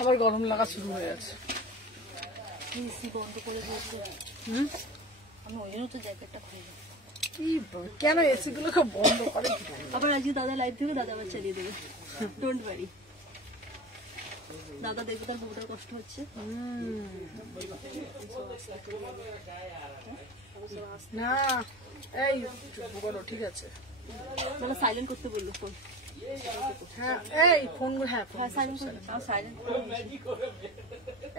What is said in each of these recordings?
আবার গরম লাগা শুরু হয়ে গেছে। এসি বন্ধ করে দিয়েছে। আমি ওই জন্য তো জ্যাকেটটা খুলে কেন এসি গুলোকে বন্ধ করে? আবার আজকে দাদা লাইট থেকে দাদা আবার চালিয়ে দেবে, ডোন্ট ওয়ারি। দাদা দেখবে তার বউটার কষ্ট হচ্ছে। না এই চুপ করো, ঠিক আছে। মানে সাইলেন্ট করতে বললো ফোন। হ্যাঁ এই ফোনগুলো, হ্যাঁ সাইলেন্ট করে সাইলেন্ট।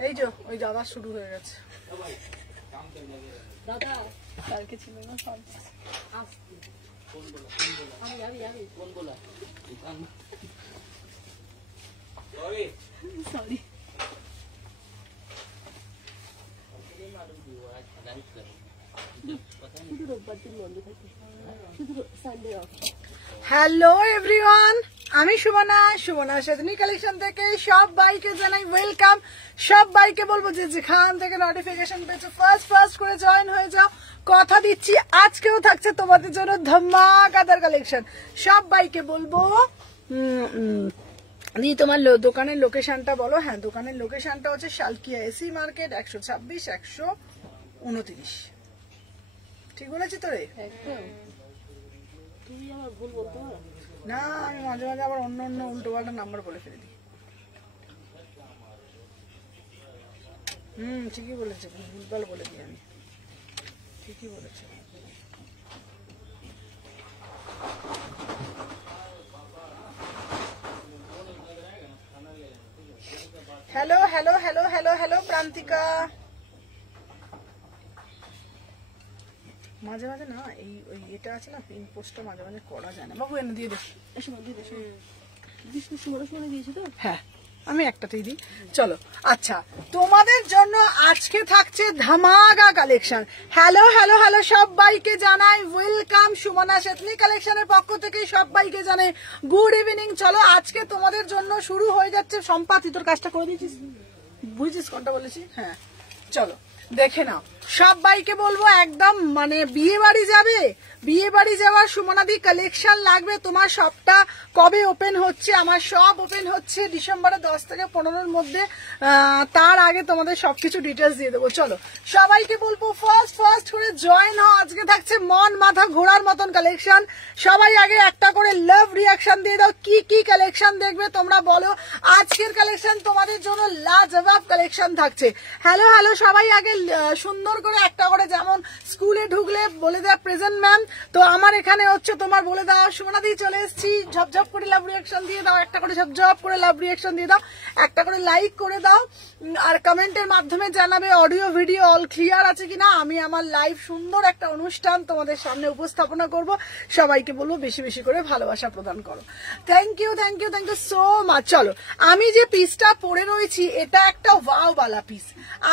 এই যে ওই দাদা শুরু হয়ে গেছে। দাদা কালকে ছিল না সব সরি। শুধু রোববার দিন বন্ধ থাকে, শুধু সানডে অফ। হ্যালো এভরিওয়ান, আমি সুমনা সেদিনী কালেকশন থেকে সব বাইকে জানাই ওয়েলকাম। সব বাইকে বলবো যে যেখান থেকে নোটিফিকেশন পেয়েছো ফার্স্ট করে জয়েন হয়ে যাও। কথা দিচ্ছি আজকেও থাকছে তোমাদের জন্য ধামাকাদার কালেকশন। সব বাইকে বলবো দি তোমার দোকানের লোকেশনটা বলো। হ্যাঁ, দোকানের লোকেশনটা হচ্ছে শালকিয়া এসি মার্কেট, 126-129। ঠিক বলেছি তো রে? তুই আমার ভুল বলতে পারো না, আমি মাঝে মাঝে আবার অন্য উল্টো পাল্টা নাম্বার বলে ফেলে দিই। ঠিকই বলেছে, ভুলভাল বলে দিই আমি, ঠিকই বলেছে। Hello hello hello hello hello Prantika. মাঝে মাঝে না এই ওই এটা আছে না, পিন পোস্টটা মাঝে মাঝে করা যায় না। বাবু এনে দিয়ে দে। দিয়েছি তো। হ্যাঁ, আমি একটাতেই দিই। চলো, আচ্ছা, তোমাদের জন্য আজকে থাকছে ধামাকা কালেকশন। হ্যালো হ্যালো হ্যালো সবাইকে জানাই ওয়েলকাম। সুমনা সেতনি কালেকশনের পক্ষ থেকে সবাইকে জানাই গুড ইভিনিং। চলো, আজকে তোমাদের জন্য শুরু হয়ে যাচ্ছে। সম্পাতি তোর কাজটা করে দিয়েছিস, বুঝছিস কোনটা বলেছি? হ্যাঁ, চলো দেখে নাও। সবাইকে বলবো একদম মানে বিয়ে বাড়ি যাবে, বিয়ে বাড়ি যাওয়ার সুমনাদি কালেকশন লাগবে। তোমার সবটা কবে ওপেন হচ্ছে? আমার সব ওপেন হচ্ছে ডিসেম্বরের 10 থেকে 15-র মধ্যে। তার আগে তোমাদের সবকিছু ডিটেলস দিয়ে দেবো। চলো, সবাইকে বলবো ফার্স্ট করে জয়েন হও। আজকে থাকছে মন মাথা ঘোরার মতন কালেকশন। সবাই আগে একটা করে লাভ রিয়াকশন দিয়ে দাও। কি কি কালেকশন দেখবে তোমরা বলো। আজকের কালেকশন তোমাদের জন্য লাজবাব কালেকশন থাকছে। হ্যালো হ্যালো সবাই আগে সুন্দর করে একটা করে, যেমন স্কুলে ঢুকলে বলে দেওয়া প্রেজেন্ট ম্যাম, তো আমার এখানে হচ্ছে তোমার বলে দাও সুমনা দিয়ে চলে এসেছি। ঝপঝপ করে লাভ রিয়াকশন দিয়ে দাও, একটা করে ঝপঝপ করে লাভ রিয়াকশন দিয়ে দাও, একটা করে লাইক করে দাও, আর কমেন্টের মাধ্যমে জানাবে অডিও ভিডিও অল ক্লিয়ার আছে কিনা। আমি আমার লাইভ সুন্দর একটা অনুষ্ঠান তোমাদের সামনে উপস্থাপনা করব। সবাইকে বলবো বেশি বেশি করে ভালোবাসা প্রদান করো। Thank you so much. চলো, আমি যে পিসটা পরে রয়েছি এটা একটা ওয়াও বালা পিস।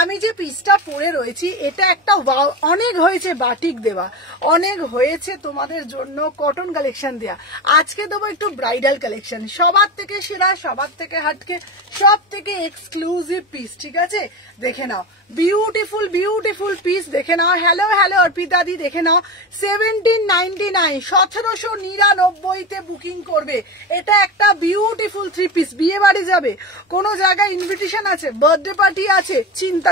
আমি যে পিসটা পরে রয়েছি এটা একটা ওয়াও। অনেক হয়েছে বাটিক দেওয়া, অনেক হয়েছে তোমাদের জন্য কটন কালেকশন দেয়া। আজকে দেবো একটু ব্রাইডাল কালেকশন, সবার থেকে সেরা, সবার থেকে হাটকে, সব থেকে এক্সক্লুসিভ পিস। ঠিক আছে, দেখে নাও, বিউটিফুল পিস দেখে নাও। হ্যালো হ্যালো অর্পিতা দি, দেখে নাও। 1799, 1799-তে বুকিং করবে। এটা একটা বিউটিফুল 3 পিস। বিয়ে বাড়ি যাবে, কোনো জায়গায় ইনভিটেশন আছে, বার্থডে পার্টি আছে, চিন্তা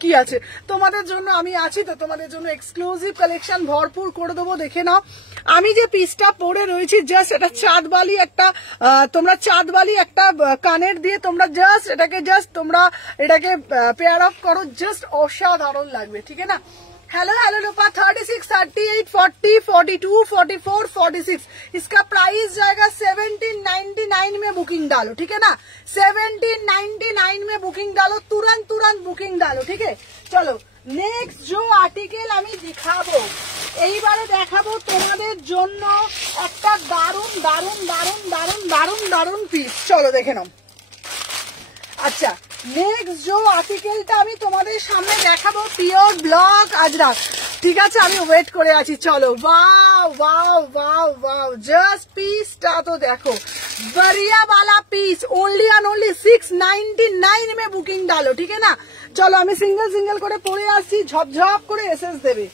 কি আছে, তোমাদের জন্য আমি আছি তো। তোমাদের জন্য এক্সক্লুসিভ কালেকশন ভরপুর করে দেবো। দেখে নাও, আমি যে পিসটা পরে রয়েছি জাস্ট এটা চাঁদবালি একটা, তোমরা চাঁদবালি একটা কানের দিয়ে তোমরা তোমরা এটাকে পেয়ার আপ করো, জাস্ট অসাধারণ লাগবে। ঠিক আছে না? हेलो हेलो रूपा 36, 38, 40, 42, 44, 46, इसका प्राइस जाएगा 1799 में बुकिंग डालो। ठीक है ना, 1799 में बुकिंग डालो, तुरंत बुकिंग डालो। ठीक है, चलो नेक्स्ट जो आर्टिकल আমি দেখাবো, এইবারে দেখাবো তোমাদের জন্য একটা দারুন দারুন দারুন দারুন দারুন দারুন পিস। চলো দেখে নাও। আচ্ছা, নেক্সট যে আর্টিকেলটা আমি তোমাদের সামনে দেখাবো পিওর ব্লক আজরাক। ঠিক আছে, আমি ওয়েট করে আছি। চলো, wow wow wow wow, just পিসটা তো দেখো, बढ़िया वाला पीस, ओनली एंड ओनली 699 में बुकिंग डालो। ठीक है ना, চলো আমি সিঙ্গেল করে পরে আসছি, ঝপঝপ করে এসএস দেবে।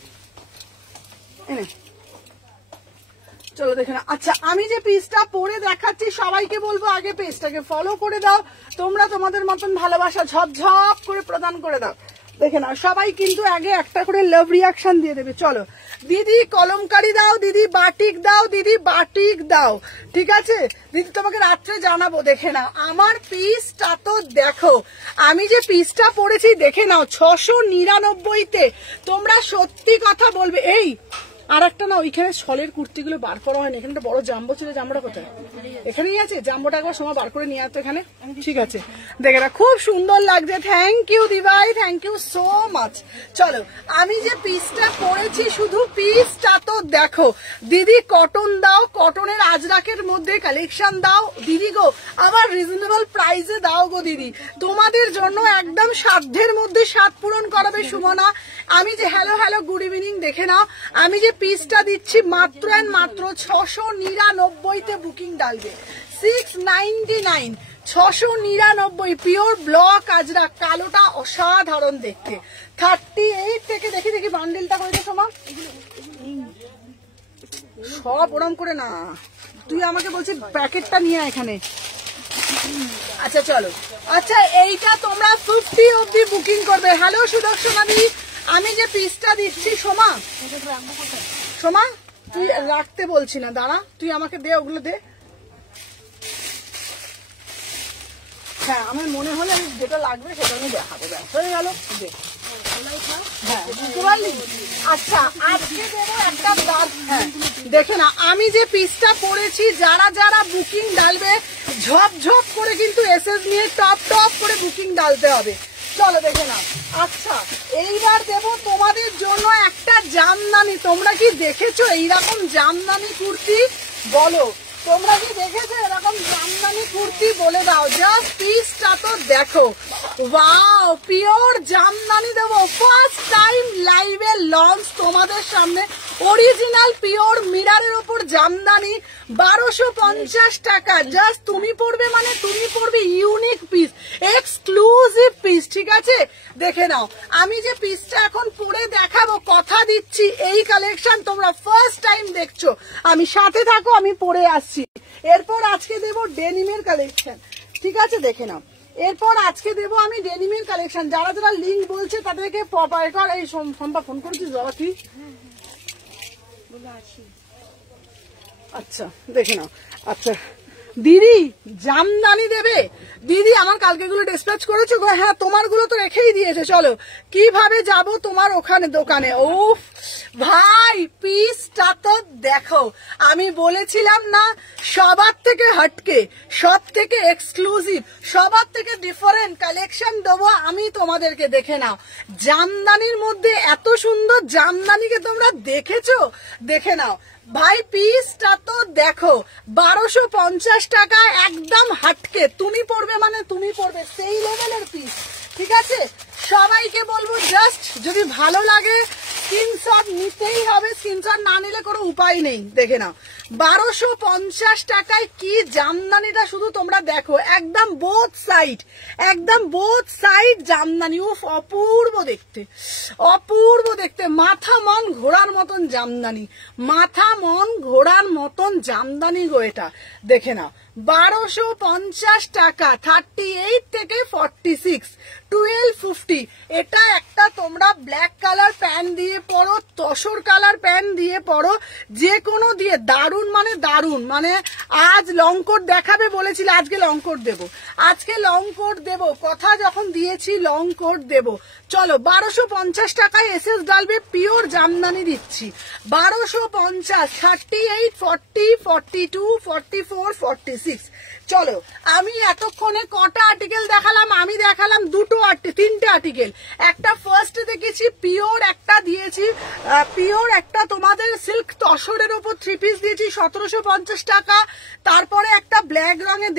চলো দেখে না। আচ্ছা আমি যে পিসটা পরে দেখাচ্ছি সবাইকে বলবো আগে পেজটাকে ফলো করে দাও, তোমরা তোমাদের মতন ভালোবাসা ঝপঝপ করে প্রদান করে দাও। দেখে না সবাই কিন্তু আগে একটা করে লাভ রিয়াকশন দিয়ে দেবে। চলো দিদি কলমকারি দাও, দিদি বাটিক দাও, দিদি বাটিক দাও, ঠিক আছে দিদি তোমাকে রাত্রে জানাবো। দেখে নাও আমার পিসটা তো দেখো, আমি যে পিসটা পরেছি দেখে নাও 699-তে। তোমরা সত্যি কথা বলবে। এই আর একটা না ওইখানে শলের কুর্তিগুলো বার করা হয়নি, এখানে একটা বড় জাম্বো ছিল, জাম্বোটা কোথায়? এখানেই আছে, জাম্বোটা একবার সময় বার করে নিয়ে আসতো এখানে। ঠিক আছে দেখে না খুব সুন্দর লাগছে, থ্যাংক ইউ দিভাই, থ্যাংক ইউ সো মাচ। চলো আমি যে পিসটা পরেছি শুধু পিসটা তো দেখো। দিদি কটন দাও, কটনের আজরাকের মধ্যে কালেকশন দাও দিদি গো, আবার রিজনেবল প্রাইসে দাও গো দিদি, তোমাদের জন্য একদম সাধ্যের মধ্যে স্বাদ পূরণ করাবে সুমনা। আমি যে হ্যালো হ্যালো গুড ইভিনিং, দেখে নাও আমি যে পিসটা দিচ্ছি মাত্র এন্ড মাত্র 699-তে বুকিং ডালবে। 699, 699 পিওর ব্লক আজরা, কালোটা অসাধারণ দেখতে। 38 থেকে দেখি দেখি বান্ডিলটা করে দিও সমা, সব ওরম করে না, তুই আমাকে বলছিস প্যাকেটটা নিয়ে এখানে। আচ্ছা চলো, আচ্ছা এইটা তোমরা 50 অব্দি বুকিং করবে। হ্যালো সুদর্শনাদি, আমি যে পিসটা দিচ্ছি সোমা, সোমা তুই রাখতে বলছি না, দাঁড়া তুই আমাকে দে, ওগুলো দে। হ্যাঁ আমার মনে হলে আমি যেটা লাগবে সেটা আমি দেখাবো, ব্যাস হয়ে গেল। হ্যাঁ বুঝতে পারলি। আচ্ছা আজকে দেবো একটা দাঁত। হ্যাঁ দেখে না আমি যে পিসটা পরেছি, যারা যারা বুকিং ডালবে ঝপঝপ করে কিন্তু এসএস নিয়ে টপ টপ করে বুকিং ডালতে হবে। চলো দেখে না। আচ্ছা এইবার দেবো তোমাদের জন্য একটা জামদানি। তোমরা কি দেখেছো এইরকম জামদানি কুর্তি? বলো তোমরা কি দেখেছো এরকম জামদানি কুর্তি? বলে দাও। জাস্ট পিসটা তো দেখো, ওয়াও পিওর জামদানি দেবো। ফার্স্ট টাইম লাইভে লঞ্চ তোমাদের সামনে, অরিজিনাল পিওর মিরারের উপর জামদানি, 1250 টাকা। জাস্ট তুমি পড়বে মানে তুমি পড়বে ইউনিক পিস, এক্সক্লুসিভ পিস, ঠিক আছে দেখে নাও। আমি যে পিসটা এখন পরে দেখাবো, কথা দিচ্ছি এই কালেকশন তোমরা ফার্স্ট টাইম দেখছো, আমি সাথে থাকো, আমি পরে আসছি। এরপর আজকে দেবো ডেনিমের কালেকশন, ঠিক আছে দেখে নাও। এরপর আজকে দেবো আমি ডেনিমের কালেকশন। যারা যারা লিঙ্ক বলছে তাদেরকে পপায় কর। এই সম্পা ফোন করেছিস বাবা কি? আচ্ছা দেখে নাও। আচ্ছা দিদি জামদানি দেবে? দিদি আমার কালকে গুলো ডিসপ্যাচ করেছো গো? হ্যাঁ তোমার গুলো তো রেখেই দিয়েছে। চলো কিভাবে যাব তোমার ওখানে দোকানে? উফ ভাই পিসটা তো দেখো, আমি বলেছিলাম না সবার থেকে হটকে, সব থেকে এক্সক্লুসিভ, সবার থেকে ডিফারেন্ট কালেকশন দেবো আমি তোমাদেরকে। দেখে নাও জামদানির মধ্যে এত সুন্দর জামদানিকে তোমরা দেখেছো? দেখে নাও ভাই পিসটা তো দেখো, 1250 টাকা একদম হাটকে। তুমি পড়বে মানে তুমি পড়বে, সেই লেভেলের পিস, ঠিক আছে। সবাইকে বলবো জাস্ট যদি ভালো লাগে স্ক্রিনশট নিতেই হবে, স্ক্রিনশট না নিলে কোনো উপায় নেই। দেখে নাও 1250 টাকায় কি জামদানিটা শুধু তোমরা দেখো, একদম বোথ সাইড, একদম বোথ সাইড জামদানি। উফ অপূর্ব দেখতে, অপূর্ব দেখতে, মাথা মন ঘোরার মতন জামদানি, মাথা মন ঘোরার মতন জামদানি গো এটা। দেখে নাও 1250 টাকা, 38 থেকে 46, 1250। এটা একটা তোমরা ব্ল্যাক কালার প্যান্ট দিয়ে পরো, তসর কালার প্যান্ট দিয়ে পরো, যে কোনো দিয়ে দারুণ মানে দারুণ। মানে আজ লং কোট দেখাবে বলেছিল, আজকে লং কোট দেবো, আজকে লং কোট দেবো, কথা যখন দিয়েছি লং কোট দেবো। চলো 1250 টাকায় এসএস ডালবে, পিওর জামদানি দিচ্ছি 1250, 38, 40, 42, 44, 46। চলো আমি এতক্ষণে কটা আর্টিকেল দেখালাম? আমি দেখালাম তিনটে আর্টিকেল। একটা ফার্স্ট দেখেছি পিওর, একটা দিয়েছি পিওর, একটা তোমাদের সিল্ক তসরের উপর 3 পিস দিয়েছি 1750 টাকা। তারপরে একটা ব্ল্যাক রঙে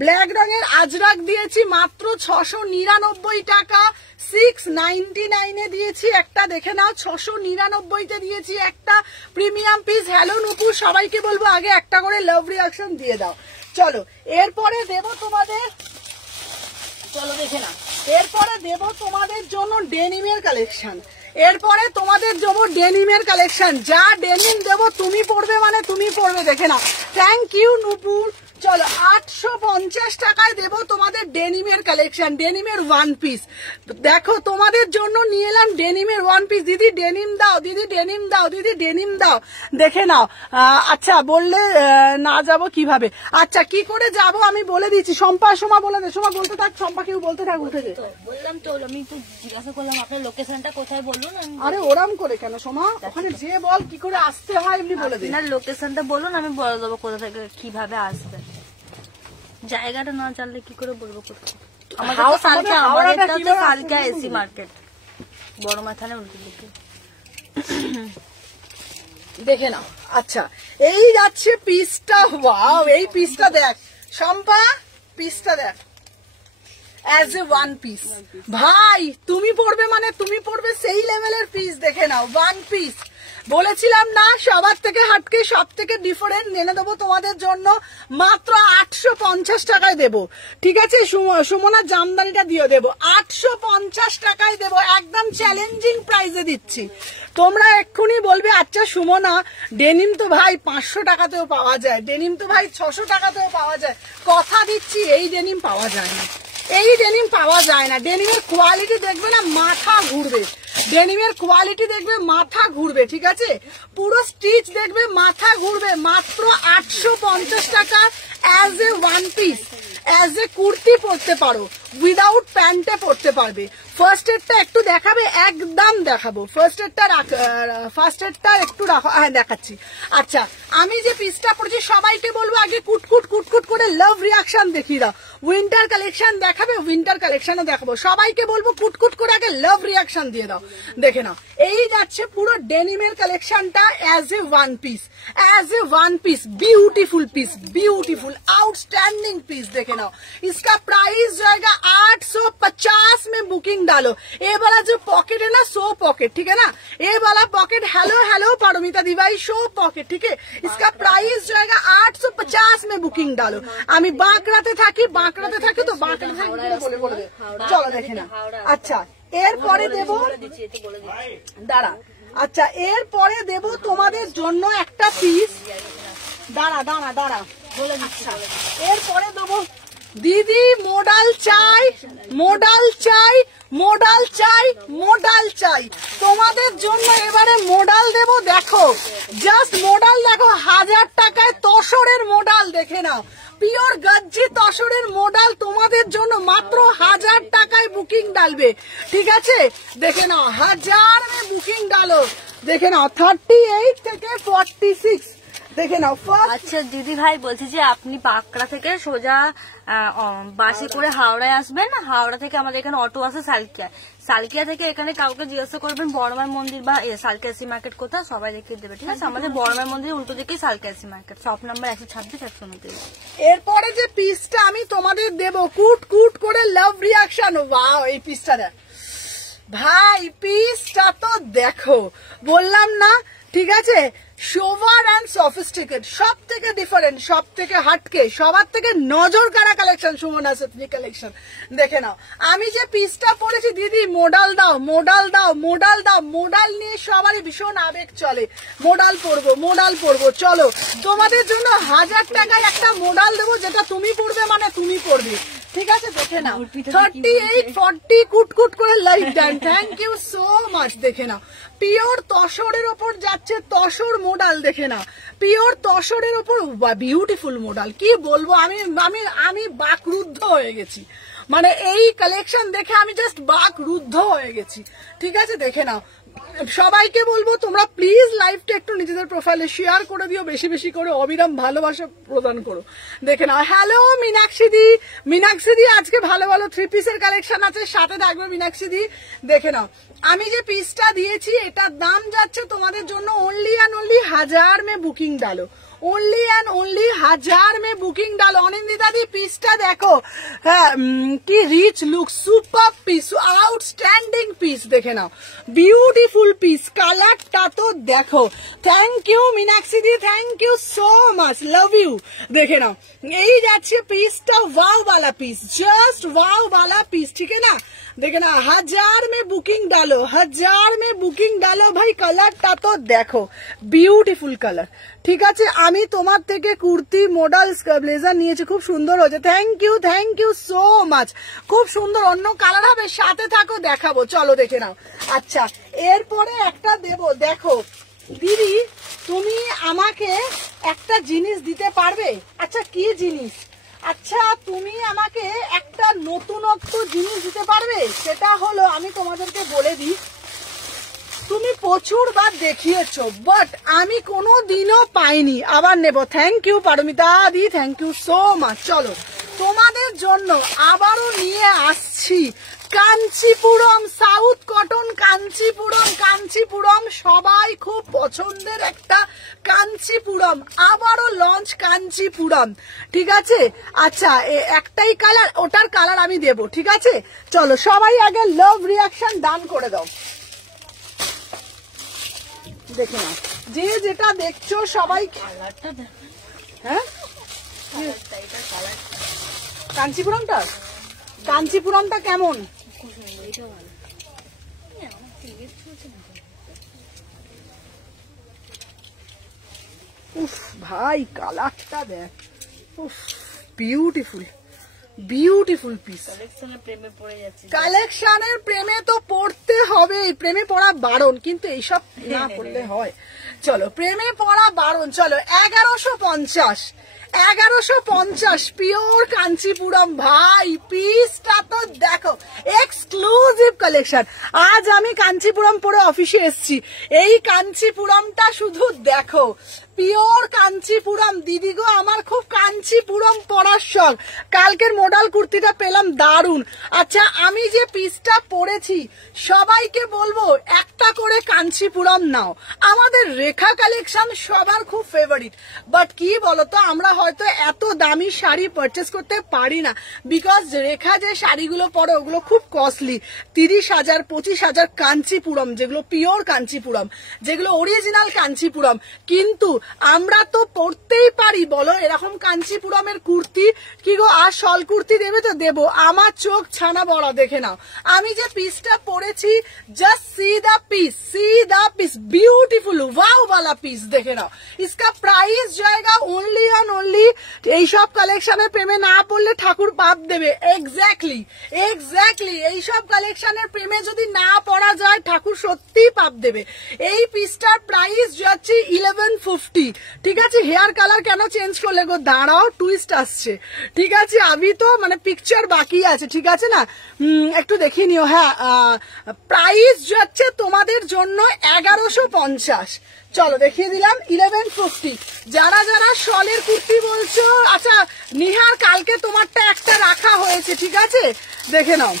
ব্ল্যাক রঙের আজরাক দিয়েছি মাত্র 699 টাকা। 699 দিয়েছি একটা, দেখে নাও 699 দিয়েছি একটা প্রিমিয়াম পিস। হ্যালো নুপুর, সবাইকে বলবো আগে একটা করে লাভ রিঅ্যাকশন দিয়ে দাও। চলো এরপরে দেবো তোমাদের, চলো দেখে না, এরপরে দেবো তোমাদের জন্য ডেনিমের কালেকশন। এরপরে তোমাদের দেবো ডেনিমের কালেকশন, যা ডেনিম দেবো তুমি পড়বে মানে তুমি পড়বে, দেখে নাও। থ্যাংক ইউ নুপুর। চলো 850 টাকায় দেবো তোমাদের ডেনিমের কালেকশন, ডেনিমের ওয়ান পিস। দেখো তোমাদের জন্য নিয়ে এলাম ডেনিমের ওয়ান পিস। দিদি ডেনিম দাও, দিদি ডেনিম দাও, দিদি ডেনিম দাও, দেখে নাও। আচ্ছা বললে না যাব কিভাবে? আচ্ছা কি করে যাব আমি বলে দিচ্ছি। সোমা বলে দে, সোমা বলতে থাক, সম্পা কেউ বলতে থাক, উঠে যে বললাম তো, আমি তো জিজ্ঞাসা করলাম আপনার লোকেশনটা কোথায় বলুন। আরে ওরাম করে কেন সোমা, ওখানে যে বল কি করে আসতে হয় এমনি বলে দে। আপনার লোকেশনটা বলুন, আমি বলে দেবো কোথা থেকে কিভাবে আসবেন। জায়গাটা না জানলে কি করে বলবো কোথায়? আমাদের তো সালকিয়া এসি মার্কেট, বড় মাথানে উল্টো দিকে, দেখে নাও। আচ্ছা এই যাচ্ছে পিসটা, ওয়াও এই পিসটা দেখ শম্পা, পিসটা দেখ অ্যাজ এ ওয়ান পিস। ভাই তুমি পড়বে মানে তুমি পড়বে সেই লেভেলের পিস, দেখে নাও ওয়ান পিস। বলেছিলাম না সবার থেকে হাটকে সব থেকে ডিফারেন্ট এনে দেবো তোমাদের জন্য, মাত্র 850 টাকায় দেবো। ঠিক আছে সুমনা জামদানিটা দিয়ে দেবো 850 টাকায় দেবো, একদম চ্যালেঞ্জিং প্রাইসে দিচ্ছি। তোমরা এক্ষুনি বলবে আচ্ছা সুমনা ডেনিম তো ভাই 500 টাকাতেও পাওয়া যায়, ডেনিম তো ভাই 600 টাকাতেও পাওয়া যায়। কথা দিচ্ছি এই ডেনিম পাওয়া যায় না, এই ডেনিম পাওয়া যায় না। ডেনিমের কোয়ালিটি দেখবে না মাথা ঘুরবে, ডেনিমের কোয়ালিটি দেখবে মাথা ঘুরবে, ঠিক আছে পুরো স্টিচ দেখবে মাথা ঘুরবে। মাত্র 850 টাকা as a one piece, as a kurti পরতে পারো, উইদাউট প্যান্টে পরতে পারবে। ফার্স্ট এডটা একটু দেখাবে, একদম দেখাবো। ফার্স্ট এডটা একটু রাখো, হ্যাঁ দেখাচ্ছি। আচ্ছা আমি যে পিসটা পড়ছি সবাইকে বলবো আগে কুটকুট করে লাভ রিয়াকশন দেখিয়ে দাও। উইন্টার কালেকশন দেখাবে, উইন্টার কালেকশনও দেখাবো। সবাইকে বলবো কুটকুট করে আগে লাভ রিয়াকশন দিয়ে দাও, দেখে নাও। এই যাচ্ছে পুরো ডেনিমের কালেকশনটা as a one piece, as a one piece, beautiful piece, beautiful outstanding piece. देखे नाओ इसका प्राइस जाएगा 850 में बुकिंग डालो। ये वाला जो पॉकेट है ना, 100 पॉकेट, ठीक है ना, ये वाला पॉकेट हेलो हेलो पारमिता दीवाई 100 पॉकेट, ठीक है। इसका प्राइस जाएगा 850 में बुकिंग डालो। আমি বাঁকড়াতে থাকি তো বাঁকড়াতে থাকি বলে দে। চলো দেখে না। আচ্ছা এরপরে দেবো, দাঁড়া, আচ্ছা এরপরে দেব তোমাদের জন্য একটা পিস, দাঁড়া বলে দিচ্ছি। এরপরে দেবো দিদি মোডাল চাই, মোডাল চাই, মোডাল চাই, মোডাল চাই তোমাদের জন্য। এবারে মোডাল দেব, দেখো জাস্ট মোডাল দেখো, 1000 টাকায় তসরের মোডাল, দেখে নাও পিওর গজ্জি তসরের মোডাল তোমাদের জন্য মাত্র 1000 টাকায় বুকিং ডালবে, ঠিক আছে দেখে নাও 1000 में বুকিং ডালো, দেখে নাও 38 থেকে 46 দেখে নাও। আচ্ছা দিদি ভাই বলছি যে আপনি বাঁকড়া থেকে সোজা বাসে করে হাওড়ায় আসবেন, হাওড়া থেকে আমাদের এখানে অটো আছে সালকিয়া থেকে এখানে কাউকে জিজ্ঞাসা করবেন বড়মার মন্দির বা সালকিয়া এসি মার্কেট কোথায়, সবাই দেখিয়ে দেবে, ঠিক আছে। আমাদের বড়মার মন্দির উল্টো দিকেই Salkia AC market, shop number 126-129। এরপরে যে পিসটা আমি তোমাদের দেবো কুট করে লাভ রিয়াকশন, ওয়াও এই পিসটা দেখ ভাই, পিসটা তো দেখো, বললাম না ঠিক আছে, সোভার অ্যান্ড সফিস্টিকেট, সব থেকে ডিফারেন্ট, সব থেকে হাটকে, সবার থেকে নজর কাড়া কালেকশন সুমনা সেতনি কালেকশন, দেখে নাও। আমি যে পিসটা পরেছি দিদি মোডাল দাও, মোডাল দাও, মোডাল দাও, মোডাল নিয়ে সবারই ভীষণ আবেগ চলে, মোডাল পরবো। চলো তোমাদের জন্য 1000 টাকায় একটা মোডাল দেবো, যেটা তুমি পরবে মানে তুমি পরবে, ঠিক আছে দেখে নাও। 38-40 কুট করে লাইক দেন, থ্যাংক ইউ সো মাচ। দেখে নাও পিওর তসরের ওপর যাচ্ছে, তসর মোডাল, দেখে নাও পিওর তসরের ওপর বিউটিফুল মোডাল। কি বলবো, আমি বাকরুদ্ধ হয়ে গেছি, মানে এই কালেকশন দেখে আমি জাস্ট বাকরুদ্ধ হয়ে গেছি, ঠিক আছে দেখে নাও। সবাইকে বলবো তোমরা প্লিজ লাইভটা একটু নিজেদের প্রোফাইলে শেয়ার করে দিও, বেশি করে অবিরাম ভালোবাসা প্রদান করো, দেখে নাও। হ্যালো মীনাক্ষী দি আজকে ভালো 3 পিসের কালেকশন আছে, সাথে থাকবে মীনাক্ষী দি, দেখে নাও। আমি যে পিসটা দিয়েছি এটার দাম যাচ্ছে তোমাদের জন্য অনলি 1000 में বুকিং ডালো, ओनली एंड ओनली 1000 में बुकिंग डालो। अनिंदिता दी पीसटा देखो, की rich look, super piece, outstanding piece, देखे नाओ বিউটিফুল পিস, কালারটা তো দেখো। Thank you Meenakshi di, thank you so much, love you. দেখে নাও এই যাচ্ছে পিসটা, ওয়াও वाला पीस, जस्ट वाओ वाला पीस, ठीक है ना। देखे ना 1000 में बुकिंग डालो, 1000 में बुकिंग डालो भाई। কালারটা তো দেখো, বিউটিফুল কালার, ঠিক আছে। আমি তোমার থেকে কুর্তি মডেল ব্লেজার নিয়েছি, খুব সুন্দর হয়েছে, থ্যাংক ইউ সো মাচ, খুব সুন্দর। অন্য কালার হবে, সাথে থাকো দেখাবো, চলো দেখে নাও। আচ্ছা এরপরে একটা দেবো, দেখো দিদি তুমি আমাকে একটা জিনিস দিতে পারবে? আচ্ছা কি জিনিস? আচ্ছা তুমি আমাকে একটা নতুনত্ব জিনিস দিতে পারবে? সেটা হলো, আমি তোমাদেরকে বলে দিই, তুমি প্রচুর বার দেখিয়েছো বাট আমি কোনো দিনও পাইনি, আবার নেব। Thank you Paramita di, thank you so much. চলো তোমাদের জন্য আবারও নিয়ে আসছি কাঞ্চিপুরম সাউথ কটন, কাঞ্চিপুরম সবাই খুব পছন্দের একটা কাঞ্চিপুরম, আবারও লঞ্চ কাঞ্চিপুরম, ঠিক আছে। আচ্ছা একটাই কালার, ওটার কালার আমি দেব, ঠিক আছে। চলো সবাই আগে লাভ রিয়াকশন ডান করে দাও। দেখে নাও যে যেটা দেখছো সবাই, হ্যাঁ কাঞ্চিপুরমটা কেমন? উফ ভাই কালারটা দেখ, উফ বিউটিফুল পিস। কালেকশনের প্রেমে তো পড়তে হবে, প্রেমে পড়া বারণ, কিন্তু এইসব না করলে হয়। চলো প্রেমে পড়া বারণ। চলো 1150 পিওর কাঞ্চিপুরম, ভাই পিসটা তো দেখো, এক্সক্লুসিভ কালেকশন। আজ আমি কাঞ্চিপুরম পরে অফিসে এসেছি, এই কাঞ্চিপুরমটা শুধু দেখো, পিওর কাঞ্চিপুরম। দিদি গো আমার খুব কাঞ্চিপুরম পরার শখ, কালকের মডেল কুর্তিটা পেলাম দারুন। আচ্ছা আমি যে পিসটা পরেছি সবাইকে বলবো একটা করে কাঞ্চিপুরম নাও। আমাদের রেখা কালেকশন সবার খুব ফেভারিট, বাট কি বলতো আমরা হয়তো এত দামি শাড়ি পারচেস করতে পারি না, বিকজ রেখা যে শাড়িগুলো পরে ওগুলো খুব কস্টলি, 30,000 25,000 কাঞ্চিপুরম, যেগুলো পিওর কাঞ্চিপুরম, যেগুলো অরিজিনাল কাঞ্চিপুরম। কিন্তু আমরা তো পরতেই পারি বলো এরকম কাঞ্চিপুরমের কুর্তি, কি গো আর শল কুর্তি দেবে তো দেবো, আমার চোখ ছানা বড়া। দেখে নাও আমি যে পিসটা পরেছি, জাস্ট সি দা পিস, বিউটিফুল ওয়াও वाला পিস। দেখে নাও इसका प्राइस जाएगा ओनली एंड ओनली, এইসব কালেকশনের প্রেমে না পড়লে ঠাকুর পাপ দেবে। এক্স্যাক্টলি এইসব কালেকশনের প্রেমে যদি না পড়া যায় ঠাকুর সত্যি পাপ দেবে। এই পিসটার প্রাইস যাচ্ছে 1150, ঠিক আছে। হেয়ার কালার কেন চেঞ্জ করলে গো? দাঁড়াও টুইস্ট আসছে, ঠিক আছে। আমি তো মানে পিকচার বাকি আছে, ঠিক আছে না, একটু দেখিয়ে নিও। হ্যাঁ প্রাইস যাচ্ছে তোমাদের জন্য 1150। চলো দেখিয়ে দিলাম 1150। যারা যারা শলের কুর্তি বলছো, আচ্ছা নিহার কালকে তোমারটা একটা রাখা হয়েছে, ঠিক আছে দেখে নাও।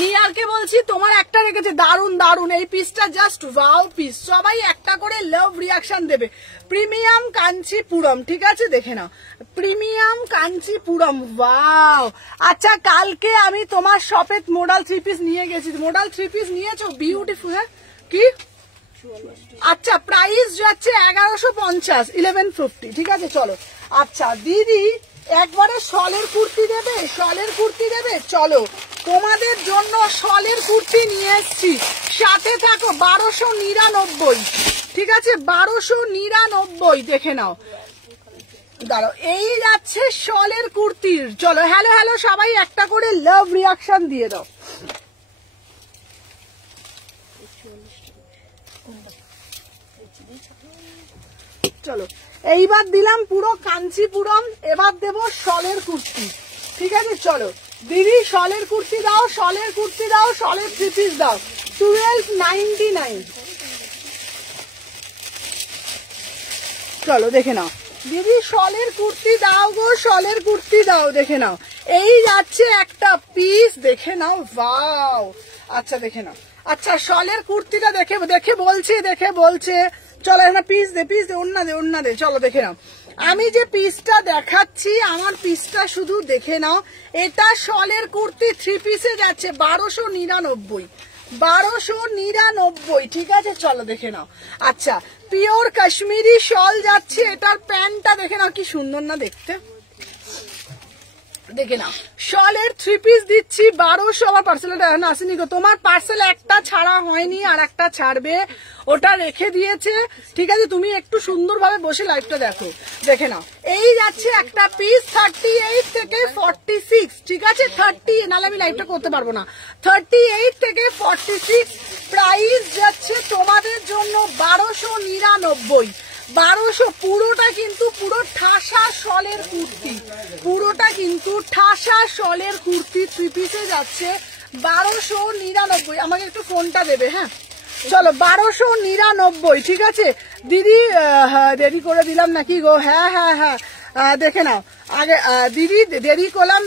নিয়ারকে বলছি তোমার একটা রেখেছে, দারুন। এই পিসটা জাস্ট ওয়াও পিস, সবাই একটা করে লাভ রিয়াকশন দেবে। প্রিমিয়াম কাঞ্চিপুরম, ঠিক আছে দেখে নাও, প্রিমিয়াম কাঞ্চিপুরম, ওয়াও। আচ্ছা কালকে আমি তোমার শপে মডেল 3 পিস নিয়ে গেছি, মডেল 3 পিস নিয়েছো, বিউটিফুল। হ্যাঁ কি আচ্ছা প্রাইস যাচ্ছে 1150, 1150, ঠিক আছে। চলো আচ্ছা দিদি একবারে শলের কুর্তি দেবে, চলো তোমাদের জন্য শলের কুর্তি নিয়ে এসছি, সাথে থাকো 1299, ঠিক আছে 1299, দেখে নাও। দাঁড়াও এই যাচ্ছে শলের কুর্তির। চলো হ্যালো সবাই একটা করে লাভ রিয়াকশন দিয়ে দাও। চলো এইবার দিলাম পুরো কাঞ্চিপুরম, এবার দেব শলের কুর্তি, ঠিক আছে। চলো দিদি শলের কুর্তি দাও, শলের 3 পিস দাও, 1299। চলো দেখে নাও দিদি শলের কুর্তি দাও গো, শলের কুর্তি দাও, দেখে নাও এই যাচ্ছে একটা পিস, দেখে নাও ওয়াও। আচ্ছা দেখে নাও, আচ্ছা শলের কুর্তিটা দেখে বলছে। চলো এখানে পিস দে ওন্না দে চলো দেখে নাও। আমি যে পিসটা দেখাচ্ছি আমার পিসটা শুধু দেখে নাও। এটা শলের কুর্তি 3 পিসে যাচ্ছে 1299, ঠিক আছে চলো দেখে নাও। আচ্ছা পিওর কাশ্মীরি শল যাচ্ছে, এটার প্যান্টটা দেখে নাও কি সুন্দর না দেখতে, দেখে নাও। শলের 3 পিস দিচ্ছি 1200। আমার পার্সেলটা এখন আসেনি গো, তোমার পার্সেল একটা ছাড়া হয়নি আর একটা ছাড়বে, ওটা রেখে দিয়েছে, ঠিক আছে। তুমি একটু সুন্দরভাবে বসে লাইভটা দেখো, দেখে নাও। এই যাচ্ছে একটা পিস 38 থেকে 46, ঠিক আছে 30, নাহলে আমি লাইভটা করতে পারবো না। 38 থেকে 46 প্রাইস যাচ্ছে তোমাদের জন্য 1299। 1200 পুরোটা কিন্তু পুরো ঠাসা শলের কুর্তি, পুরোটা কিন্তু ঠাসা শলের কুর্তি 3 পিসে যাচ্ছে 1299। আমাকে একটু ফোনটা দেবে, হ্যাঁ চলো 1299, ঠিক আছে দিদি। দেরি করে দিলাম নাকি গো? হ্যাঁ হ্যাঁ হ্যাঁ দেখে নাও আগে দিদি, দেরি করলাম।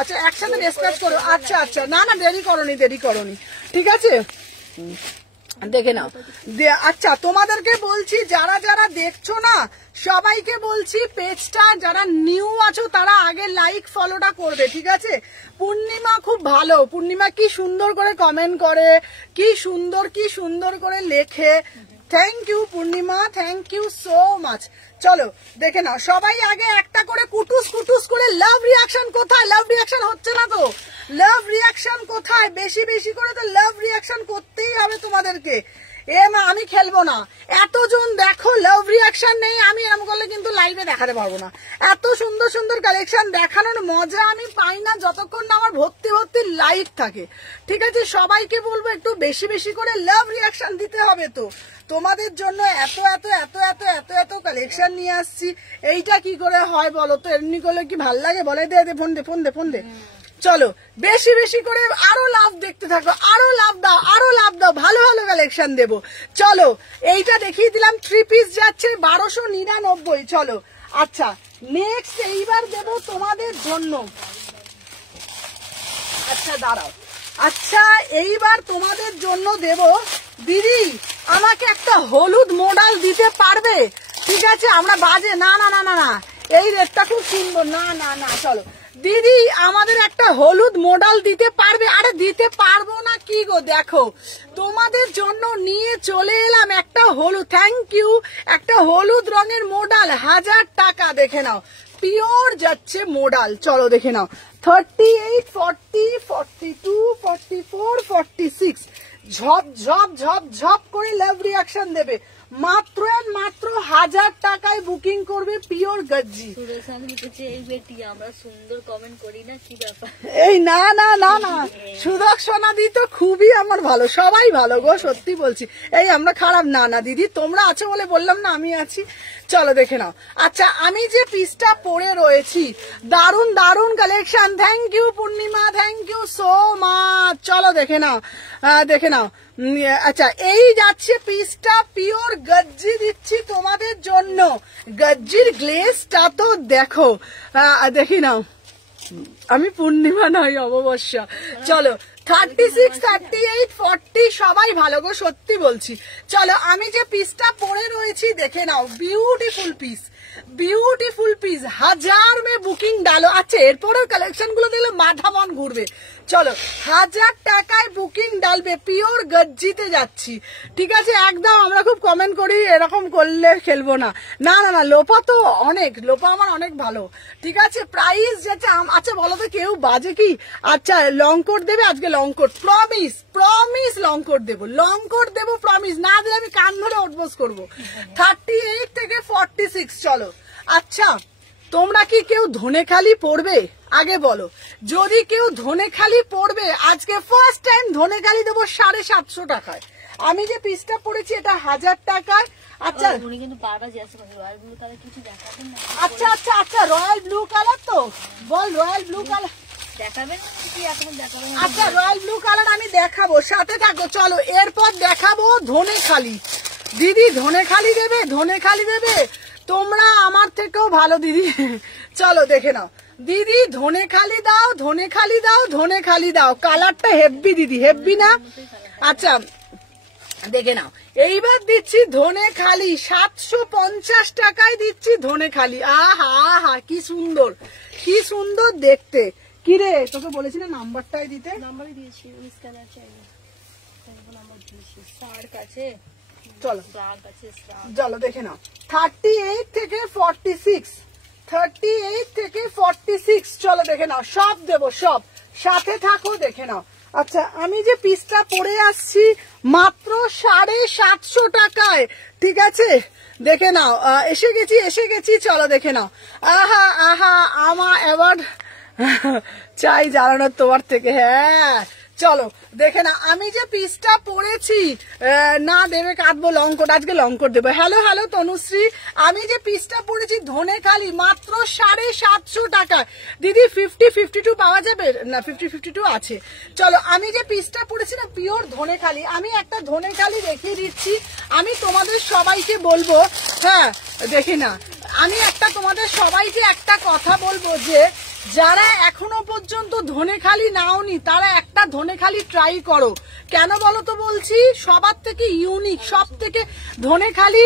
আচ্ছা একসাথে ডিসকাস করো। আচ্ছা আচ্ছা না দেরি করনি, ঠিক আছে দেখে নাও। আচ্ছা তোমাদেরকে বলছি যারা যারা দেখছো না সবাইকে বলছি পেজটা যারা নিউ আছো তারা আগে লাইক ফলোটা করবে, ঠিক আছে। পূর্ণিমা খুব ভালো, পূর্ণিমা কি সুন্দর করে কমেন্ট করে, কি সুন্দর করে লেখে। Thank you Purnima, thank you so much. চলো দেখে নাও সবাই আগে একটা করে কুটুস করে লাভ রিয়াকশন কোথায়? লাভ রিয়াকশন হচ্ছে না তো, লাভ রিয়াকশন কোথায়? বেশি করে তো লাভ রিয়াকশন করতেই হবে তোমাদেরকে। মা আমি খেলবো না, এতজন দেখো লাভ রিয়াকশন নেই, আমি এরকম করলে কিন্তু লাইভে দেখাতে পারবো না। এত সুন্দর কালেকশন দেখানোর মজা আমি পাই না যতক্ষণ না আমার ভর্তি লাইভ থাকে, ঠিক আছে। সবাইকে বলবো একটু বেশি করে লাভ রিয়াকশন দিতে হবে। তো তোমাদের জন্য এত কালেকশন নিয়ে আসছি, এইটা কি করে হয় বলো তো? এমনি করলে কি ভাল লাগে? বলে দে ফোন দে। চলো বেশি করে আরো লাভ দেখতে থাকো, আরো লাভ দাও, ভালো কালেকশন দেবো। চলো এইটা দেখিয়ে দিলাম 3 পিস যাচ্ছে 1299। চলো আচ্ছা নেক্সট এইবার দেবো তোমাদের জন্য। আচ্ছা দাঁড়াও, আচ্ছা এইবার তোমাদের জন্য দেব দিদি আমাকে একটা হলুদ মডেল দিতে পারবে? ঠিক আছে আমরা বাজে না এই রেটটা খুব কিনবো না চলো দিদি আমাদের একটা হলুদ মডেল দিতে পারবে? আরে দিতে পারবো না কি গো, দেখো তোমাদের জন্য নিয়ে চলে এলাম একটা হলুদ, থ্যাংক ইউ, একটা হলুদ রঙের মডেল 1000 টাকা। দেখে নাও পিওর যাচ্ছে মডেল, চলো দেখে নাও 38, 40, 42, 44, 46 ঝপ করে লাভ রিয়াকশন দেবে। মাত্র 1000 টাকায় বুকিং করবে পিওর গজ্জি। আমরা সুন্দর কমেন্ট করি না, কি ব্যাপার? এই না সুদর্শনা দি তো খুবই আমার ভালো, সবাই ভালো গো, সত্যি বলছি। এই আমরা খারাপ না দিদি, তোমরা আছো বলে বললাম না আমি আছি। চলো দেখে নাও। আচ্ছা আমি যে পিসটা পরে রয়েছি দারুন collection, thank you Purnima, thank you so much. চলো দেখে নাও আচ্ছা এই যাচ্ছে পিসটা পিওর গজ্জি দিচ্ছি তোমাদের জন্য। গজ্জির গ্লেজটা তো দেখো, দেখি নাও আমি পূর্ণিমা নয় অমাবস্যা। চলো 36, 38, 40 সবাই ভালো গো, সত্যি বলছি। চলো আমি যে পিসটা পরে রয়েছি দেখে নাও, বিউটিফুল পিস 1000 में বুকিং ডালো। আচ্ছা এরপরের কালেকশন গুলো দিলে মাথা মন ঘুরবে। চলো 1000 টাকায় বুকিং ডালবে, পিওর গজ্জিতে যাচ্ছি, ঠিক আছে একদম। আমরা খুব কমেন্ট করি এরকম করলে খেলবো না, লোপা তো লোপা আমার অনেক ভালো, ঠিক আছে। প্রাইস যেটা আচ্ছা বলো তো কেউ বাজে কি? আচ্ছা লং কোট দেবে আজকে, long coat promise long coat দেবো প্রমিস, না দিলে আমি কান ধরে উঠবোস করবো। 38 থেকে 46 চলো। আচ্ছা তোমরা কি কেউ ধনেখালি পড়বে আগে বলো? যদি কেউ ধনেখালি পড়বে আজকে ফার্স্ট টাইম ধনেখালি দেবো 750 টাকায়। আমি যে পিসটা পড়েছি এটা 1000 টাকায়। আচ্ছা আচ্ছা রয়্যাল ব্লু কালার তো বল, রয়্যাল ব্লু কালার দেখাবেন কি এখন দেখাবেন? আচ্ছা রয়্যাল ব্লু কালার আমি দেখাবো, সাথে থাকো। চলো এরপর দেখাবো ধনেখালি। দিদি ধনেখালি দেবে তোমরা আমার থেকেও ভালো দিদি। চলো দেখে নাও দিদি, ধনেখালি দাও, কালারটা হেভি দিদি, হেভি না? আচ্ছা দেখে নাও, এইবার দিচ্ছি ধনে খালি 750 টাকায় দিচ্ছি ধনে খালি। আহা আহা কি সুন্দর, কি সুন্দর দেখতে। কি রে তোকে বলেছি না নাম্বারটাই দিতে? নাম্বারই দিয়েছি, স্ক্যানার চাইলে নাম্বার দিয়েছি। স্টার কাছে চলো স্টার কাছে স্টার। চলো দেখে নাও, 38 থেকে 46, 38 থেকে 46। চলো দেখে নাও, সব দেবো সব, সাথে থাকো দেখে নাও। আচ্ছা আমি যে পিসটা পরে আসছি মাত্র 750 টাকায়, ঠিক আছে দেখে নাও। এসে গেছি চলো দেখে নাও। আহা আহা আমার অ্যাওয়ার্ড চাই জানানোর তোমার থেকে। হ্যাঁ চলো দেখে না, আমি যে পিসটা পরেছি না দেবে কাটবো লঙ্কট, আজকে লঙ্কট দেবো। হ্যালো হ্যালো তনুশ্রী, আমি যে পিসটা পরেছি ধনে খালি মাত্র 750 টাকা। দিদি 50-52 পাওয়া যাবে না? 50-52 আছে। চলো আমি যে পিসটা পরেছি না পিওর ধনে খালি, আমি একটা ধনে খালি দেখিয়ে দিচ্ছি। আমি তোমাদের সবাইকে বলবো, হ্যাঁ দেখি না, আমি একটা তোমাদের সবাইকে একটা কথা বলবো যে যারা এখনো পর্যন্ত ধনে খালি নাওনি তারা একটা ধনে খালি ট্রাই করো। কেন বলো তো বলছি, সবার থেকে ইউনিক, সব থেকে ধনে খালি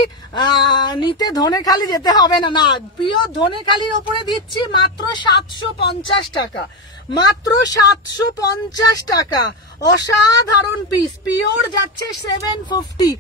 নিতে ধনে খালি যেতে হবে না, না প্রিয় ধনে খালির ওপরে দিচ্ছি মাত্র 750 টাকা, মাত্র 750 টাকা। অসাধারণ পিস, পিওর যাচ্ছে 750।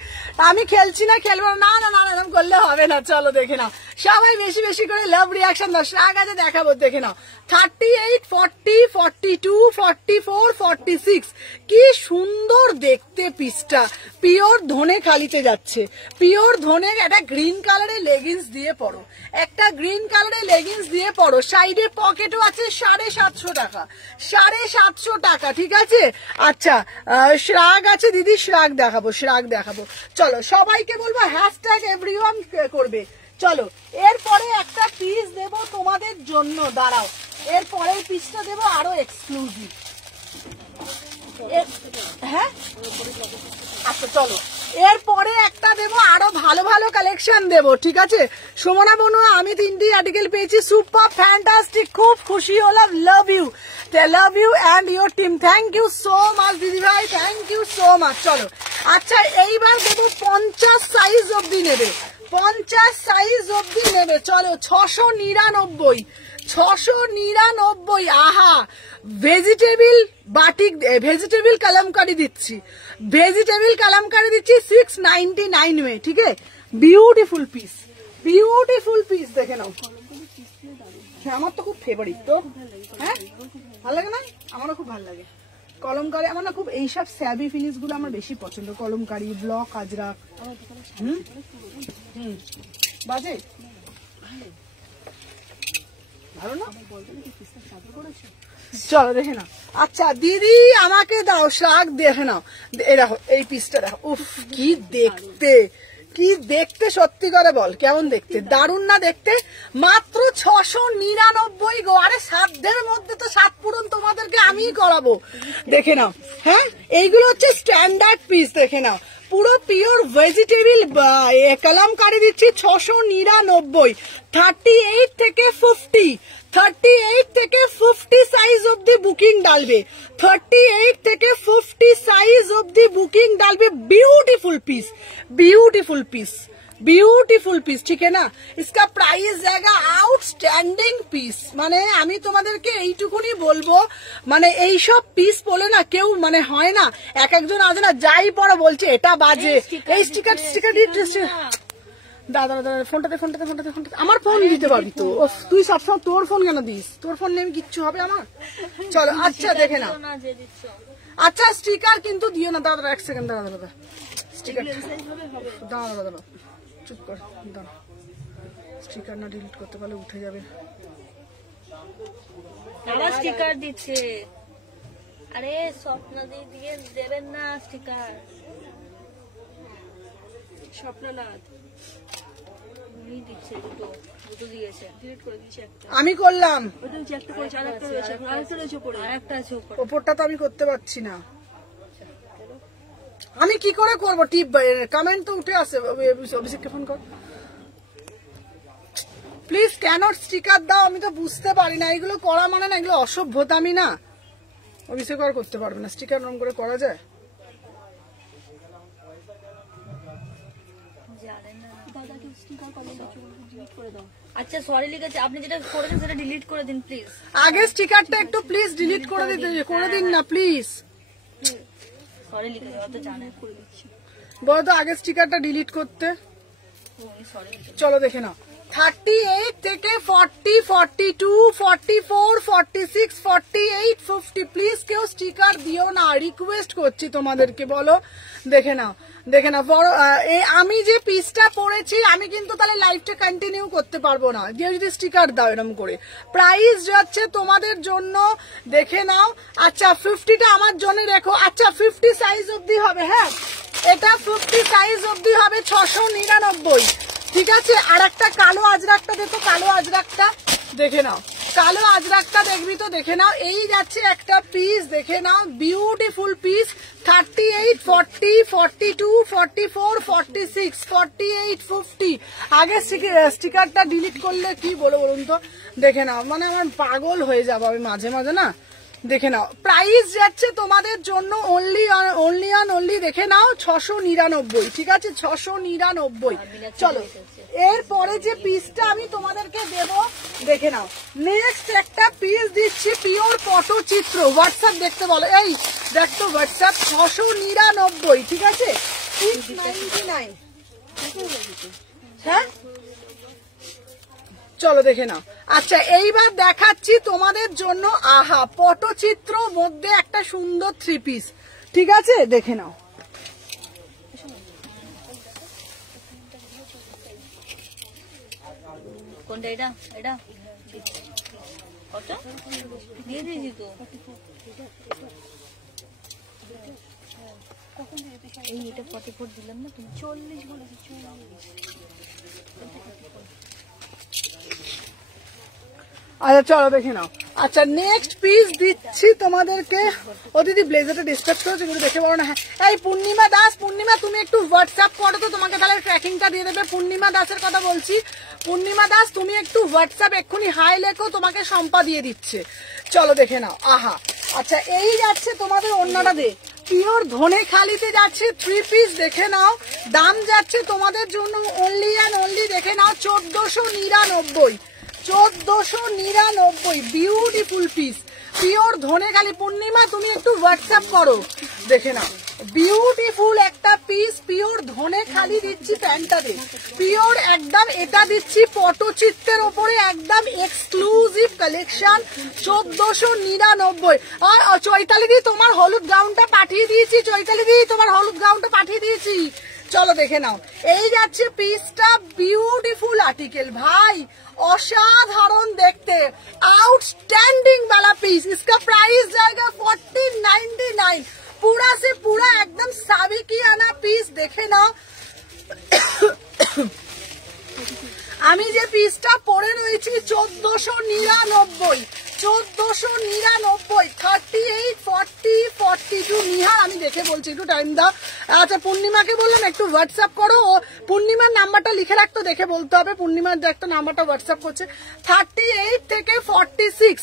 আমি খেলছি না, খেলবো না, না না এরকম করলে হবে না। চলো দেখে নাও, সবাই বেশি বেশি করে লাভ রিয়াকশন দাও। রাগ আছে দেখাবো, দেখে নাও 38, 40, 42, 44, 46। কি সুন্দর দেখতে পিসটা, পিওর ধনে খালিতে যাচ্ছে, পিওর ধনে। একটা গ্রিন কালারের লেগিংস দিয়ে পড়ো, একটা গ্রিন কালারের লেগিংস দিয়ে পড়ো, সাইডে পকেটও আছে। 750 টাকা, 750 টাকা, ঠিক আছে। আচ্ছা শ্রাগ আছে দিদি, শ্রাগ দেখাবো, শ্রাগ দেখাবো। চলো সবাইকে বলবো হ্যাশট্যাগ এভরিওয়ান করবে। চলো এরপরে একটা পিস দেব তোমাদের জন্য, দাঁড়াও, এরপরে পিসটা দেবো আরো এক্সক্লুসিভ। হ্যাঁ আচ্ছা চলো এরপরে একটা দেবো, আরো ভালো ভালো কালেকশন দেবো, ঠিক আছে। সুমনা বনুয়া, আমি 3টি আর্টিকেল পেয়েছি, সুপার ফ্যান্টাস্টিক, খুব খুশি হলাম। Love you, love you and your team, thank you so much দিদি ভাই, থ্যাংক ইউ সো মাচ। চলো আচ্ছা এইবার দেবো 50 সাইজ অব্দি নেবে, 50 সাইজ অব্দি নেবে। চলো 699, 699। আহা ভেজিটেবিল বাটিক, ভেজিটেবিল কালামকারি দিচ্ছি, ভেজিটেবিল কালামকারি দিচ্ছি 699 মে, ঠিক আছে। বিউটিফুল পিস, বিউটিফুল পিস দেখে নাও। হ্যাঁ আমার তো খুব ফেভারিট, তো হ্যাঁ ভালো লাগে না? আমারও খুব ভালো লাগে কলমকারি, আমার না খুব এইসব স্যাবি ফিনিশ গুলো আমার বেশি পছন্দ, কলমকারি, ব্লক, আজরাক। বাজে ভালো না? চলো দেখে নাও। আচ্ছা দিদি আমাকে দাও শাক, দেখে নাও, এই দেখো এই পিসটা দেখো, উফ কি দেখতে, কি দেখতে, সত্যি করে বল কেমন দেখতে, দারুণ না দেখতে। মাত্র 699 গো। আরে সাধ্যের মধ্যে তো 7 পূরণ তোমাদেরকে আমিই করাবো, দেখে নাও। হ্যাঁ এইগুলো হচ্ছে স্ট্যান্ডার্ড পিস, দেখে নাও, পুরো পিওর ভেজিটেবল কালামকারি দিচ্ছি 699। 38 থেকে 50, 38 থেকে 50 সাইজ অব্দি বুকিং ডালবে, 38 থেকে 50 সাইজ অব্দি বুকিং ডালবে। Beautiful piece, beautiful piece, beautiful piece, ठीक है ना। इसका प्राइस जाएगा आउटस्टैंडिंग पीस। মানে আমি তোমাদেরকে এইটুকুনি বলবো, মানে এই সব পিস বলে না কেউ মানে হয় না, এক একজন আছে না যাই পড়া বলছে এটা বাজে, এই স্টিকার স্টিকার দাদা দাদা ফোনটাতে ফোনটাতে ফোনটাতে ফোনটাতে আমার ফোন দিতে পারবি তো, তুই সবসময় তোর ফোন কেন দিস, তোর ফোন নিয়ে কিচ্ছু হবে আমার। চলো আচ্ছা দেখে না, আচ্ছা স্টিকার কিন্তু দিও না দাদা, এক সেকেন্ড দাদা দাদা, স্টিকার দাদা দাদা দাদা চুপ কর, দাদা স্টিকার না ডিলিট করতে পারলে উঠে যাবে। স্টিকার দিচ্ছে, আরে স্বপ্ন দিয়ে দেবেন না স্টিকার, স্বপ্ননাথ আমি করলাম, ওপরটা তো আমি করতে পারছি না, আমি কি করে করবো? টিপ কমেন্ট তো উঠে আসে। অভিষেককে ফোন কর প্লিজ, কেন স্টিকার দাও আমি তো বুঝতে পারি না, এগুলো করা মানে না এগুলো অসভ্যতামি না। অভিষেক আর করতে পারবে না, স্টিকার রং করে করা যায়? আচ্ছা সরি লিখেছে, আপনি যেটা করেছেন সেটা ডিলিট করে দিন প্লিজ। আগে স্টিকারটা একটু প্লিজ ডিলিট করে দিন না প্লিজ। সরি লিখেছে, অত জানে করে দিচ্ছি। বলো তো আগে স্টিকারটা ডিলিট করতে। চলো দেখে নাও 38 থেকে 40, 42, 44, 46, 48, 50 প্লিজ কেউ স্টিকার দিও না, রিকোয়েস্ট করছি তোমাদেরকে। বলো দেখে নাও বড় আমি যে পিসটা পড়েছি আমি কিন্তু তাহলে লাইভটা কন্টিনিউ করতে পারবো না দিয়ে যদি স্টিকার দাও এরকম করে। প্রাইস যাচ্ছে তোমাদের জন্য দেখে নাও। আচ্ছা 50টা আমার জন্য রেখো। আচ্ছা 50 সাইজ অবধি হবে, হ্যাঁ এটা 50 সাইজ অবধি হবে 699। ঠিক আছে, আর একটা কালো আজরাকটা দেখো, কালো আজরাকটা দেখে নাও, কালো আজরাকটা দেখবি তো দেখে নাও। এই যাচ্ছে একটা পিস দেখে নাও, বিউটিফুল পিস 38, 40, 42, 44, 46, 48, 50। আগে স্টিকারটা ডিলিট করলে কি বলুন তো, দেখে নাও মানে আমার পাগল হয়ে যাবো আমি মাঝে মাঝে না। দেখে নাও প্রাইস যাচ্ছে তোমাদের জন্য অনলি দেখে নাও 699। ঠিক আছে 699। চলো এরপরে যে পিসটা আমি তোমাদেরকে দেব দেখে নাও। নেক্সট একটা পিস দিচ্ছি পিওর পটচিত্র, হোয়াটসঅ্যাপ দেখতে বলো, এই দেখতো হোয়াটসঅ্যাপ 699। ঠিক আছে 699। হ্যাঁ চলো দেখে নাও। আচ্ছা এইবার দেখাচ্ছি তোমাদের জন্য আহা পটচিত্র মধ্যে একটা সুন্দর 3 পিস। ঠিক আছে দেখে নাও। কোনটা এটা? এটা কত দিয়ে দিয়েছি তো। এই এটা 44 দিলাম না তুমি? 40 বলেছি, 40। আচ্ছা চলো দেখে নাও। আচ্ছা নেক্সট পিস দিচ্ছি তোমাদেরকে। ও দিদি ব্লেজারটা ডিস্টার্ব করেছে কিন্তু দেখে বলো না। হ্যাঁ এই পূর্ণিমা দাস, পূর্ণিমা তুমি একটু হোয়াটসঅ্যাপ করো তো, তোমাকে তাহলে ট্র্যাকিংটা দিয়ে দেবে। পূর্ণিমা দাসের কথা বলছি, পূর্ণিমা দাস তুমি একটু হোয়াটসঅ্যাপ এক্ষুনি হাই লেখো, তোমাকে সম্পা দিয়ে দিচ্ছে। চলো দেখে নাও আহা। আচ্ছা এই যাচ্ছে তোমাদের অন্যটা দে, পিওর ধনেখালিতে যাচ্ছে 3 পিস দেখে নাও। দাম যাচ্ছে তোমাদের জন্য অনলি দেখে নাও 1499। 1499 বিউটিফুল পিস পিওর ধনেখালি। পূর্ণিমা তুমি একটু হোয়াটসঅ্যাপ করো দেখে নাও, বিউটিফুল একটা পিস পিওর ধনেখালি দিচ্ছি প্যান্টটাতে, পিওর একদম এটা দিচ্ছি পটচিত্রের ওপরে একদম এক্সক্লুসিভ কালেকশন 1499। আর চৈতালি দি তোমার হলুদ গাউনটা পাঠিয়ে দিয়েছি, চৈতালি দি তোমার হলুদ গাউনটা পাঠিয়ে দিয়েছি। চলো দেখে নাও এই যাচ্ছে পিসটা, বিউটিফুল আর্টিকেল ভাই, অসাধারণ দেখতে, आउटस्टैंडिंग वाला पीस। इसका प्राइस जाएगा 1499। पूरा से पूरा एकदम साबिकियाना पीस देखे ना। আমি যে পিসটা পরে রয়েছি 1499। 1499 38, 40, 42। নিহার আমি দেখে বলছি, একটু টাইম দাও। আচ্ছা পূর্ণিমাকে বললাম একটু হোয়াটসঅ্যাপ করো, পূর্ণিমার নাম্বারটা লিখে রাখতে দেখে বলতে হবে। পূর্ণিমার একটা নাম্বারটা হোয়াটসঅ্যাপ করছে 38 থেকে 46।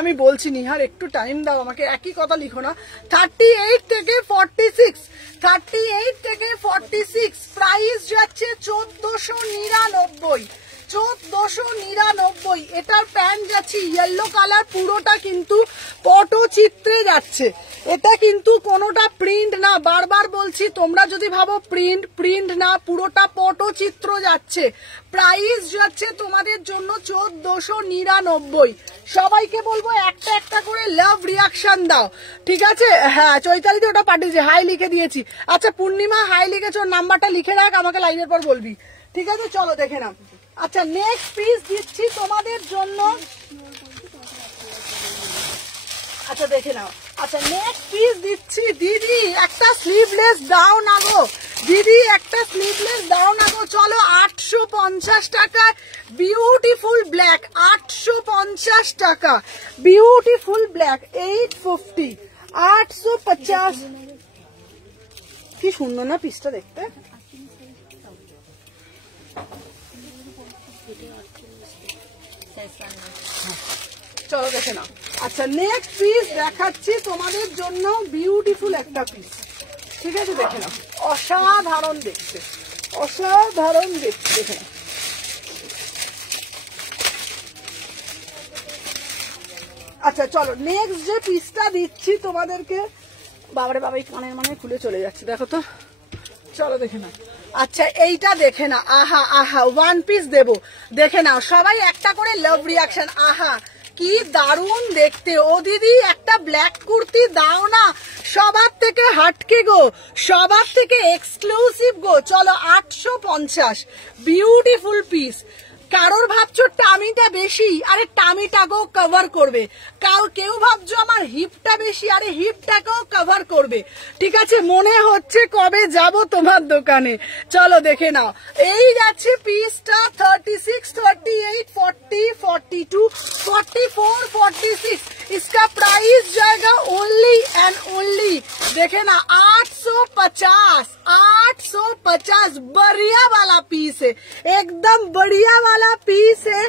আমি বলছি নিহার একটু টাইম দাও আমাকে, একই কথা লিখো না। 38 থেকে 46, 38 থেকে 46। প্রাইস যাচ্ছে 1499। 1499। এটার প্যান্ট যাচ্ছে ইয়েলো কালার, পুরোটা কিন্তু পটচিত্রে যাচ্ছে। এটা কিন্তু কোনোটা প্রিন্ট না, বারবার বলছি তোমরা যদি ভাবো প্রিন্ট না, পুরোটা পটচিত্র যাচ্ছে। প্রাইস যাচ্ছে তোমাদের জন্য 1499। সবাইকে বলবো একটা একটা করে লাভ রিয়াকশন দাও, ঠিক আছে? হ্যাঁ চৈতালিতে ওটা পাঠিয়েছে, হাই লিখে দিয়েছি। আচ্ছা পূর্ণিমা হাই লিখেছ, নাম্বারটা লিখে রাখ, আমাকে লাইনের পর বলবি, ঠিক আছে? চলো দেখে নাও। আচ্ছা নেক্সট পিস দিচ্ছি তোমাদের জন্য, আচ্ছা দেখে নাও। আচ্ছা নেক্সট পিস দিচ্ছি, দিদি একটা স্লিভলেস দাও না গো, দিদি একটা স্লিভলেস দাও না গো। চলো 850 টাকায় বিউটিফুল ব্ল্যাক, 850 টাকা বিউটিফুল ব্ল্যাক, 850, 850। কি সুন্দর না পিসটা দেখতে। চলো দেখে নাও। আচ্ছা নেক্সট পিস দেখাচ্ছি তোমাদের জন্য, বিউটিফুল একটা পিস, ঠিক আছে? দেখে নাও, অসাধারণ দেখতে, অসাধারণ দেখতে। দেখে নাও। আচ্ছা চলো নেক্সট যে পিসটা দিচ্ছি তোমাদেরকে, বাবারে বাবা এই কানের মানে খুলে চলে যাচ্ছে, দেখো তো, চলো দেখে নাও। আচ্ছা এইটা দেখে না, আহা আহা, ওয়ান পিস দেবো, দেখে নাও সবাই একটা করে লাভ রিয়াকশন। আহা কি দারুণ দেখতে। ও দিদি একটা ব্ল্যাক কুর্তি দাও না, সবার থেকে হাটকে গো, সবার থেকে এক্সক্লুসিভ গো। চলো 850, বিউটিফুল পিস। কারোর ভাবছো টামিটা বেশি, আরে টামিটাকেও কভার করবে। কেউ ভাবছো আমার হিপটা বেশি, আরে হিপটাকেও কভার করবে। ঠিক আছে, মনে হচ্ছে কবে যাব তোমার দোকানে। চলো দেখে নাও, এই যাচ্ছে পিসটা 36, 38, 40, 42, 44, 46। इसका प्राइस जाएगा ओनली एंड ओनली, देखे ना 850, 850। बढ़िया वाला पीस है, एकदम बढ़िया वाला पीस है,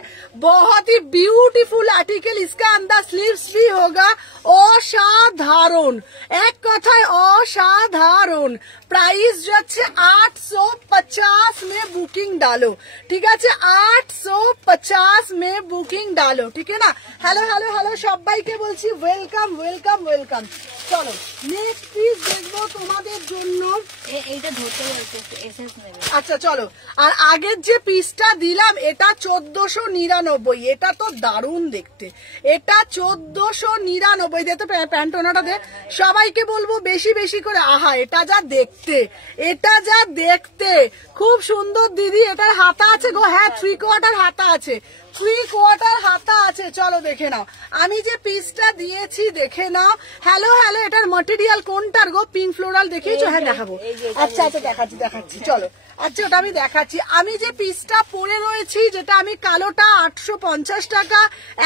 बहुत ही ब्यूटीफुल आर्टिकल। इसका अंदर स्लीव्स भी होगा। असाधारण, एक कथाय असाधारण। प्राइस যাচ্ছে 850 में बुकिंग डालो, ठीक আছে, 850 में बुकिंग डालो, ठीक है ना। हेलो हेलो हेलो সবাইকে বলছি ওয়েলকাম ওয়েলকাম ওয়েলকাম। চলো নেক্সট পিস দেখবো তোমাদের জন্য, এইটা ধরতে বলছে এসএস নেবে। আচ্ছা চলো, আর আগের যে পিসটা দিলাম এটা 1499, এটা তো দারুণ দেখতে, এটা 1499। দে তো প্যান্টোনাটা দে, সবাইকে বলবো বেশি বেশি করে। আহা এটা যা দেখতে, এটা যা দেখতে, খুব সুন্দর দিদি। এটার হাতা আছে গো, হ্যাঁ 3/4 হাতা আছে, 3/4 হাতা আছে। চলো দেখে নাও, আমি যে পিসটা দিয়েছি দেখে নাও। হ্যালো হ্যালো, এটার ম্যাটেরিয়াল কোনটার গো? Pink floral দেখিয়েছো? হ্যাঁ দেখাবো। আচ্ছা আচ্ছা দেখাচ্ছি দেখাচ্ছি, চলো। আচ্ছা ওটা আমি দেখাচ্ছি। আমি যে পিসটা পরে রয়েছি, যেটা আমি কালোটা 850 টাকা,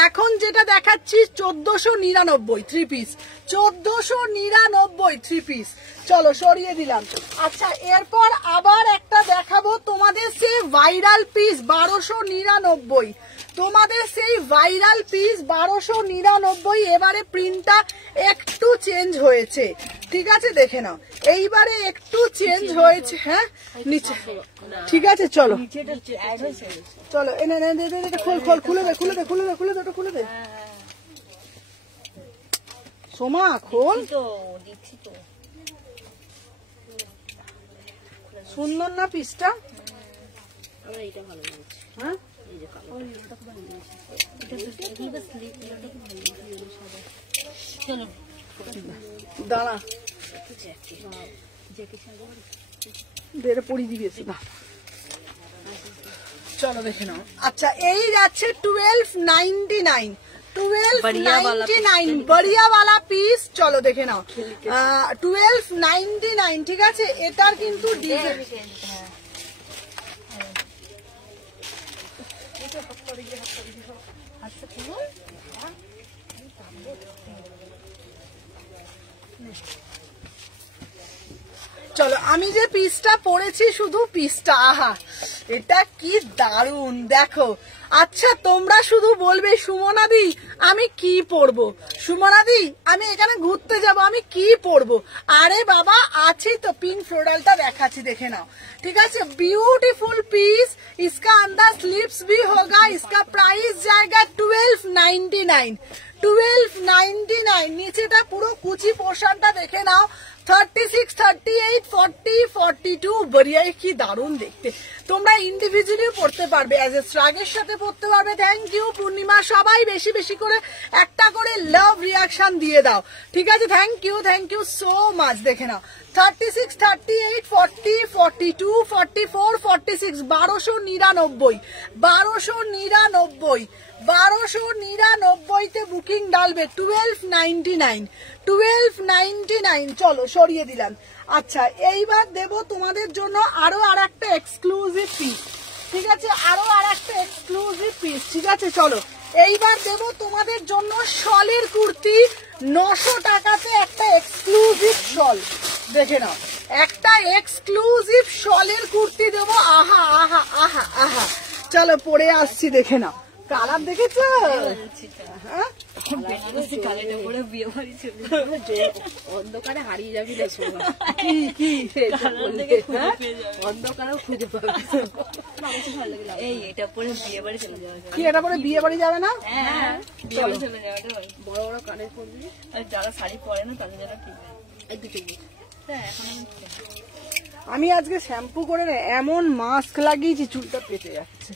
এখন যেটা দেখাচ্ছি 1499 থ্রি পিস, 1499 থ্রি পিস। চলো সরিয়ে দিলাম। আচ্ছা এরপর আবার একটা দেখাবো তোমাদের, সেই ভাইরাল পিস 1299, তোমাদের সেই ভাইরাল পিস 1299। এবারে প্রিন্টটা একটু চেঞ্জ হয়েছে, ঠিক আছে, দেখে নাও, এইবারে একটু চেঞ্জ হয়েছে। হ্যাঁ নিচে, ঠিক আছে চলো চলো, এনে খোল খোল, খুলে দে খুলে দে খুলে দে খুলে দে, ওটা খুলে দে সোমা, খোল। সুন্দর না পিসটা? হ্যাঁ দাঁড়া পড়ি দিয়েছে না, চলো দেখে নাও। আচ্ছা এই যাচ্ছে 1299, 1299 बढ़िया वाला পিস। চলো দেখে নাও, 1299, ঠিক আছে। এটার কিন্তু ডিজাইন চলো, আমি যে পিসটা পরেছি, শুধু পিসটা, আহা এটা কি দারুণ দেখো। আচ্ছা তোমরা শুধু বলবে সুমনাদি আমি কি পরবো, সুমনাদি আমি এখানে ঘুরতে যাব, আমি কি পরবো। আরে বাবা আছে তো, পিঙ্ক ফ্লোরালটা দেখাচ্ছি দেখে নাও, ঠিক আছে। ब्यूटीफुल पीस, इसका अंदर स्लीव्स भी होगा। इसका प्राइस जाएगा 1299, 1299। নিচেটা পুরো কুচি পোর্শনটা দেখে নাও, 36, 38, 40, 42। बढ़िया, কি দারুণ দেখতে। তোমরা ইন্ডিভিজুয়ালি পড়তে পারবে, এজ এ স্ট্রাগের সাথে পড়তে পারবে। থ্যাংক ইউ পূর্ণিমা, সবাই বেশি বেশি করে একটা করে লাভ রিয়াকশন দিয়ে দাও, ঠিক আছে। Thank you so much. দেখে নাও 36, 38, 40, 42, 44, 46, 1299, 1299, 1299 বুকিং ডালবে, 1299, 1299। চলো সরিয়ে দিলাম। আচ্ছা এইবার দেব তোমাদের জন্য আরো আর একটা এক্সক্লুসিভ পিস, ঠিক আছে, আরো আর একটা এক্সক্লুসিভ পিস, ঠিক আছে। চলো এইবার দেব তোমাদের জন্য শলের কুর্তি, 900 টাকাতে একটা এক্সক্লুসিভ শল, দেখে নাও, একটা এক্সক্লুসিভ শলের কুর্তি দেবো। আহা আহা আহা আহা, চলো পরে আসছি, দেখে নাও, কালার দেখেছো? হ্যাঁ অন্ধকারে হারিয়ে যাবি না শোভা, কি কি অন্ধকারেও খুঁজে পাবি। এই এটা পরে বিয়ে বাড়ি চলে যাওয়া কি এটা পরে বিয়ে বাড়ি যাবে না? হ্যাঁ বিয়ে বাড়ি চলে যাওয়াটা ভালো। বড় বড় কানের পরবি, আর যারা শাড়ি পরে না তাদের জন্য ঠিক এই দুটো বুঝ। হ্যাঁ এখন আমি আজকে শ্যাম্পু করে না এমন মাস্ক লাগিয়েছি চুলটা পেতে যাচ্ছে।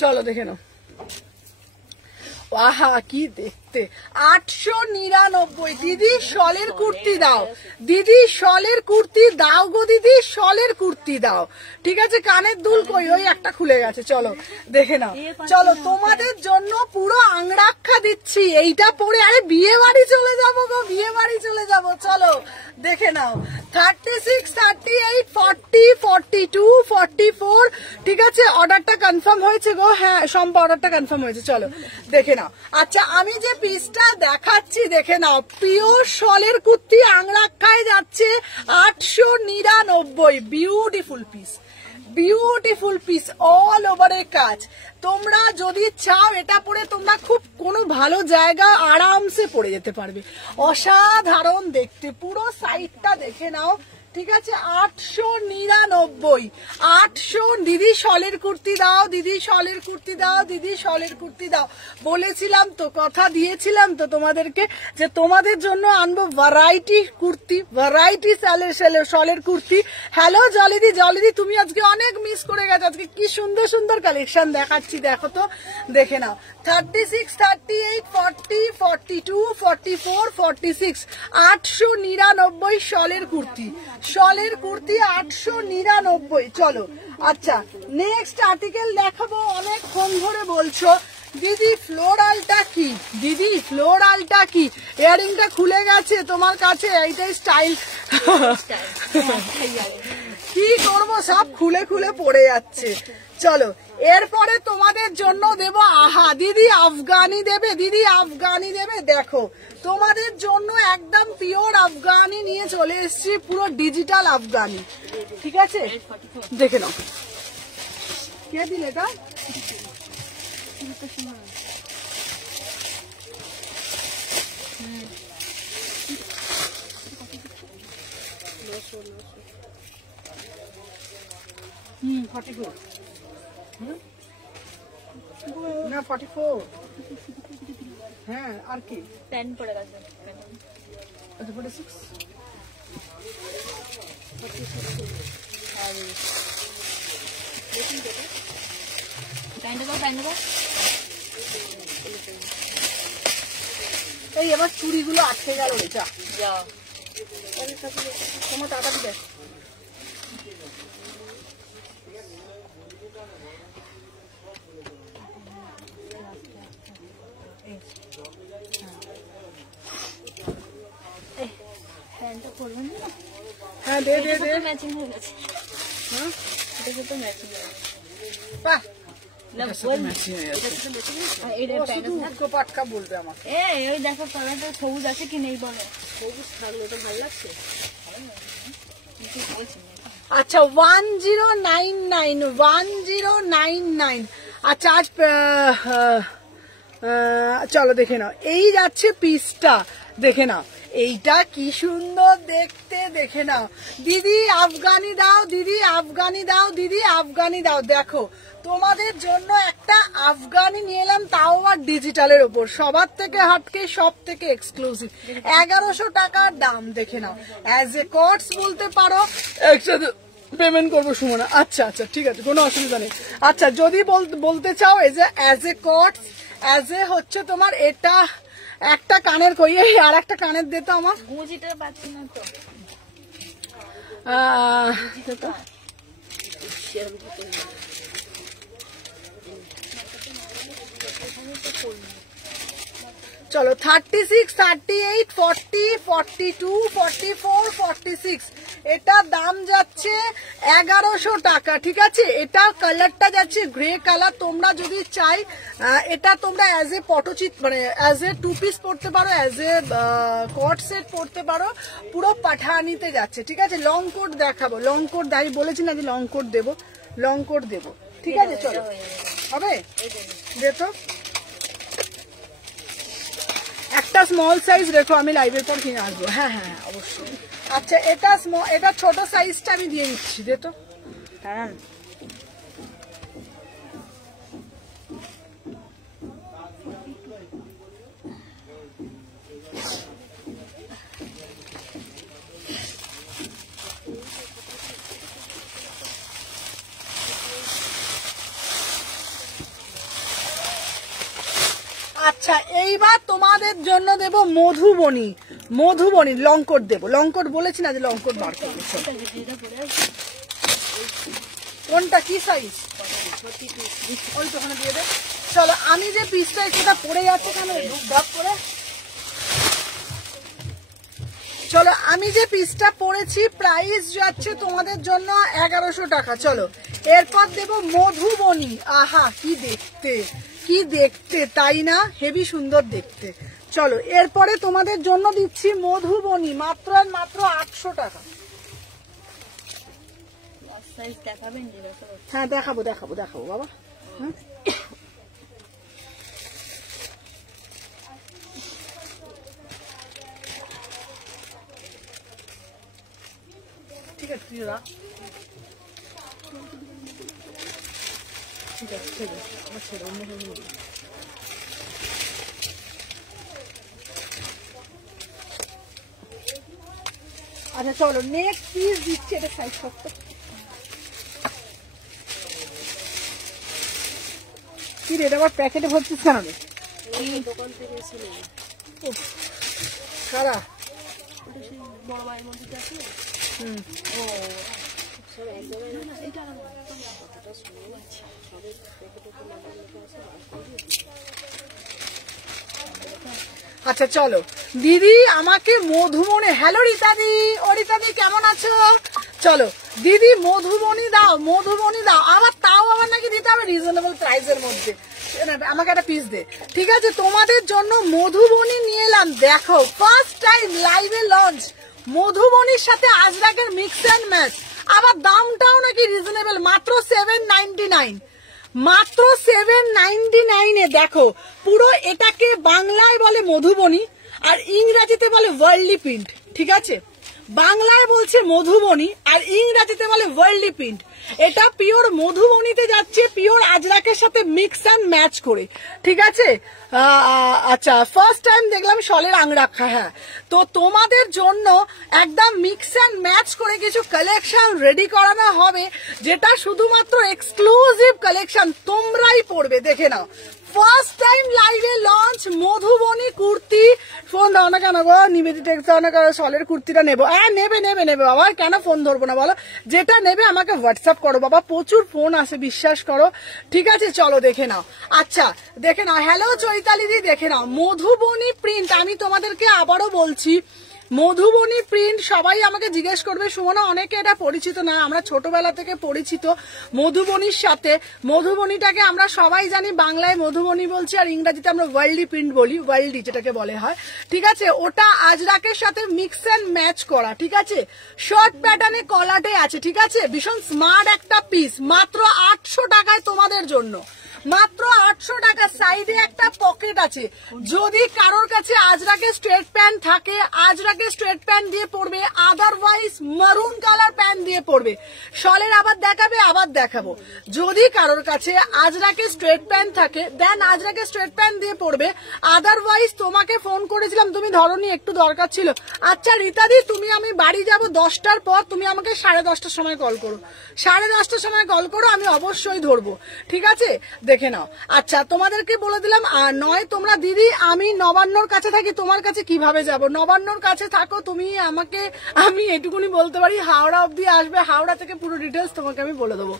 চলো দেখে নাও। আহা কি দেখতে। 899। দিদি শলের কুর্তি দাও, দিদি শলের কুর্তি দাও গো, দিদি শলের কুর্তি দাও। ঠিক আছে, কানের দুল কই? ওই একটা খুলে গেছে। চলো দেখে নাও। চলো তোমাদের জন্য পুরো আংরাক্ষা দিচ্ছি এইটা পরে। আরে বিয়ে বাড়ি চলে যাবো গো, বিয়ে বাড়ি চলে যাবো। চলো দেখে নাও। 36, 38, 40, 42, 44। ঠিক আছে, অর্ডারটা কনফার্ম হয়েছে গো। হ্যাঁ সম্পা অর্ডারটা কনফার্ম হয়েছে। চলো দেখে নাও। আচ্ছা আমি যে পিসটা দেখাচ্ছি দেখে নাও, পিওর শলের কুর্তি আংরাক্ষায় যাচ্ছে 899। Beautiful piece, beautiful piece, all ওভারের কাজ। তোমরা যদি চাও এটা পরে তোমরা খুব কোনো ভালো জায়গা আরামসে পরে যেতে পারবে। অসাধারণ দেখতে, পুরো সাইডটা দেখে নাও। ঠিক আছে, 899। 800। দিদি শলের কুর্তি দাও, দিদি শলের কুর্তি দাও, দিদি শলের কুর্তি দাও। বলেছিলাম তো, কথা দিয়েছিলাম তো তোমাদেরকে যে তোমাদের জন্য আনবো ভ্যারাইটি কুর্তি, ভ্যারাইটি শলের কুর্তি। হ্যালো জলিদি, জলিদি তুমি আজকে অনেক মিস করে গেছো। আজকে কি সুন্দর সুন্দর কালেকশন দেখাচ্ছি, দেখো তো, দেখে নাও। 36, 38, 40, 42, 44, 46। 899 শলের কুর্তি, শলের কুর্তি 899। চলো আচ্ছা নেক্সট আর্টিকেল দেখাবো। অনেকক্ষণ ধরে বলছো দিদি ফ্লোরালটা কি, দিদি ফ্লোরালটা কি? ইয়ারিংটা খুলে গেছে তোমার কাছে, এইটাই স্টাইল। কি করবো, সব খুলে খুলে পড়ে যাচ্ছে। চলো এরপরে তোমাদের জন্য দেব, আহা দিদি আফগানি দেবে, দিদি আফগানি দেবে। দেখো তোমাদের জন্য একদম পিওর আফগানি নিয়ে চলে এসেছি, পুরো ডিজিটাল আফগানি। ঠিক আছে, দেখে নাও। কে দিলে এটা? হুম 44 না 44। হ্যাঁ আর কি প্যান্ট পরে গেছে। আচ্ছা 46। প্যান্টে দাও, প্যান্টে দাও। এই এবার চুড়িগুলো আটকে গেল রে, যা যাও তোমার তাড়াতাড়ি দেখ। প্যান্টটা পরবেন না? হ্যাঁ দে দে দে। ম্যাচিং হয়ে গেছে। হ্যাঁ এটা সাথে ম্যাচিং হয়ে গেছে। বাহ, না এটার সাথে বল, matching হয়ে এটা যাচ্ছে। সাথে ম্যাচিং হয়ে গেছে। এটা ও প্যান্ট শুধু আছে না? উল্টো পাটকা বলবে আমাকে। ওই দেখো কালারটা সবুজ আছে কি নেই বলো। সবুজ থাকলে তো ভালো লাগছে। কি বলছি না। আচ্ছা 1099, 1099। আচ্ছা আজ চলো দেখে নাও। এই যাচ্ছে পিসটা, দেখে নাও এইটা কি সুন্দর দেখতে, দেখে নাও। দিদি আফগানি দাও, দিদি আফগানি দাও, দিদি আফগানি দাও। দেখো তোমাদের জন্য একটা আফগানি নিয়ে এলাম, তাও আর ডিজিটালের ওপর, সবার থেকে হাটকে, সব থেকে এক্সক্লুসিভ। 1100 টাকার দাম। দেখে নাও, অ্যাজ এ কটস বলতে পারো, একসাথে পেমেন্ট করবো সুমনা। আচ্ছা আচ্ছা ঠিক আছে, কোনো অসুবিধা নেই। আচ্ছা যদি বলতে চাও অ্যাজ এ কটস, অ্যাজ এ হচ্ছে তোমার এটা একটা কানের কই, আর একটা কানের দে তো আমার। গুঁজিটা পাচ্ছি না তো। চলো 36, 38, 40, 42, 44, 46। এটা দাম যাচ্ছে 1100 টাকা। ঠিক আছে, এটা কালারটা যাচ্ছে গ্রে কালার। তোমরা যদি চাই এটা তোমরা অ্যাজ এ পটচিত মানে অ্যাজ এ 2 পিস পড়তে পারো, অ্যাজ এ কট সেট পড়তে পারো, পুরো পাঠানিতে যাচ্ছে। ঠিক আছে, লং কোট দেখাবো, লং কোট দাঁড়ি বলেছি না যে লং কোট দেবো, লং কোট দেবো। ঠিক আছে চলো, হবে দে তো। স্মল সাইজ রেখো, আমি লাইভের পর কিনে আসবো। হ্যাঁ হ্যাঁ হ্যাঁ, অবশ্যই। আচ্ছা এটা ছোট সাইজটা আমি দিয়ে দিচ্ছি, দে তো। হ্যাঁ আচ্ছা এইবার তোমাদের জন্য দেব মধুবনী, মধুবনী লংকট দেবো। লংকট বলেছি না যে লংকট বার করবো। কোনটা কি সাইজ? ওই তো ওখানে দিয়ে দে। চলো আমি যে পিসটা সেটা পড়ে যাচ্ছে কেন ভাগ করে। চলো আমি যে পিসটা পড়েছি প্রাইস যাচ্ছে তোমাদের জন্য 1100 টাকা। চলো এরপর দেব মধুবনী। আহা কি দেখতে, কি দেখতে তাই না, হেভি সুন্দর দেখতে। চলো এরপরে তোমাদের জন্য দিচ্ছি মধুবনী, মাত্র আর মাত্র 800 টাকা। হ্যাঁ দেখাবো দেখাবো দেখাবো বাবা। হ্যাঁ ঠিক আছে, তুই রাখ। ঠিক আছে ঠিক আছে, আমার ছেড়ে অন্য কোনো নেই। আচ্ছা চলো নেক্সট পিস দিচ্ছি, এটা সাইজ করতে। কি রে, এটা আবার প্যাকেটে ভরছিস কেন রে? দোকান থেকে এসে নেই। কারা? ওটা সেই বড় মায়ের মন্দিরটা আছে না? হুম সব এক জায়গায় না, এইটা আলাদা। কথাটা শুনে যাচ্ছি সবের প্যাকেটে তো নাম্বার লেখা আছে, বার করে দিই। আচ্ছা চলো দিদি আমাকে মধুবনী, হ্যালো রীতাদি, ও রীতাদি কেমন আছো? চলো দিদি মধুবনী দাও, মধুবনী দাও। আবার তাও আবার নাকি দিতে হবে রিজনেবল প্রাইসের মধ্যে। আমাকে একটা পিস দে। ঠিক আছে তোমাদের জন্য মধুবনী নিয়ে এলাম। দেখো ফার্স্ট টাইম লাইভে লঞ্চ মধুবনীর সাথে আজরাকের মিক্স অ্যান্ড ম্যাচ। আবার দামটাও নাকি রিজনেবল, মাত্র 799, মাত্র 799 দেখো পুরো। এটাকে বাংলায় বলে মধুবনী আর ইংরেজিতে বলে ওয়ার্ল্ডলি প্রিন্ট। ঠিক আছে, বাংলায় বলছে মধুবনী আর ইংরেজিতে বলে ওয়ার্ল্ডলি প্রিন্ট। এটা পিওর মধুবনীতে যাচ্ছে, পিওর আজরাকের সাথে মিক্স অ্যান্ড ম্যাচ করে। ঠিক আছে, আচ্ছা ফার্স্ট টাইম দেখলাম শলের আংরাখা। হ্যাঁ তো তোমাদের জন্য একদম মিক্স অ্যান্ড ম্যাচ করে কিছু কালেকশন রেডি করানো হবে, যেটা শুধুমাত্র এক্সক্লুসিভ কালেকশন, তোমরাই পড়বে। দেখে নাও ফার্স্ট টাইম লাইভে লঞ্চ মধুবনী কুর্তি। ফোন দাও না কেন গো নিবেদিতা, শলের কুর্তিটা নেবো। হ্যাঁ নেবে নেবে নেবে বাবা, কেন ফোন ধরবো না বলো? যেটা নেবে আমাকে হোয়াটসঅ্যাপ করো বাবা, প্রচুর ফোন আসে বিশ্বাস করো। ঠিক আছে চলো দেখে নাও। আচ্ছা দেখে নাও, হ্যালো চৈতালিদি দেখে নাও মধুবনী প্রিন্ট। আমি তোমাদেরকে আবারও বলছি মধুবনী প্রিন্ট। সবাই আমাকে জিজ্ঞেস করবে সুমনা অনেকে এটা পরিচিত না, আমরা ছোটবেলা থেকে পরিচিত মধুবনীর সাথে। মধুবনীটাকে আমরা সবাই জানি বাংলায় মধুবনী বলছি আর ইংরেজিতে আমরা ওয়ার্ল্ডলি প্রিন্ট বলি, ওয়ার্ল্ডলি যেটাকে বলে হয়। ঠিক আছে, ওটা আজরাকের সাথে মিক্স অ্যান্ড ম্যাচ করা। ঠিক আছে, শর্ট প্যাটার্নে কলাটে আছে। ঠিক আছে, ভীষণ স্মার্ট একটা পিস, মাত্র 800 টাকায় তোমাদের জন্য, মাত্র 800 টাকা। সাইডে একটা পকেট আছে, যদি কারোর কাছে আজরাকে স্ট্রেট প্যান্ট থাকে আজরাকে স্ট্রেট প্যান্ট দিয়ে পরবে, আদারওয়াইজ মারুন কালার প্যান্ট দিয়ে পরবে। শলের আবার দেখাবে, আবার দেখাবো। যদি কারোর কাছে আজরাকে স্ট্রেট প্যান্ট থাকে দেন আজরাকে স্ট্রেট প্যান্ট দিয়ে পরবে, আদারওয়াইজ তোমাকে ফোন করেছিলাম তুমি ধরনি, একটু দরকার ছিল। আচ্ছা রীতাদি তুমি, আমি বাড়ি যাব 10টার পর, তুমি আমাকে 10:30টার সময় কল করো, 10:30টার সময় কল করো, আমি অবশ্যই ধরবো। ঠিক আছে দেখে নাও। আচ্ছা তোমাদেরকে বলে দিলাম, আর নয় তোমরা দিদি আমি নবান্নর কাছে থাকি, তোমার কাছে কিভাবে যাব? নবান্নর কাছে থাকো তুমি, আমাকে আমি এটুকুনি বলতে পারি হাওড়া অব্দি আসবে, হাওড়া থেকে পুরো ডিটেলস তোমাকে আমি বলে দেবো।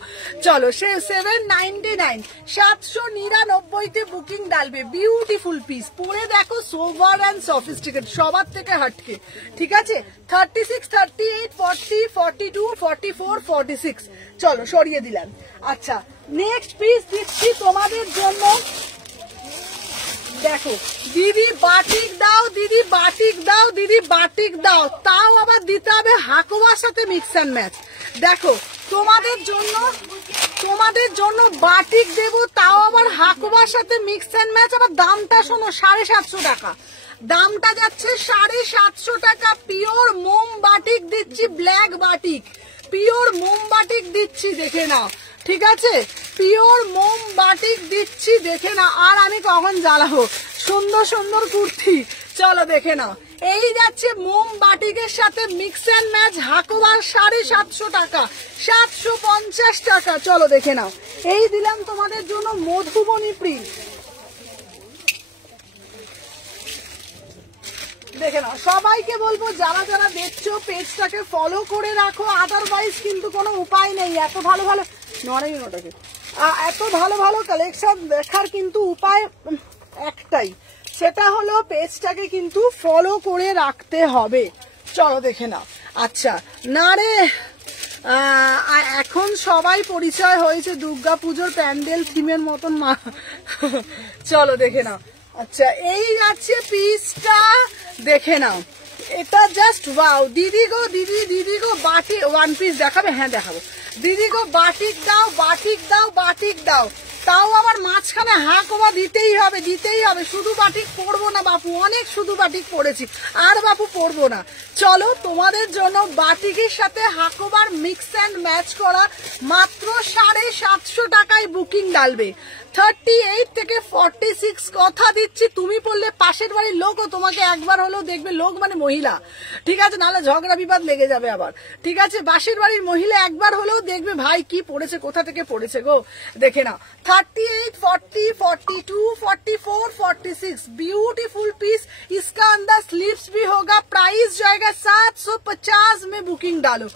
চলো সে 799, 799-তে বুকিং ডালবে। বিউটিফুল পিস, পরে দেখো সোভার অ্যান্ড সফিস্টিকেট, সবার থেকে হাটকে। ঠিক আছে, 36, 38, 40, 42, 44, 46। চলো সরিয়ে দিলাম। আচ্ছা নেক্সট পিস দিচ্ছি তোমাদের জন্য। দেখো দিদি বাটিক দাও, দিদি বাটিক দাও, দিদি বাটিক দাও, তাও আবার দিতে হবে হাকোবার সাথে মিক্স অ্যান্ড ম্যাচ। দেখো তোমাদের জন্য তোমাদের জন্য বাটিক দেবো, তাও আবার হাকুবার সাথে মিক্স অ্যান্ড ম্যাচ। আবার দামটা শোনো, 750 টাকা দামটা যাচ্ছে, 750 টাকা। পিওর মোম বাটিক দিচ্ছি, ব্ল্যাক বাটিক, পিওর মোম বাটিক দিচ্ছি, দেখে নাও, ঠিক আছে? পিওর মোম বাটিক দিচ্ছি, দেখে নাও। আর আমি কখন জ্বালাবো সুন্দর সুন্দর কুর্তি, চলো দেখে নাও। এই যাচ্ছে মোম বাটিকের সাথে মিক্স অ্যান্ড ম্যাচ হাকুবার, 750 টাকা, 750 টাকা। চলো দেখে নাও। এই দিলাম তোমাদের জন্য মধুবনী প্রিন্ট, দেখে নাও। সবাইকে বলবো যারা যারা দেখছো পেজটাকে ফলো করে রাখো, আদারওয়াইজ কিন্তু কোনো উপায় নেই। এত ভালো ভালো এত ভালো ভালো কালেকশন দেখার কিন্তু উপায় একটাই, সেটা হলো পেজটাকে কিন্তু ফলো করে রাখতে হবে। চলো দেখে নাও। আচ্ছা না রে, এখন সবাই পরিচয় হয়েছে দুর্গাপুজোর প্যান্ডেল থিমের মতন মা। চলো দেখে নাও। আচ্ছা এই যাচ্ছে পিসটা, দেখে নাও। এটা জাস্ট ওয়াও। দিদি গো, দিদি গো বাটি ওয়ান পিস দেখাবে? হ্যাঁ দেখাবো। দিদি গো বাটিক দাও, বাটিক দাও, বাটিক দাও। তাও আবার মাঝখানে হাকোবা দিতেই হবে, দিতেই হবে। শুধু বাটিক পরবো না বাপু, অনেক শুধু বাটিক পরেছি, আর বাপু পরবো না। চলো তোমাদের জন্য বাটিকের সাথে হাকোবার মিক্স অ্যান্ড ম্যাচ করা মাত্র 750 টাকায় বুকিং ডালবে। 38 থেকে 46 কথা দিচ্ছি, তুমি পড়লে পাশের বাড়ির লোকও তোমাকে একবার হলেও দেখবে, লোক মানে মহিলা, ঠিক আছে? নাহলে ঝগড়া বিবাদ লেগে যাবে আবার, ঠিক আছে? পাশের বাড়ির মহিলা একবার হলেও দেখবে ভাই কি পড়েছে, কোথা থেকে পড়েছে গো, দেখে নাও। 38, 40, 42, 44, 46 ब्यूटीफुल पीस। इसका अंदर स्लीव्स भी होगा। प्राइस जाएगा 750 में बुकिंग डालो,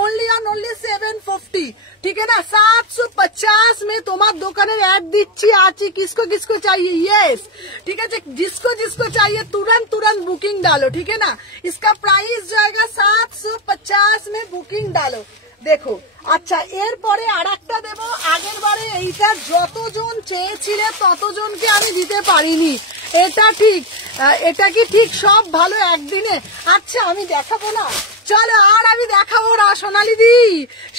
ओनली ऑन ओनली 750, ठीक है ना? 750 में तुम्हारे दुकान ऐड दीची आची, किसको किसको चाहिए, यस, ठीक है? जिसको जिसको चाहिए तुरंत तुरंत बुकिंग डालो, ठीक है ना? इसका प्राइस जाएगा 750 में बुकिंग डालो। দেখো আচ্ছা এরপরে আর একটা দেবো। আগের বারে এইটা যতজন চেয়েছিলে ততজনকে আমি দিতে পারিনি, এটা ঠিক, এটা কি ঠিক? সব ভালো একদিনে। আচ্ছা আমি দেখাবো না, চলো আর আমি দেখাবো না।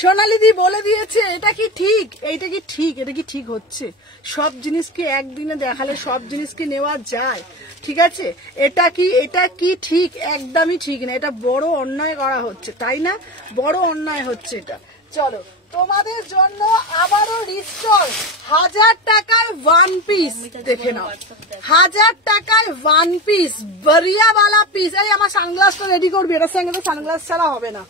সোনালিদি বলে দিয়েছে, এটা কি ঠিক? এইটা কি ঠিক? এটা কি ঠিক হচ্ছে? সব জিনিসকে একদিনে দেখালে সব জিনিসকে নেওয়া যায়, ঠিক আছে? এটা কি ঠিক? একদমই ঠিক না, এটা বড় অন্যায় করা হচ্ছে, তাই না? বড় অন্যায় হচ্ছে এটা। চলো তোমাদের জন্য আবারও রিস্টল 1000 টাকায় ওয়ান পিস, দেখে নাও। 1000 টাকায় ওয়ান পিস, বরিয়াওয়ালা পিস। এই আমার সানগ্লাসটা রেডি করবি, এটার সঙ্গে তো সানগ্লাস ছাড়া হবে না,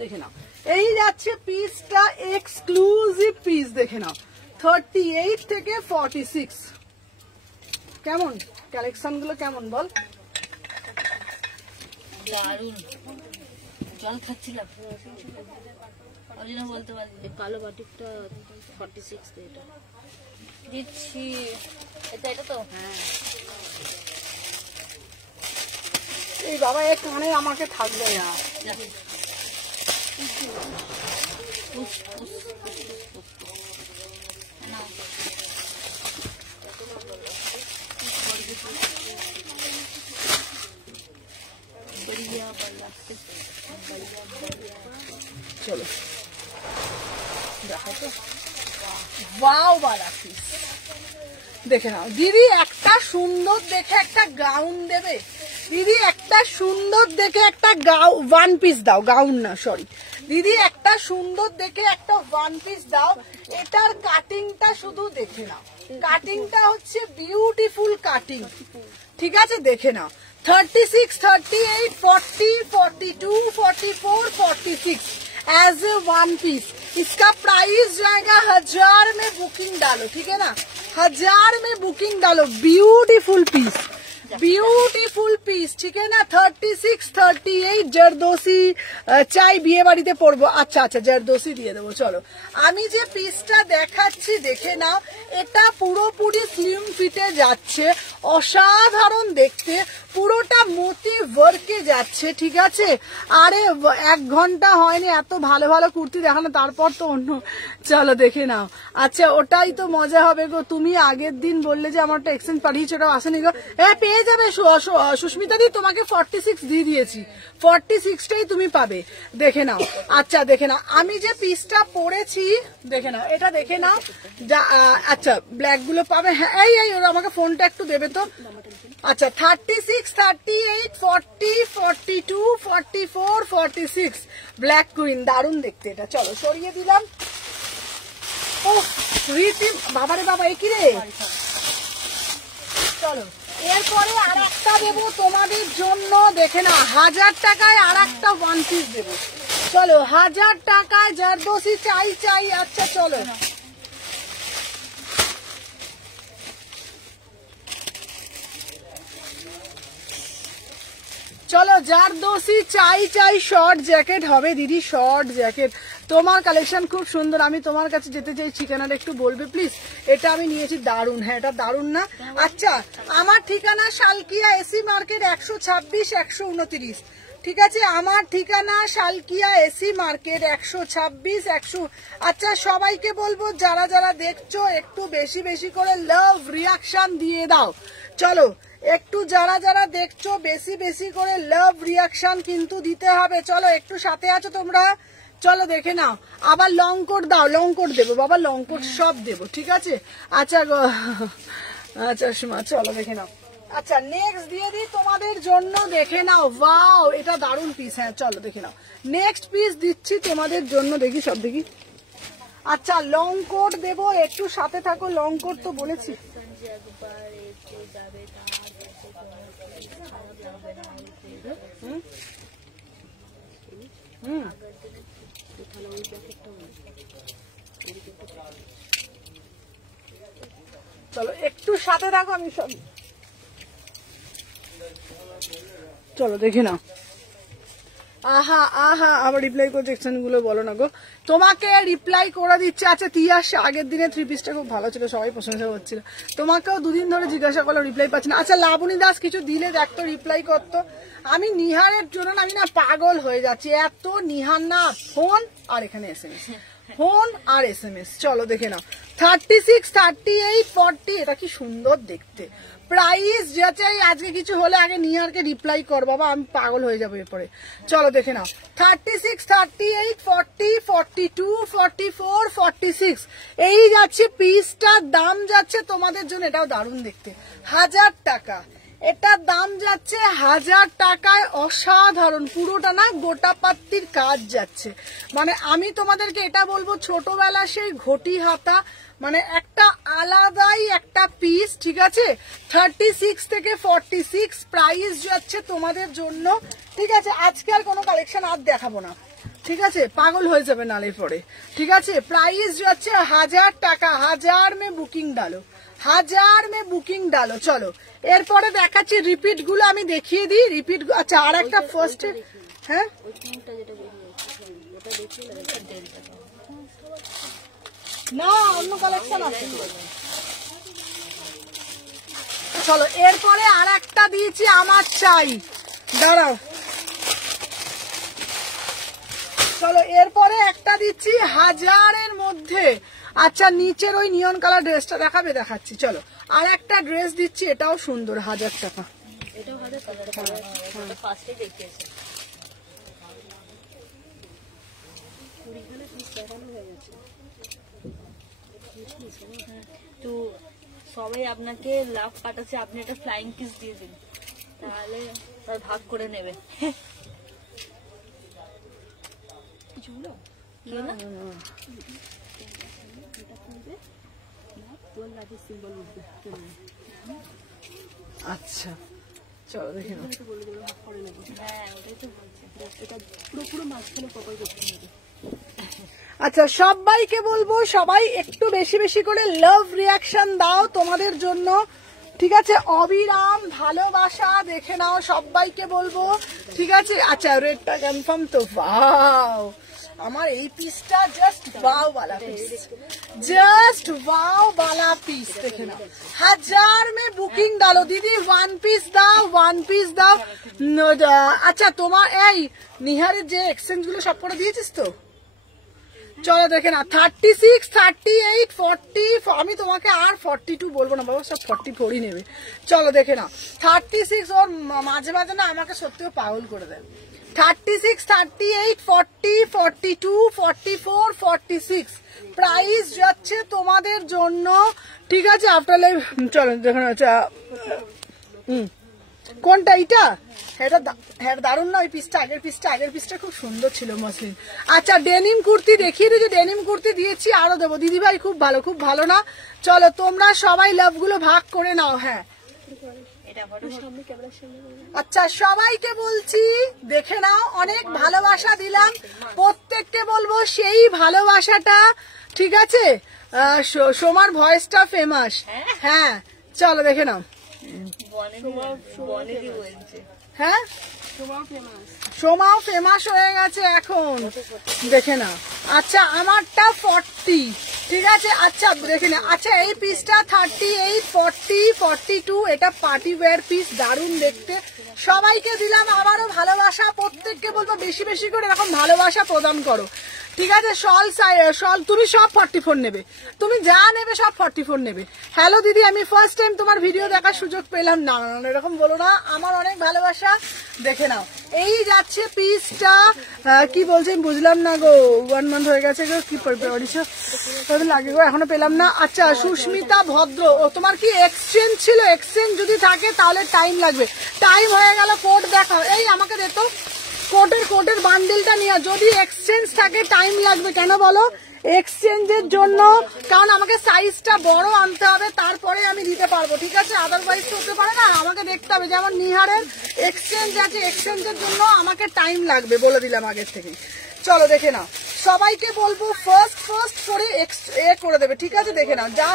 দেখে নাও। এই যাচ্ছে পিসটা, এক্সক্লুসিভ পিস, দেখে নাও। 38 থেকে 46 কেমন কালেকশন গুলো, কেমন বল? দারুন, জল খাচ্ছিলাম বলতে পারি। কালো বাটিকটা 46 এটা দিচ্ছি, এটা তো হ্যাঁ। এই বাবা এক কানে আমাকে থাকবে না। চলো দেখো তো, ওয়াও বালা পিস, দেখে নাও। দিদি একটা সুন্দর দেখে একটা গাউন দেবে, দিদি একটা সুন্দর দেখে একটা ওয়ান পিস দাও, গাউন না সরি, দিদি একটা সুন্দর দেখে একটা ওয়ান পিস দাও। এটার কাটিংটা শুধু দেখে নাও, কাটিংটা হচ্ছে বিউটিফুল কাটিং, ঠিক আছে? দেখে নাও। 36, 38, 40, 42, 44, 46 एज ए वन पीस। इसका प्राइस जाएगा 1000 में बुकिंग डालो, ठीक है ना? 1000 में बुकिंग डालो। ब्यूटीफुल पीस, বিউটিফুল পিস, ঠিক আছে না? 36, 38 জারদোসি চাই, বিয়ে বাড়িতে পরবো। আচ্ছা আচ্ছা জারদোসি দিয়ে দেবো। চলো আমি যে পিসটা দেখাচ্ছি দেখে নাও, এটা পুরোপুরি স্লিম ফিটে যাচ্ছে, অসাধারণ দেখতে, পুরোটা মোতি ওয়ার্কে যাচ্ছে, ঠিক আছে। আরে 1 ঘন্টা হয়নি এত ভালো ভালো কুর্তি দেখানো, তারপর তো অন্য। চলো দেখে নাও। আচ্ছা ওটাই তো মজা হবে গো। তুমি আগের দিন বললে যে আমার একটা এক্সচেঞ্জ পাঠিয়েছো, ওটা আসেনি গো। পেয়ে যাবে সুস্মিতা দি, তোমাকে 46 দিয়ে দিয়েছি, 46টাই তুমি পাবে, দেখে নাও। আচ্ছা দেখে নাও, আমি যে পিসটা পরেছি দেখে নাও, এটা দেখে নাও। আচ্ছা ব্ল্যাক গুলো পাবে। হ্যাঁ এই ওরা আমাকে ফোনটা একটু দেবে তো। আচ্ছা 36, 38, 40, 42, 44, 46 ব্ল্যাক কুইন, দারুণ দেখতে এটা। চলো সরিয়ে দিলাম। ও রীতি বাবারে বাবা, এ কি রে। চলো এরপরে আর একটা দেবো তোমাদের জন্য, দেখে না 1000 টাকায় আর একটা 1 পিস দেবো। চলো 1000 টাকায় জারদোসি চাই। আচ্ছা চলো চলো জারদোসি চাই শর্ট জ্যাকেট হবে দিদি, শর্ট জ্যাকেট। তোমার কালেকশন খুব সুন্দর, আমি তোমার কাছে যেতে চাই, ঠিকানাটা একটু বলবে প্লিজ। এটা আমি নিয়েছি, দারুণ। হ্যাঁ এটা দারুণ না। আচ্ছা আমার ঠিকানা শালকিয়া এসি মার্কেট 126 129, ঠিক আছে। আমার ঠিকানা শালকিয়া এসি মার্কেট 126 100। আচ্ছা সবাইকে বলবো যারা যারা দেখছো একটু বেশি বেশি করে লাভ রিয়াকশন দিয়ে দাও। চলো একটু যারা যারা দেখছো বেশি বেশি করে লাভ রিয়াকশন কিন্তু দিতে হবে। চলো একটু সাথে আছো তোমরা, চলো দেখে নাও। আবার লং কোট দাও, লং কোট দেবো বাবা, লং কোট সব দেবো, ঠিক আছে। আচ্ছা আচ্ছা সুমা চলো দেখে নাও। আচ্ছা নেক্সট দিয়ে দিই তোমাদের জন্য, দেখে নাও। ওয়াও এটা দারুণ পিস। হ্যাঁ চলো দেখে নাও, নেক্সট পিস দিচ্ছি তোমাদের জন্য, দেখি সব দেখি। আচ্ছা লং কোট দেবো, একটু সাথে থাকো। লং কোট তো বলেছি। চলো একটু সাথে থাকো, আমি সব। চলো দেখে নাও। আহা আবার রিপ্লাই করছে, গুলো বলো না গো, তোমাকে রিপ্লাই করে দিচ্ছে। আচ্ছা তিয়াস আগের দিনে 3 পিসটা খুব ভালো ছিল, সবাই প্রশংসা করছিল। তোমাকেও 2 দিন ধরে জিজ্ঞাসা করলো, রিপ্লাই পাচ্ছি না। আচ্ছা লাবণী দাস কিছু দিলে দেখতো, রিপ্লাই করতো। আমি নিহারের জন্য আমি না পাগল হয়ে যাচ্ছি, এত নিহার না ফোন আর এখানে SMS, ফোন আর SMS। চলো দেখে নাও 36, 38, 40, এটা কি সুন্দর দেখতে। প্রাইস যাচ্ছে, আজকে কিছু হলে আগে নিহারকে রিপ্লাই কর বাবা, আমি পাগল হয়ে যাবো এরপরে। চলো দেখে নাও 36, 38, 40, 42, 44, 46 এই যাচ্ছে পিসটার দাম যাচ্ছে তোমাদের জন্য। এটাও দারুণ দেখতে, 1000 টাকা। এটার দাম যাচ্ছে 1000 টাকায়, অসাধারণ। পুরোটা না গোটা পাত্তির কাজ যাচ্ছে। মানে আমি তোমাদেরকে এটা বলবো, ছোটবেলা সেই ঘটি হাতা মানে একটা আলাদাই একটা পিস, ঠিক আছে। 36 থেকে 46 প্রাইস যাচ্ছে তোমাদের জন্য, ঠিক আছে। আজকে আর কোনো কালেকশন আর দেখাবো না, ঠিক আছে, পাগল হয়ে যাবে নালে পরে, ঠিক আছে। প্রাইস যাচ্ছে 1000 টাকা। 1000 মে বুকিং ডালো, 1000 মে বুকিং ডালো। চলো এরপরে দেখাচ্ছি রিপিট গুলো, আমি দেখিয়ে দিই রিপিট। আচ্ছা আর একটা ফার্স্ট, হ্যাঁ না অন্য কালেকশন আছে। চলো এরপরে আর একটা দিয়েছি, আমার চাই, দাঁড়াও। চলো এরপরে একটা দিচ্ছি 1000-এর মধ্যে। আচ্ছা নিচের ওই নিয়ন কালার ড্রেসটা দেখাবে, দেখাচ্ছি। চলো আর একটা ড্রেস দিচ্ছি, এটাও সুন্দর, 1000 টাকা। তো সবাই আপনাকে লাভ পাঠাচ্ছে, আপনি একটা ফ্লাইং কিস দিয়ে দিন, তাহলে তার ভাগ করে নেবে। আচ্ছা চলো দেখে নাও। আচ্ছা সবাইকে বলবো, সবাই একটু বেশি বেশি করে লাভ রিয়াকশন দাও তোমাদের জন্য, ঠিক আছে। অবিরাম ভালোবাসা দেখে নাও, সবাইকে বলবো, ঠিক আছে। আচ্ছা রেডটা কনফার্ম তো, ওয়াও আমার এই পিসটা জাস্ট ওয়াও वाला পিস, জাস্ট ওয়াও वाला পিস। দেখে নাও, 1000 মে বুকিং ডালো দিদি, 1 পিস দাও, 1 পিস দাও। আচ্ছা তোমার এই নিহারের যে এক্সচেঞ্জ গুলো সব করে দিয়েছিস তো? চলো দেখে না, 36, 38, 40, আমি তোমাকে আর 42 বলবো না বাবা, সব 44ই নেবে। চলো দেখে না, 36 ওর মাঝে মাঝে না আমাকে সত্যিও পাগল করে দেয়। 36, 38, 40, 42, 44, 46 প্রাইস যাচ্ছে তোমাদের জন্য, ঠিক আছে? আফটার লাইভ চলো দেখে না। কোনটা এটা? হ্যাঁ দারুণ না ওই পিসটা, আগের পিসটা খুব সুন্দর ছিল মসলিন। আচ্ছা ডেনিম কুর্তি দেখিয়ে দিয়েছি, ডেনিম কুর্তি দিয়েছি, আরো দেবো দিদি ভাই, খুব ভালো না? চলো তোমরা সবাই লাভ গুলো ভাগ করে নাও। হ্যাঁ আচ্ছা সবাইকে বলছি দেখে নাও, অনেক ভালোবাসা দিলাম, প্রত্যেককে বলবো সেই ভালোবাসাটা, ঠিক আছে? সোমার ভয়েসটা ফেমাস। হ্যাঁ চলো দেখে নাও। হ্যাঁ সোমাও ফেমাস হয়ে গেছে এখন, দেখে না। আচ্ছা আমারটা 40, ঠিক আছে? আচ্ছা দেখে না। আচ্ছা এই পিসটা 38, 40, 42, এটা পার্টি ওয়্যার পিস, দারুণ দেখতে। সবাইকে দিলাম আবারও ভালোবাসা, প্রত্যেককে বলবো বেশি বেশি করে এরকম ভালোবাসা প্রদান করো, ঠিক আছে? শল তুমি সব 44 নেবে, তুমি যা নেবে সব 44 নেবে। হ্যালো দিদি, আমি ফার্স্ট টাইম তোমার ভিডিও দেখার সুযোগ পেলাম। না এরকম বলো না, আমার অনেক ভালোবাসা। দেখে নাও এই যাচ্ছে পিসটা, কি বলছেন বুঝলাম না গো, 1 মান্থ হয়ে গেছে গো, কি লাগে গো, এখনো পেলাম না। আচ্ছা সুস্মিতা ভদ্র, ও তোমার কি এক্সচেঞ্জ ছিল? এক্সচেঞ্জ যদি থাকে তাহলে টাইম লাগবে। টাইম হয়ে গেল, কোড দেখাও। এই আমাকে দে তো কোটের বান্ডিলটা নিয়ে, যদি এক্সচেঞ্জ থাকে টাইম লাগবে কেন বলো? এক্সচেঞ্জের জন্য, কারণ আমাকে সাইজটা বড় আনতে হবে, তারপরে আমি দিতে পারবো, ঠিক আছে? আদারওয়াইজ হতে পারে না, আমাকে দেখতে হবে। যেমন নিহারের এক্সচেঞ্জ আছে, এক্সচেঞ্জের জন্য আমাকে টাইম লাগবে, বলে দিলাম আগের থেকে। চলো দেখে নাও, সবাইকে বলবো ফার্স্ট করে করে দেবে, ঠিক আছে? দেখে নাও যা,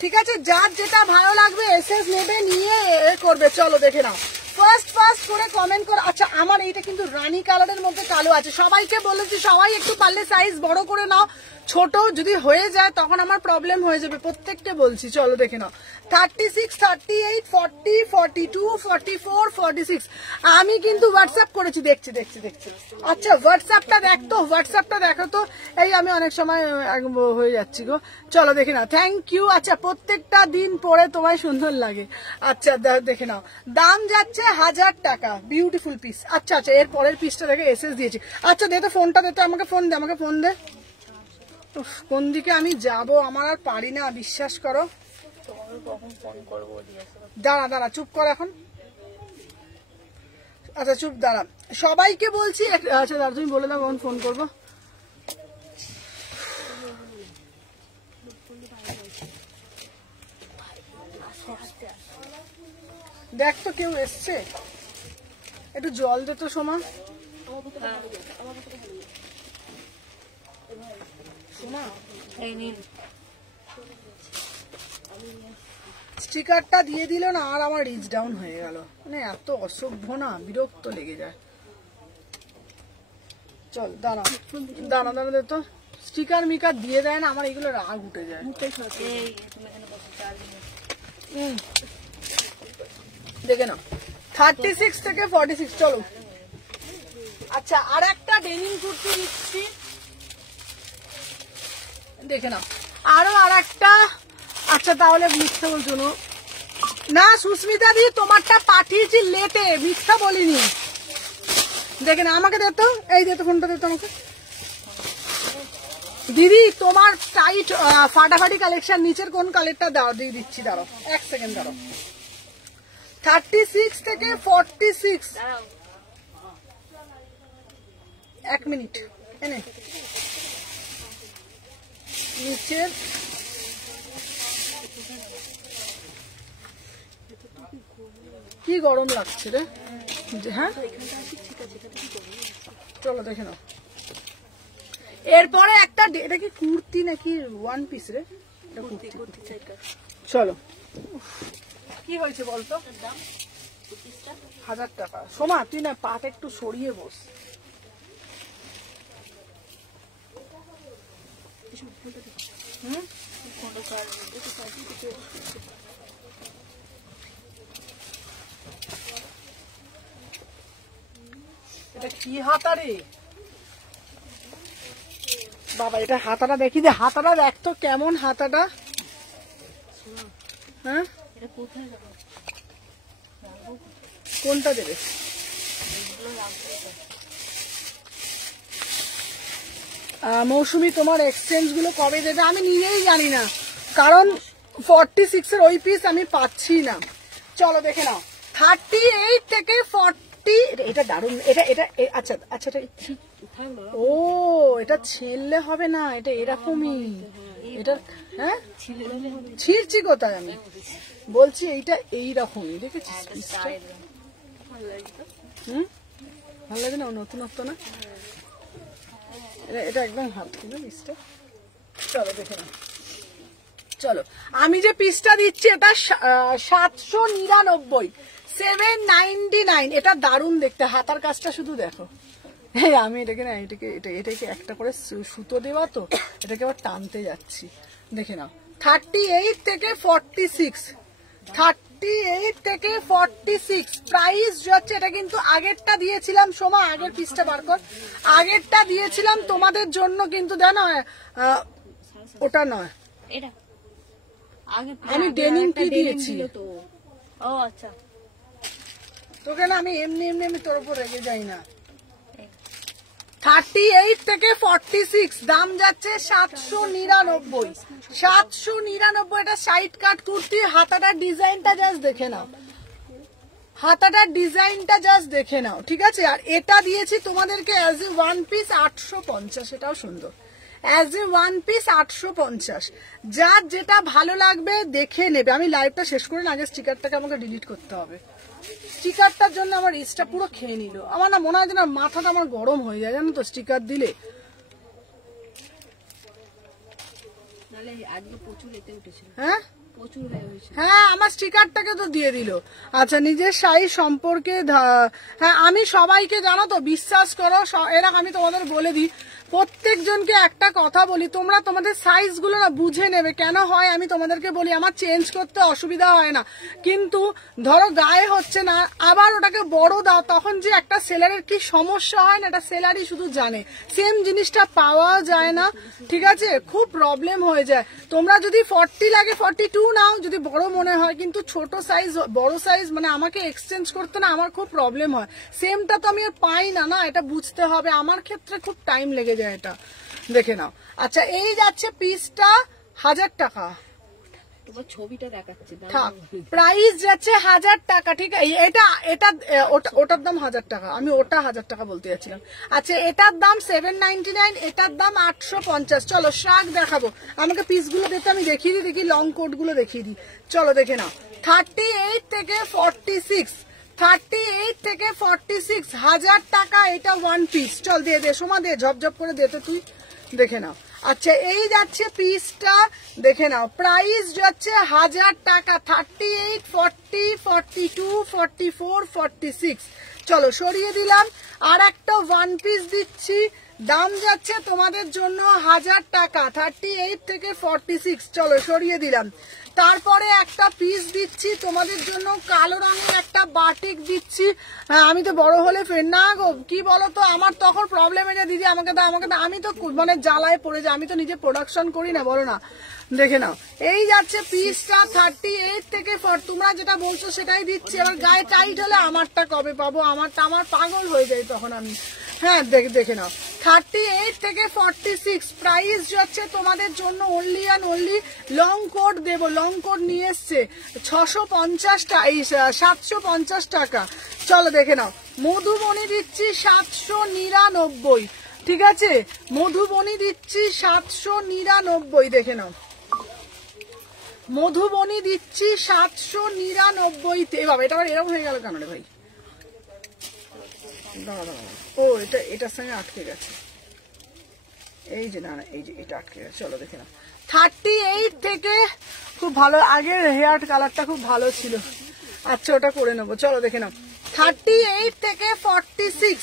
ঠিক আছে? যার যেটা ভালো লাগবে এসএস নেবে, নিয়ে করবে। চলো দেখে নাও, ফার্স্ট করে কমেন্ট করো। আচ্ছা আমার এইটা কিন্তু রানী কালারের মধ্যে কালো আছে, সবাইকে বলেছি সবাই একটু পারলে সাইজ বড় করে নাও, ছোট যদি হয়ে যায় তখন আমার প্রবলেম হয়ে যাবে, প্রত্যেককে বলছি। চলো দেখে নাও, 36, 38, 40, 42, 44, 46 আমি কিন্তু হোয়াটসঅ্যাপ করেছি, দেখছি। আচ্ছা হোয়াটসঅ্যাপটা দেখো তো। এই আমি অনেক সময় হয়ে যাচ্ছি গো। চলো দেখে নাও, থ্যাংক ইউ। আচ্ছা প্রত্যেকটা দিন পরে তোমায় সুন্দর লাগে। আচ্ছা দেখে নাও, দাম যাচ্ছে 1000 টাকা, বিউটিফুল পিস। আচ্ছা এর পরের পিসটা দেখে এসএস দিয়েছি। আচ্ছা দে তো ফোনটা, দে তো আমাকে ফোন দে। কোন দিকে আমি যাব, আমার আর পারি না, বিশ্বাস করো। দাঁড়া চুপ কর এখন। আচ্ছা চুপ দাঁড়া, সবাইকে বলছি। আচ্ছা দাঁড়া, তুমি বলে দাও কখন ফোন করবো। দেখ তো কেউ এসছে, একটু জল দে তো সোমা। স্টিকারটা দিয়ে দিল না, আর আমার রিচ ডাউন হয়ে গেল, মানে এত অসভ্য না, বিরক্ত লেগে যায়। চল দাঁড়া দে তো, স্টিকার মিকার দিয়ে দেয় না, আমার এগুলো রাগ উঠে যায়। দেখে নাও 36 থেকে 46। চলো আচ্ছা আর একটা ডেনিম কুর্তি দিচ্ছি, দেখে নাও আরো আর একটা। আচ্ছা তাহলে মিথ্যা বলছো না সুস্মিতা দি, তোমারটা পাঠিয়েছি লেটে, মিথ্যা বলিনি। দেখে না, আমাকে দে তো, এই দে তো ফোনটা, দে তো আমাকে। দিদি তোমার টাইট ফাটাফাটি কালেকশন, নিচের কোন কালেরটা দাও, দিয়ে দিচ্ছি, দাঁড়াও 1 সেকেন্ড দাঁড়াও। 36 থেকে 46, 1 মিনিট এনে নিচের। কি গরম লাগছে রে, হ্যাঁ চলো দেখে নাও। এরপরে একটা, এটা কি কুর্তি নাকি 1 পিস রে? চলো কি হয়েছে বলতো, 1000 টাকা। সোমা তুই না পাটা একটু সরিয়ে বস, এটা কি হাতা রে বাবা, এটা হাতাটা দেখি দে, হাতাটা দেখ তো কেমন হাতাটা। হ্যাঁ কোনটা দেবে? মৌসুমি তোমার এক্সচেঞ্জ গুলো কবে দেবে আমি নিজেই জানি না, কারণ 46 এর ওই পিস আমি পাচ্ছি না। চলো দেখে নাও 38 থেকে 40। এটা দারুণ, এটা এটা আচ্ছা আচ্ছা, এটা ও এটা ছেলে হবে না, এটা এরকমই। এটা হ্যাঁ ছিঁড়ছি কোথায় আমি বলছি, এইটা এইরকমই দেখেছিস পিসটা? ভালো লাগে না, নতুনত্ব না, এটা একদম হাত কিলো পিসটা। চলো দেখে নাও। চলো আমি যে পিসটা দিচ্ছি এটা 799, 799। এটা দারুণ দেখতে, হাতার কাজটা শুধু দেখো। হ্যাঁ আমি এটাকে না, এটাকে একটা করে সুতো দেওয়া তো, এটাকে আবার টানতে যাচ্ছি। দেখে নাও 38 থেকে 46, 38 থেকে 46 প্রাইস যাচ্ছে। এটা কিন্তু আগেরটা দিয়েছিলাম, সোমা আগের পিসটা বার কর, আগেরটা দিয়েছিলাম তোমাদের জন্য কিন্তু জানো ওটা নয়, এটা আগে আমি ডেনিম কি দিয়েছি ও আচ্ছা, তোকে না আমি এমনি এমনি আমি তোর উপর রেগে যাই না। 38 থেকে 46 দাম যাচ্ছে 799, 799। এটা সাইড কাট কুর্তি, হাতাটার ডিজাইনটা জাস্ট দেখে নাও, হাতাটার ডিজাইনটা জাস্ট দেখে নাও, ঠিক আছে। আর এটা দিয়েছি তোমাদেরকে অ্যাজ এ ওয়ান পিস 850, এটাও সুন্দর, অ্যাজ এ ওয়ান পিস 850। যার যেটা ভালো লাগবে দেখে নেবে। আমি লাইভটা শেষ করে আগে স্টিকারটাকে আমাকে ডিলিট করতে হবে, স্টিকারটার জন্য আমার রিচটা পুরো খেয়ে নিল। আমার না মনে হয় যে না মাথাটা আমার গরম হয়ে যায় জানো তো স্টিকার দিলে। হ্যাঁ হ্যাঁ আমার স্টিকারটাকে তো দিয়ে দিল। আচ্ছা নিজের সাইজ সম্পর্কে হ্যাঁ আমি সবাইকে জানো তো বিশ্বাস করো, এরকম আমি তোমাদের বলে দিই, প্রত্যেকজনকে একটা কথা বলি, তোমরা তোমাদের সাইজ গুলো না বুঝে নেবে। কেন হয় আমি তোমাদেরকে বলি, আমার চেঞ্জ করতে অসুবিধা হয় না, কিন্তু ধরো গায়ে হচ্ছে না আবার ওটাকে বড় দাও, তখন যে একটা সেলারের কি সমস্যা হয় না, এটা সেলারই শুধু জানে। সেম জিনিসটা পাওয়া যায় না, ঠিক আছে, খুব প্রবলেম হয়ে যায়। তোমরা যদি 40 লাগে 42 নাও যদি বড় মনে হয়, কিন্তু ছোট সাইজ বড় সাইজ মানে আমাকে এক্সচেঞ্জ করতে না আমার খুব প্রবলেম হয়। সেমটা তো আমি আর পাই না, না এটা বুঝতে হবে, আমার ক্ষেত্রে খুব টাইম লেগে যায় এটা, দেখে নাও। আচ্ছা এই যাচ্ছে পিসটা 1000 টাকা, তোমার ছবিটা দেখাচ্ছে থাক প্রাইস যাচ্ছে 1000 টাকা, ঠিক আছে। এটা এটা ওটার দাম 1000 টাকা, আমি ওটা 1000 টাকা বলতে যাচ্ছিলাম। আচ্ছা এটার দাম 799, এটার দাম 850। চলো শাক দেখাবো, আমাকে পিসগুলো দেখতে আমি দেখিয়ে দিই, দেখি লং কোট গুলো দেখিয়ে দিই। চলো দেখে নাও 38 থেকে 46, 38 থেকে 46 1000 টাকা এটা ওয়ান পিস। চল দিয়ে দে সোমা, দে ঝপঝপ করে দে তো তুই, দেখে নাও। আচ্ছা এই যাচ্ছে পিসটা, দেখে নাও প্রাইস যাচ্ছে 1000 টাকা, 38, 40, 42, 44, 46। চলো সরিয়ে দিলাম। আর একটা ওয়ান পিস দিচ্ছি, দাম যাচ্ছে তোমাদের জন্য 1000 টাকা, 38 থেকে 46। চলো সরিয়ে দিলাম। তারপরে একটা পিস দিচ্ছি তোমাদের জন্য, কালো রঙের একটা বাটিক দিচ্ছি। আমি তো বড় হলে ফের না গো, কি বলতো আমার তখন প্রবলেম হয়ে যায়, দিদি আমাকে দাও আমাকে দাও, আমি তো মানে জ্বালায় পড়ে যাই, আমি তো নিজে প্রোডাকশন করি না, বলো না। দেখে নাও এই যাচ্ছে পিসটা 38 থেকে 40। তোমরা যেটা বলছো সেটাই দিচ্ছি। এবার গায়ে টাইট হলে আমারটা কবে পাবো, আমারটা আমার পাগল হয়ে যায় তখন আমি। হ্যাঁ দেখে নাও 38 থেকে 46 প্রাইস যাচ্ছে তোমাদের জন্য only and only. Long coat দেবো, লং কোট নিয়ে এসছে 650 টাকা, 750 টাকা। চলো দেখে নাও মধুবনী দিচ্ছি 799, ঠিক আছে, মধুবনী দিচ্ছি 799, দেখে নাও মধুবনী দিচ্ছি 799-তে। বাবা এটা আবার এরকম হয়ে গেল কেন রে ভাই, ও এটা এটার সঙ্গে আটকে গেছে, এই যে না এই যে এটা আটকে গেছে। চলো দেখে নাও 38 থেকে, খুব ভালো আগের হেয়ার কালারটা খুব ভালো ছিল, আচ্ছা ওটা করে নেবো। চলো দেখে নাও 38 থেকে 46,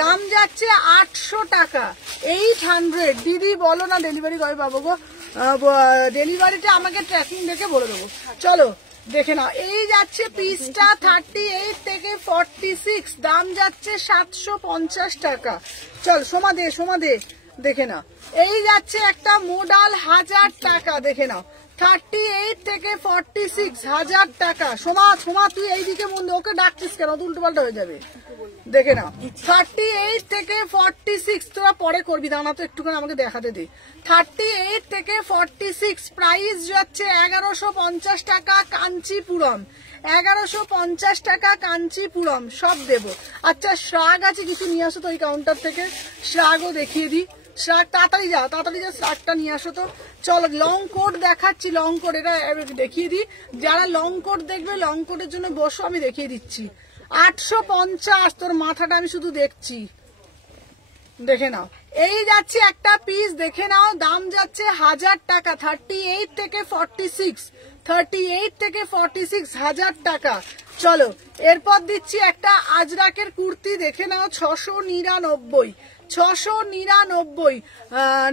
দাম যাচ্ছে 800 টাকা, 800। দিদি বলো না ডেলিভারি কবে পাবো গো? ডেলিভারিটা আমাকে ট্র্যাকিং দেখে বলে দেবো। চলো দেখে নাও, এই যাচ্ছে পিসটা 38 থেকে 46, দাম যাচ্ছে 750 টাকা। চল সোমা দে দেখে নাও, এই যাচ্ছে একটা মোডাল 1000 টাকা, দেখে নাও 38 থেকে 46 1000 টাকা। সোমা তুই এইদিকে মন, ওকে ডাকছিস কেন? উল্টো পাল্টা হয়ে যাবে। দেখে নাও 38 থেকে 46, তোরা পরে করবি, দাঁড়া তো একটুখানি আমাকে দেখাতে দে। 38 থেকে 46, প্রাইস যাচ্ছে 1150 টাকা কাঞ্চিপুরম, 1150 টাকা কাঞ্চিপুরম, সব দেবো। আচ্ছা শ্রাগ আছে কিছু নিয়ে আসো তো ওই কাউন্টার থেকে, শ্রাগও দেখিয়ে দিই। শ্রাগ তাড়াতাড়ি যা শ্রাগটা নিয়ে আসো তো। চলো লং কোট দেখাচ্ছি, লং কোট এটা দেখিয়ে দিই। যারা লং কোট দেখবে লং কোটের জন্য বসো, আমি দেখিয়ে দিচ্ছি। 850, তোর মাথাটা আমি শুধু দেখছি, দেখে নাও। এই যাচ্ছে একটা পিস, দেখে নাও, দাম যাচ্ছে 1000 টাকা, 38 থেকে 46, 38 থেকে 46 1000 টাকা। চলো এরপর দিচ্ছি একটা আজরাকের কুর্তি, দেখে নাও 699, 699।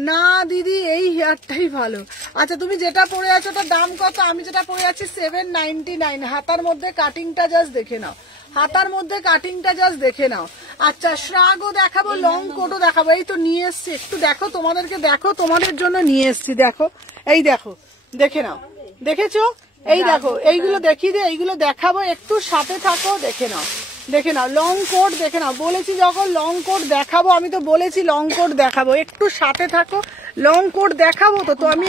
না দিদি এই হেয়ারটাই ভালো। আচ্ছা তুমি যেটা পরে আছো ওটার দাম কত? আমি যেটা পরে আছি 799। হাতার মধ্যে কাটিংটা জাস্ট দেখে নাও, হাতার মধ্যে কাটিংটা জাস্ট দেখে নাও। আচ্ছা শ্রাগও দেখাবো, লং কোটও দেখাবো। এই তো নিয়ে এসছি, একটু দেখো তোমাদেরকে, দেখো তোমাদের জন্য নিয়ে এসছি, দেখো এই দেখো, দেখে নাও, দেখেছো? এই দেখো এইগুলো দেখিয়ে দিয়ে এইগুলো দেখাবো, একটু সাথে থাকো, দেখে নাও, দেখে নাও লং কোট, দেখে নাও। বলেছি যখন লং কোট দেখাবো, আমি তো বলেছি লং কোট দেখাবো, একটু সাথে থাকো। লং কোট দেখাবো তো আমি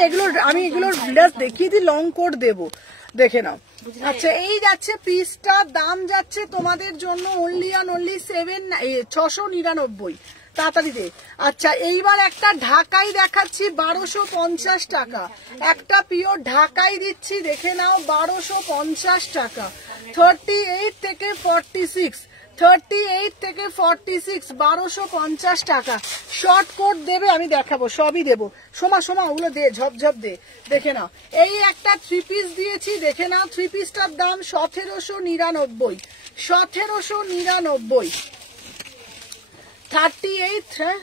এগুলোর জাস্ট দেখিয়ে দিই, লং কোট দেবো, দেখে নাও। আচ্ছা এই যাচ্ছে পিসটা, দাম যাচ্ছে তোমাদের জন্য অনলি 699, তাড়াতাড়ি দে। আচ্ছা এইবার একটা ঢাকাই দেখাচ্ছি 1250 টাকা, একটা পিওর ঢাকাই দিচ্ছি, দেখে নাও 1250 টাকা। 38 থেকে 46, 38 থেকে 46, 1250 টাকা। শর্ট কোট দেবে, আমি দেখাবো, সবই দেবো। সোমা ওগুলো দে, ঝপঝপ দে, দেখে নাও। এই একটা 3 পিস দিয়েছি, দেখে নাও, 3 পিসটার দাম 1799, 1799। 38, হ্যাঁ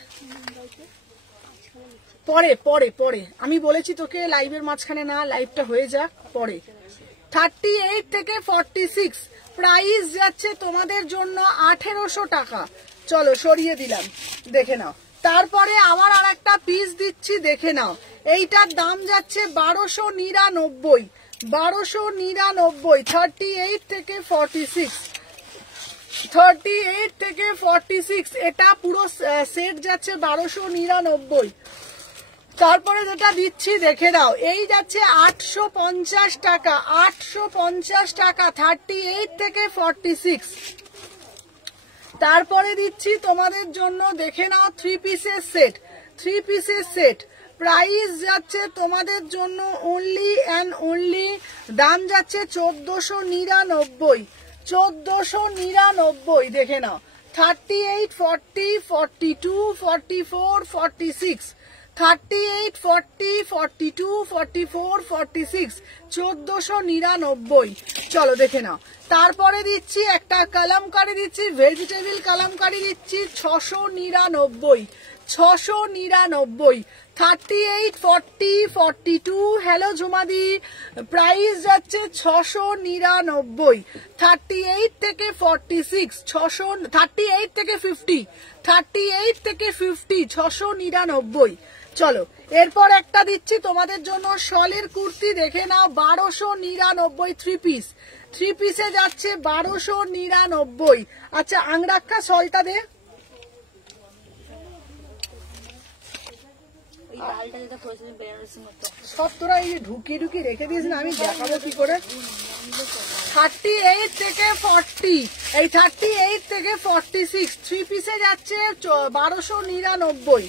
পরে আমি বলেছি তোকে লাইভের মাঝখানে না, লাইভটা হয়ে যাক পরে। 38 থেকে 46, প্রাইস যাচ্ছে তোমাদের জন্য 1800 টাকা। চলো সরিয়ে দিলাম, দেখে নাও। তারপরে আমার আর একটা পিস দিচ্ছি, দেখে নাও, এইটার দাম যাচ্ছে 1299, 1299। 38 থেকে 46, 38 থেকে 46, এটা পুরো সেট যাচ্ছে 1299। তারপরে যেটা দিচ্ছি দেখে দাও, এই যাচ্ছে 850 টাকা, 850 টাকা, 38 থেকে 46। তারপরে দিচ্ছি তোমাদের জন্য, দেখে নাও 3 পিসের সেট, 3 পিসের সেট, প্রাইস যাচ্ছে তোমাদের জন্য অনলি অ্যান্ড অনলি, দাম যাচ্ছে 1499, 1499, দেখে নাও। 38, 40, 42, 44, 46, 38, 40, 42, 44, 46, 1499। চলো দেখে নাও। তারপরে দিচ্ছি একটা কালামকারি দিচ্ছি, ভেজিটেবিল কালামকারি দিচ্ছি 699, 699। 38, 40, 42, হ্যালো ঝুমাদি, প্রাইস যাচ্ছে 699। 38 থেকে 46, 38 থেকে 50, 38 থেকে 50, 699। চলো এরপর একটা দিচ্ছি তোমাদের জন্য শলের কুর্তি, দেখে নাও 1299, 3 পিস, 3 পিসে যাচ্ছে 1299। আচ্ছা আংরাক্ষা শলটা দে, সব তোরা এই ঢুকিয়ে রেখে দিস না, আমি দেখাবো কি করে। 38 থেকে 40, এই 38 থেকে 46, 3 পিসে যাচ্ছে 1299।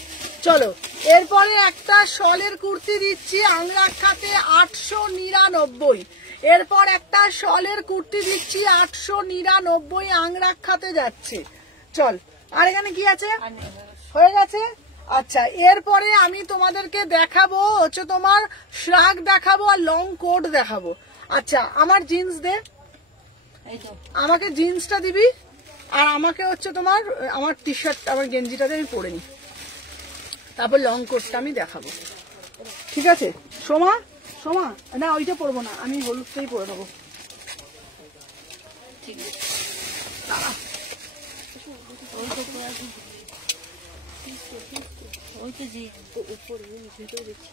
চলো এরপরে একটা শলের কুর্তি দিচ্ছি আংরাক্ষাতে 899। এরপর একটা শলের কুর্তি দিচ্ছি 899, আংরাক্ষাতে যাচ্ছে। চল আর এখানে কি আছে, হয়ে গেছে। আচ্ছা এরপরে আমি তোমাদেরকে দেখাবো হচ্ছে তোমার শ্রাগ দেখাবো আর লং কোট দেখাবো। আচ্ছা আমার জিন্স দে, আমাকে জিন্সটা দিবি, আর আমাকে হচ্ছে তোমার আমার টি শার্ট আমার গেঞ্জিটাতে আমি পরে নিই, তারপর লং কোটটা আমি দেখাবো, ঠিক আছে? সোমা সোমা না ওইটা পরবো না, আমি হলুদটাই পরে নেবো। ঠিক আছে ওই তো জি উপরে ভিতরে দেখছি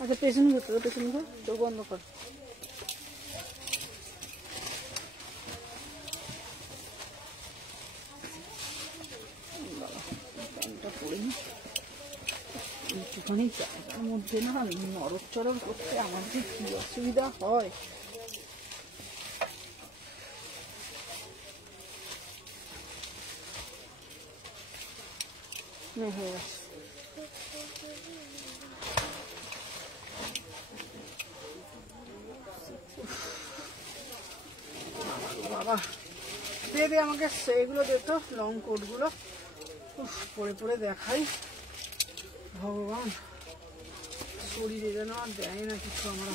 আচ্ছা পেছনে ঘুরতে পেছনে ঘুর, চোখ বন্ধ কর। একটুখানি জায়গার মধ্যে না নরচরম করতে আমার যে কি অসুবিধা হয়। বাবা দে দে আমাকে সেইগুলো দে তো, লং কোট গুলো পরে পরে দেখাই। ভগবান শরীরে যেন আর দেয় না কিছু আমরা।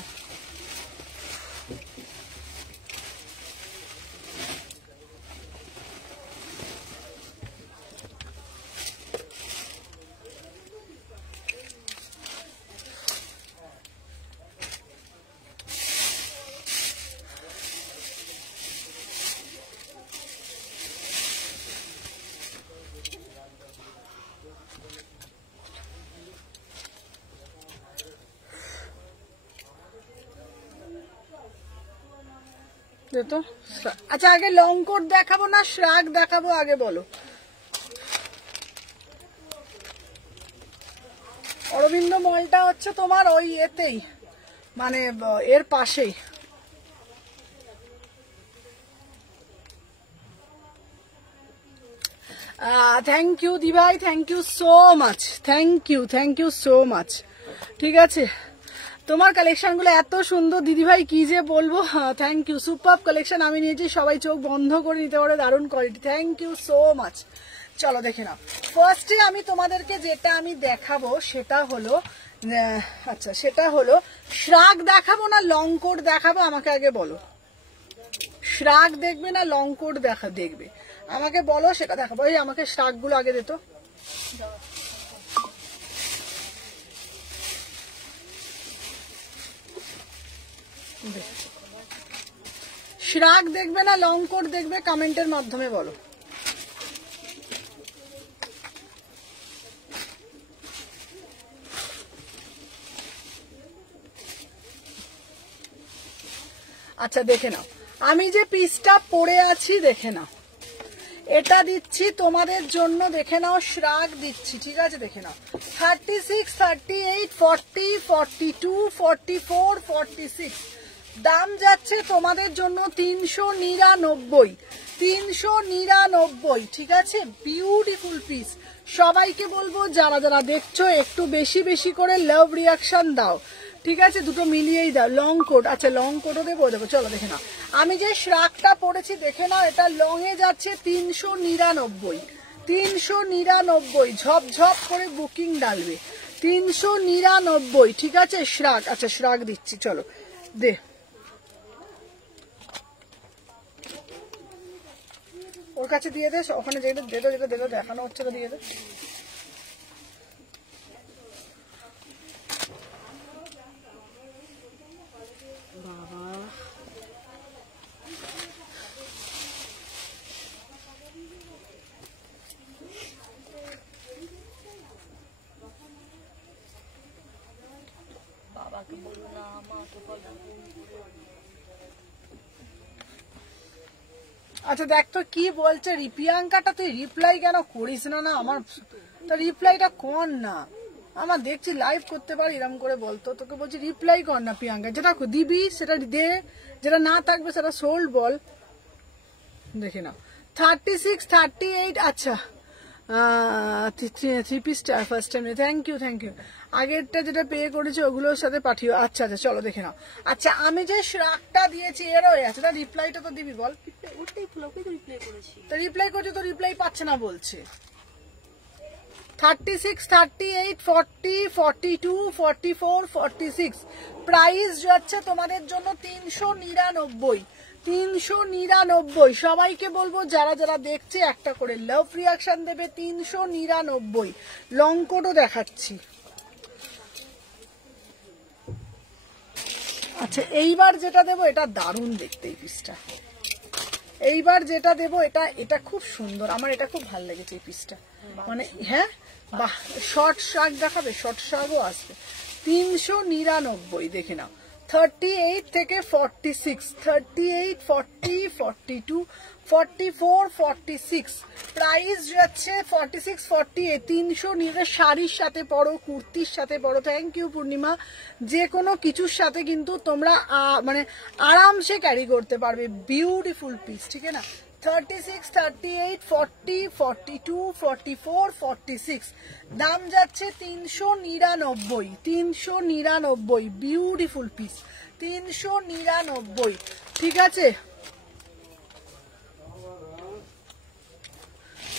তো আচ্ছা আগে লং কোট দেখাবো না শ্রাগ দেখাবো আগে বলো? অরবিন্দ মলটা হচ্ছে তোমার ওই এতেই, মানে এর পাশেই। থ্যাংক ইউ দিভাই, thank you so much, thank you so much. ঠিক আছে, তোমার কালেকশন গুলো এত সুন্দর দিদিভাই, কি যে বলবো। থ্যাংক ইউ, সুপার কালেকশন আমি নিয়েছি, সবাই চোখ বন্ধ করে নিতে পারে, দারুণ quality. Thank you so much. চলো দেখে নাও। ফার্স্টে আমি তোমাদেরকে যেটা আমি দেখাবো সেটা হলো, আচ্ছা সেটা হলো শ্রাগ দেখাবো না লং কোট দেখাবো? আমাকে আগে বলো, শ্রাগ দেখবে না লং কোট দেখবে? আমাকে বলো, সেটা দেখাবো। এই আমাকে শ্রাগ গুলো আগে দিত। শ্রাগ দেখবে না লং কোট দেখবে? কমেন্টের মাধ্যমে বলো। আচ্ছা দেখে নাও, আমি যে পিসটা পরে আছি দেখে নাও, এটা দিচ্ছি তোমাদের জন্য, দেখে নাও শ্রাগ দিচ্ছি, ঠিক আছে? দেখে নাও 36, 38, 40, 42, 44, 46, দাম যাচ্ছে তোমাদের জন্য 399, 399, ঠিক আছে? Beautiful piece. সবাইকে বলবো যারা যারা দেখছো একটু বেশি বেশি করে লাভ রিয়াকশন দাও, ঠিক আছে? দুটো মিলিয়েই দাও। লং কোট, আচ্ছা লং কোটও দেবো। চলো দেখে নাও, আমি যে শ্রাগটা পরেছি দেখে নাও, এটা লং এ যাচ্ছে 399, 399, ঝপঝপ করে বুকিং ডালবে, 399, ঠিক আছে? শ্রাগ, আচ্ছা শ্রাগ দিচ্ছি, চলো দে। ওর কাছে দিয়ে দে, ওখানে যেটা যেটা দেখানো হচ্ছে দিয়ে দে। বাবাকে বলো না, মাকে বলো। আচ্ছা দেখ তো কি বলছে রিপিয়াঙ্কাটা, তুই রিপ্লাই কেন করিস না? না আমার তো রিপ্লাইটা কর না, আমার দেখছি লাইভ করতে পারি এরকম করে বলতো। তোকে বলছি রিপ্লাই কর না প্রিয়াঙ্কা, যেটা দিবি সেটা দে, যেটা না থাকবে সেটা সোল্ড বল। দেখে নাও 36, 38, আচ্ছা 3 piece first time. Thank you. আগেরটা যেটা পে করেছে ওগুলোর সাথে পাঠিও। আচ্ছা চলো দেখে নাও। আচ্ছা আমি যে শ্রাগটা দিয়েছি এর হয়ে আছে, তার রিপ্লাইটা তো দিবি বল। ওটাই ফ্লোকে তো রিপ্লাই করেছি, তো রিপ্লাই করছে, তো রিপ্লাই পাচ্ছে না বলছে। 36, 38, 40, 42, 44, 46 প্রাইস যাচ্ছে তোমাদের জন্য 399। 399 সবাইকে বলবো যারা যারা দেখছে একটা করে লাভ রিয়াকশন দেবে। 399 লং কোটও দেখাচ্ছি। আচ্ছা এইবার যেটা দেবো এটা দারুণ দেখতে এই পিসটা। এইবার যেটা দেবো এটা এটা খুব সুন্দর, আমার এটা খুব ভালো লেগেছে এই পিসটা। মানে হ্যাঁ বাহ, শর্ট শাক দেখাবে, শর্ট শাকও আসবে। 399 দেখে নাও। 38 থেকে 46, 38, 40, 42, 44, 46 প্রাইস যাচ্ছে 46, 48 300 শাড়ির সাথে পরো, কুর্তির সাথে পরো। থ্যাংক ইউ পূর্ণিমা। যে কোনো কিছুর সাথে কিন্তু তোমরা মানে আরামসে ক্যারি করতে পারবে। বিউটিফুল পিস, ঠিক আছে না? 36, 38, 40, 42, 44, 46 দাম যাচ্ছে 399। 399 বিউটিফুল পিস, 399, ঠিক আছে?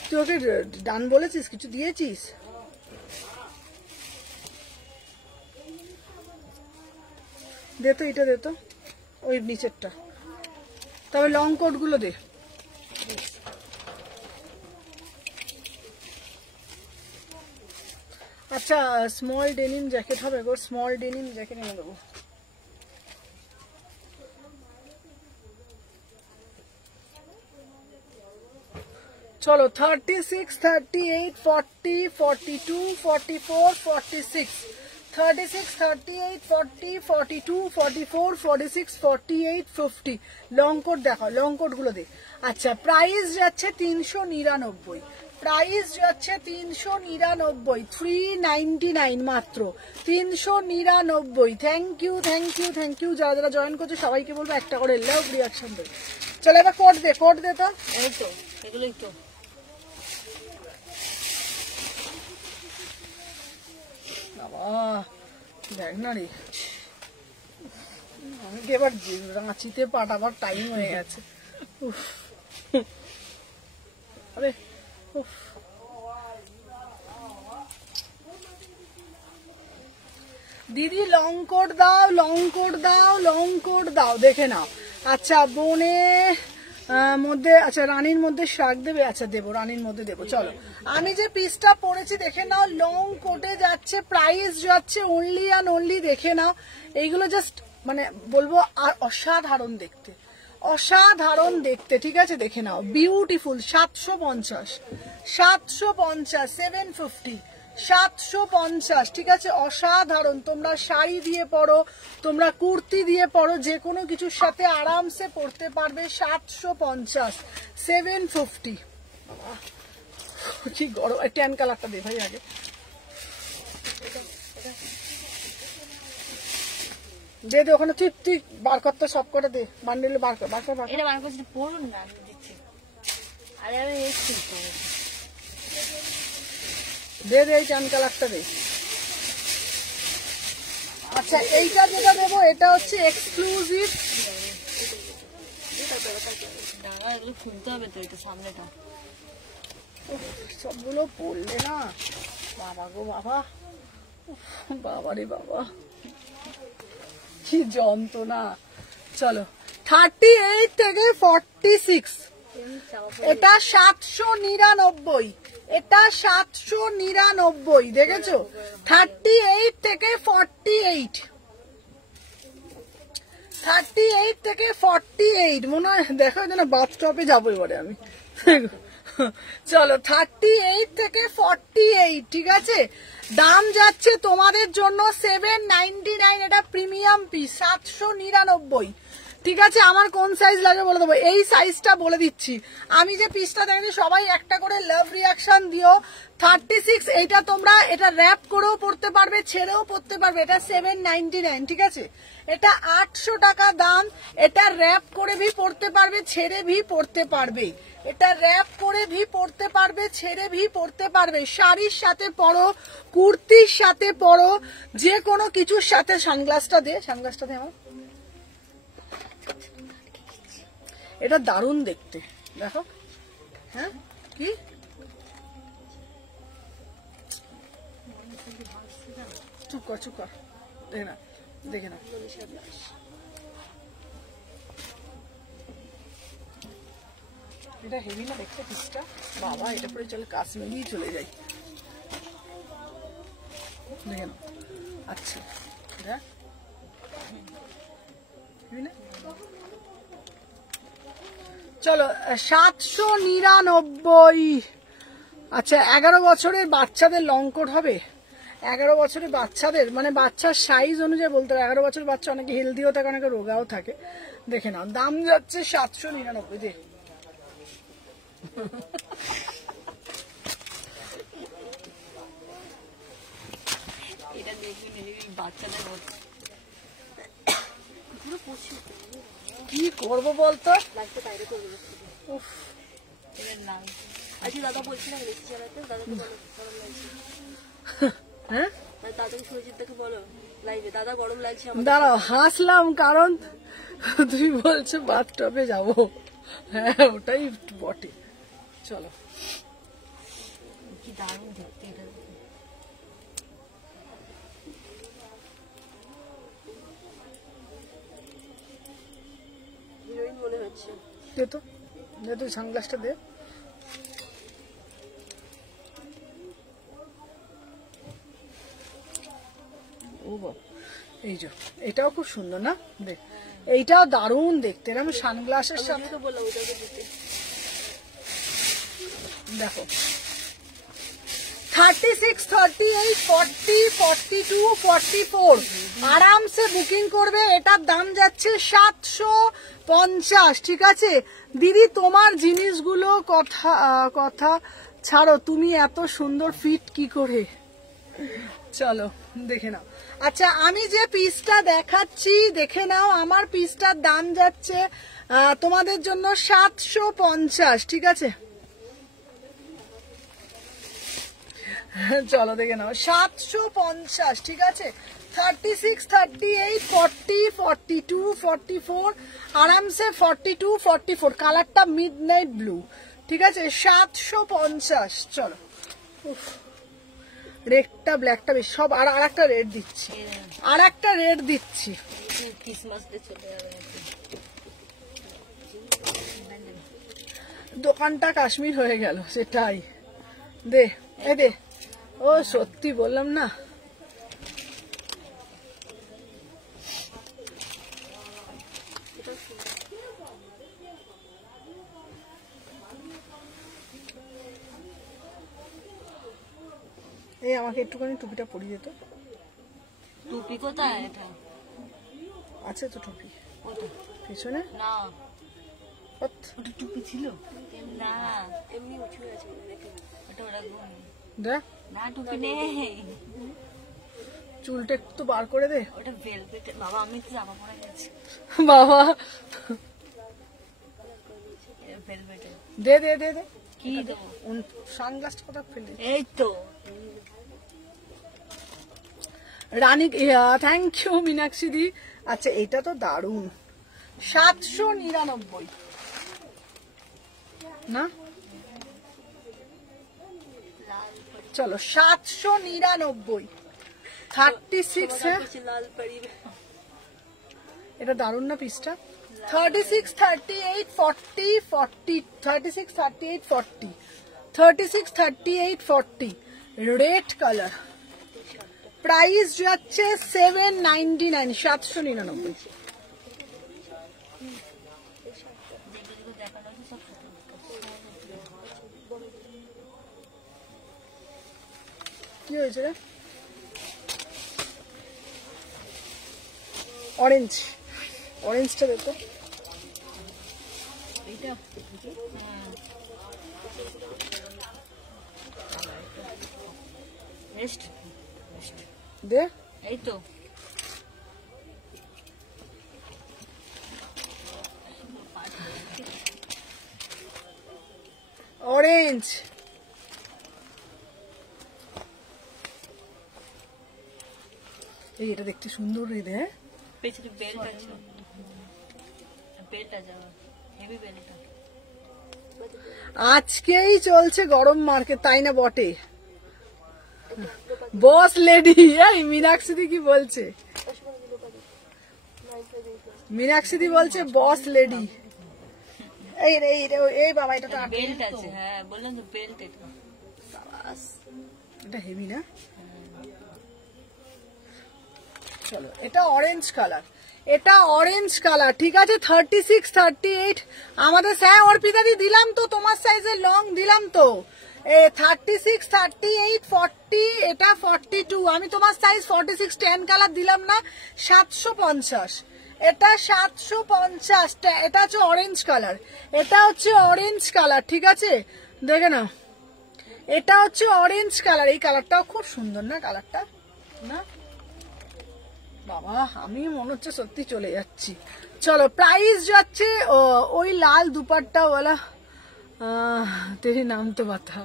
তুই ওকে ডান বলেছিস, কিছু দিয়েছিস? দে তো, এটা দে তো, ওই নিচেরটা। তবে লং কোট গুলো দে। আচ্ছা স্মল ডেনিম জ্যাকেট হবে গো, স্মল ডেনিম জ্যাকেট এনে দেবো। চলো 36, 38, 40, 42, 44, 46 36, 38, 40, 42, 44, 46, 48, 50 লং কোট দেখো, লং কোট গুলো দে। আচ্ছা প্রাইস যাচ্ছে 399। প্রাইস যাচ্ছে 399, 399 মাত্র 399। Thank you thank you thank you. যারা যারা জয়েন করছে সবাইকে বলবো একটা করে লাভ রিয়াকশন দেবে। চলো এবার কোট দে, কোট দে তো। এই তো এগুলোই তো। দেখ না রে, আমাকে এবার রাঁচিতে পাঠাবার টাইম হয়ে গেছে। আরে দিদি লং কোট দাও, লং কোট দাও, লং কোট দাও, দেখে নাও। আচ্ছা বোনে মধ্যে, আচ্ছা রানীর মধ্যে শাক দেবে, আচ্ছা দেবো, রানীর মধ্যে দেবো। চলো আমি যে পিসটা পরেছি দেখে নাও, লং কোটে যাচ্ছে, প্রাইস যাচ্ছে অনলি অ্যান্ড অনলি, দেখে নাও। এইগুলো জাস্ট মানে বলবো আর অসাধারণ দেখতে, অসাধারণ দেখতে, ঠিক আছে? দেখে নাও বিউটিফুল। 750, 750, 750, 750, ঠিক আছে? অসাধারণ। তোমরা শাড়ি দিয়ে পরো, তোমরা কুর্তি দিয়ে পরো, যে কোনো কিছুর সাথে আরামসে পরতে পারবে। 750, 750। কি গরম। ট্যান কালারটা দে ভাই আগে। দে দে ওখানে, তুই তুই বার করতে সব করে দে, বান্ডিলে বার কর, বার কর, বার কর। এটা বার করছি, পড়ুন না, আমি দিচ্ছি। আরে আরে এসছি তো। দে দে এই ট্যান কালারটা দে। আচ্ছা এইটা যেটা দেবো এটা হচ্ছে এক্সক্লুসিভ। দাঁড়া, এগুলো খুলতে হবে তো, এটা সামনেটা। সবগুলো পড়লে না, বাবা গো বাবা, বাবা রে বাবা, কি যন্ত্রণা। চলো 38 থেকে 46 এটা 799, এটা 799, দেখেছো? 38 থেকে 48, 38 থেকে 48 মনে হয়, দেখো যেন বাথটপে যাবো এবারে আমি। চলো 38 থেকে 48, ঠিক আছে? দাম যাচ্ছে তোমাদের জন্য 799, এটা প্রিমিয়াম পিস, 799, ঠিক আছে? আমার কোন সাইজ লাগে বলে দেবো, এই সাইজটা বলে দিচ্ছি। আমি যে পিসটা দেখেছি সবাই একটা করে লাভ রিয়াকশন দিও। 36 এইটা তোমরা এটা র্যাপ করেও পড়তে পারবে, ছেড়েও পড়তে পারবে। এটা 799, ঠিক আছে? এটা 800 টাকা দাম। এটা র্যাপ করে ভি পড়তে পারবে, ছেড়ে ভি পড়তে পারবে। এটা র্যাপ করে ভি পড়তে পারবে, ছেড়ে ভি পড়তে পারবে। শাড়ির সাথে পরো, কুর্তির সাথে পরো, যে কোনো কিছুর সাথে। সানগ্লাসটা দে, সানগ্লাসটা দে আমার। এটা দারুণ দেখতে, দেখো। হ্যাঁ কি চুপ কর চুপ কর, দেখে না দেখে না। মনীষা দাস। এটা হেভি না দেখতে পিসটা, বাবা এটা পরে চলে কাশ্মীরি চলে যাই, দেখে না। আচ্ছা এটা হেভি না। চলো 799। আচ্ছা 11 বছরের বাচ্চাদের লং কোট হবে, 11 বছরের বাচ্চাদের মানে বাচ্চার সাইজ অনুযায়ী বলতে হবে। 11 বছরের বাচ্চা অনেকে হেলদিও থাকে অনেকে রোগাও থাকে। দেখে নাও দাম যাচ্ছে 799 দিয়ে। এটা দেখবেন বাচ্চাদের পুরো পশু কি করবো বলতো, লাগতে বাইরে করে দিচ্ছে। উফ, আজকে দাদা বলছিলাম এসি চালাতে, দাদাকে বলো গরম লাগছে। হ্যাঁ দাদাকে সুরজিৎদাকে বলো লাইভে, দাদা গরম লাগছে আমার। দাঁড়াও, হাসলাম কারণ তুমি বলছো বাথটবে যাবো। হ্যাঁ ওটাই বটে। চলো কি দারুণ দেখতে এটা। হিরোইন মনে হচ্ছে। দে তো, দে তুই সানগ্লাসটা দে। ও বাবা, এই যে এটাও খুব সুন্দর না, দেখ এইটাও দারুণ দেখতে, এরকম সানগ্লাসের সাথে। তো বললাম ওটাকে দিতে। দেখো 36, 38, 40, 42, 44 আরামসে বুকিং করবে। এটার দাম যাচ্ছে 750। ঠিক আছে দিদি, তোমার জিনিসগুলো কথা ছাড়ো, তুমি এত সুন্দর ফিট কি করে? চলো দেখে নাও। আচ্ছা আমি যে পিসটা দেখাচ্ছি দেখে নাও, আমার পিসটার দাম যাচ্ছে তোমাদের জন্য 750। ঠিক আছে চলো দেখে নাও 750। ঠিক আছে 36, 38, 40, 42, 44 আরামসে 42, 44 কালারটা মিড নাইট ব্লু। ঠিক আছে 750। চলো রেডটা ব্ল্যাকটা বেশ সব। আর একটা রেড দিচ্ছি, আর একটা রেড দিচ্ছি। ক্রিসমাস ডে চলে যাবে। দোকানটা কাশ্মীর হয়ে গেল, সেটাই। দে এই দে, ও সত্যি বললাম না। এই আমাকে একটুখানি টুপিটা পরিয়ে দিত। টুপি কোথায় এটা? আছে তো টুপি ওটা পিছনে। না, ওত, ওটা টুপি ছিল না, এমনি উঁচু আছে দেখে। ওটা ওরা দেখ না, টুপি নেই। চুলটা একটু বার করে দে ওটা ভেলভেট। বাবা আমি তো জামা পরে গেছি বাবা। ভেলভেটে। দে দে দে দে, কি দেবো? সানগ্লাসটা কোথাও ফেলে। এই তো রানী, থ্যাংক ইউ মীনাক্ষী দি। আচ্ছা এটা তো দারুণ, 799 না। চলো 799, 36। হ্যাঁ লাল পাড়ি এটা দারুণ না পিসটা। 36, 38, 40, 40, 36, 38, 40, 36, 38, 40 রেড কালার। প্রাইস যাচ্ছে 799, 799। কি হয়েছে রে? অরেঞ্জ, অরেঞ্জটা দেখো। এইটা নেক্সট দে এই তো অরেঞ্জ। এই এটা দেখতে সুন্দর রে। হ্যাঁ পেছনে বেল্ট আছে, বেল্ট আছে হেভি বেল্টটা। আজকেই চলছে গরম মার্কেট, তাই না বটে? বস লেডি। এই মীনাক্ষী কি বলছে? মীনাক্ষী বলছে বস লেডি। এই এই এই বাবা, এটা তো বেল্ট আছে। হ্যাঁ বললাম তো বেল্ট। এটা হেভি না? চলো, এটা অরেঞ্জ কালার, এটা অরেঞ্জ কালার, ঠিক আছে। 36, 38 আমাদের স্যার অর্পিতাদি দিলাম তো, তোমার সাইজের লং দিলাম তো। 36, 38, 40, এটা 42। আমি তোমার সাইজ 46 10 কালার দিলাম না? 750। এটা 750। এটা হচ্ছে অরেঞ্জ কালার, এটা হচ্ছে অরেঞ্জ কালার, ঠিক আছে। দেখে নাও, এটা হচ্ছে অরেঞ্জ কালার। এই কালারটাও খুব সুন্দর না? কালারটা না বাবা, আমি মনে হচ্ছে সত্যি চলে যাচ্ছি। চলো, প্রাইস যাচ্ছে ওই লাল দুপাট্টা ওয়ালা, তেরি নাম তো বাতা।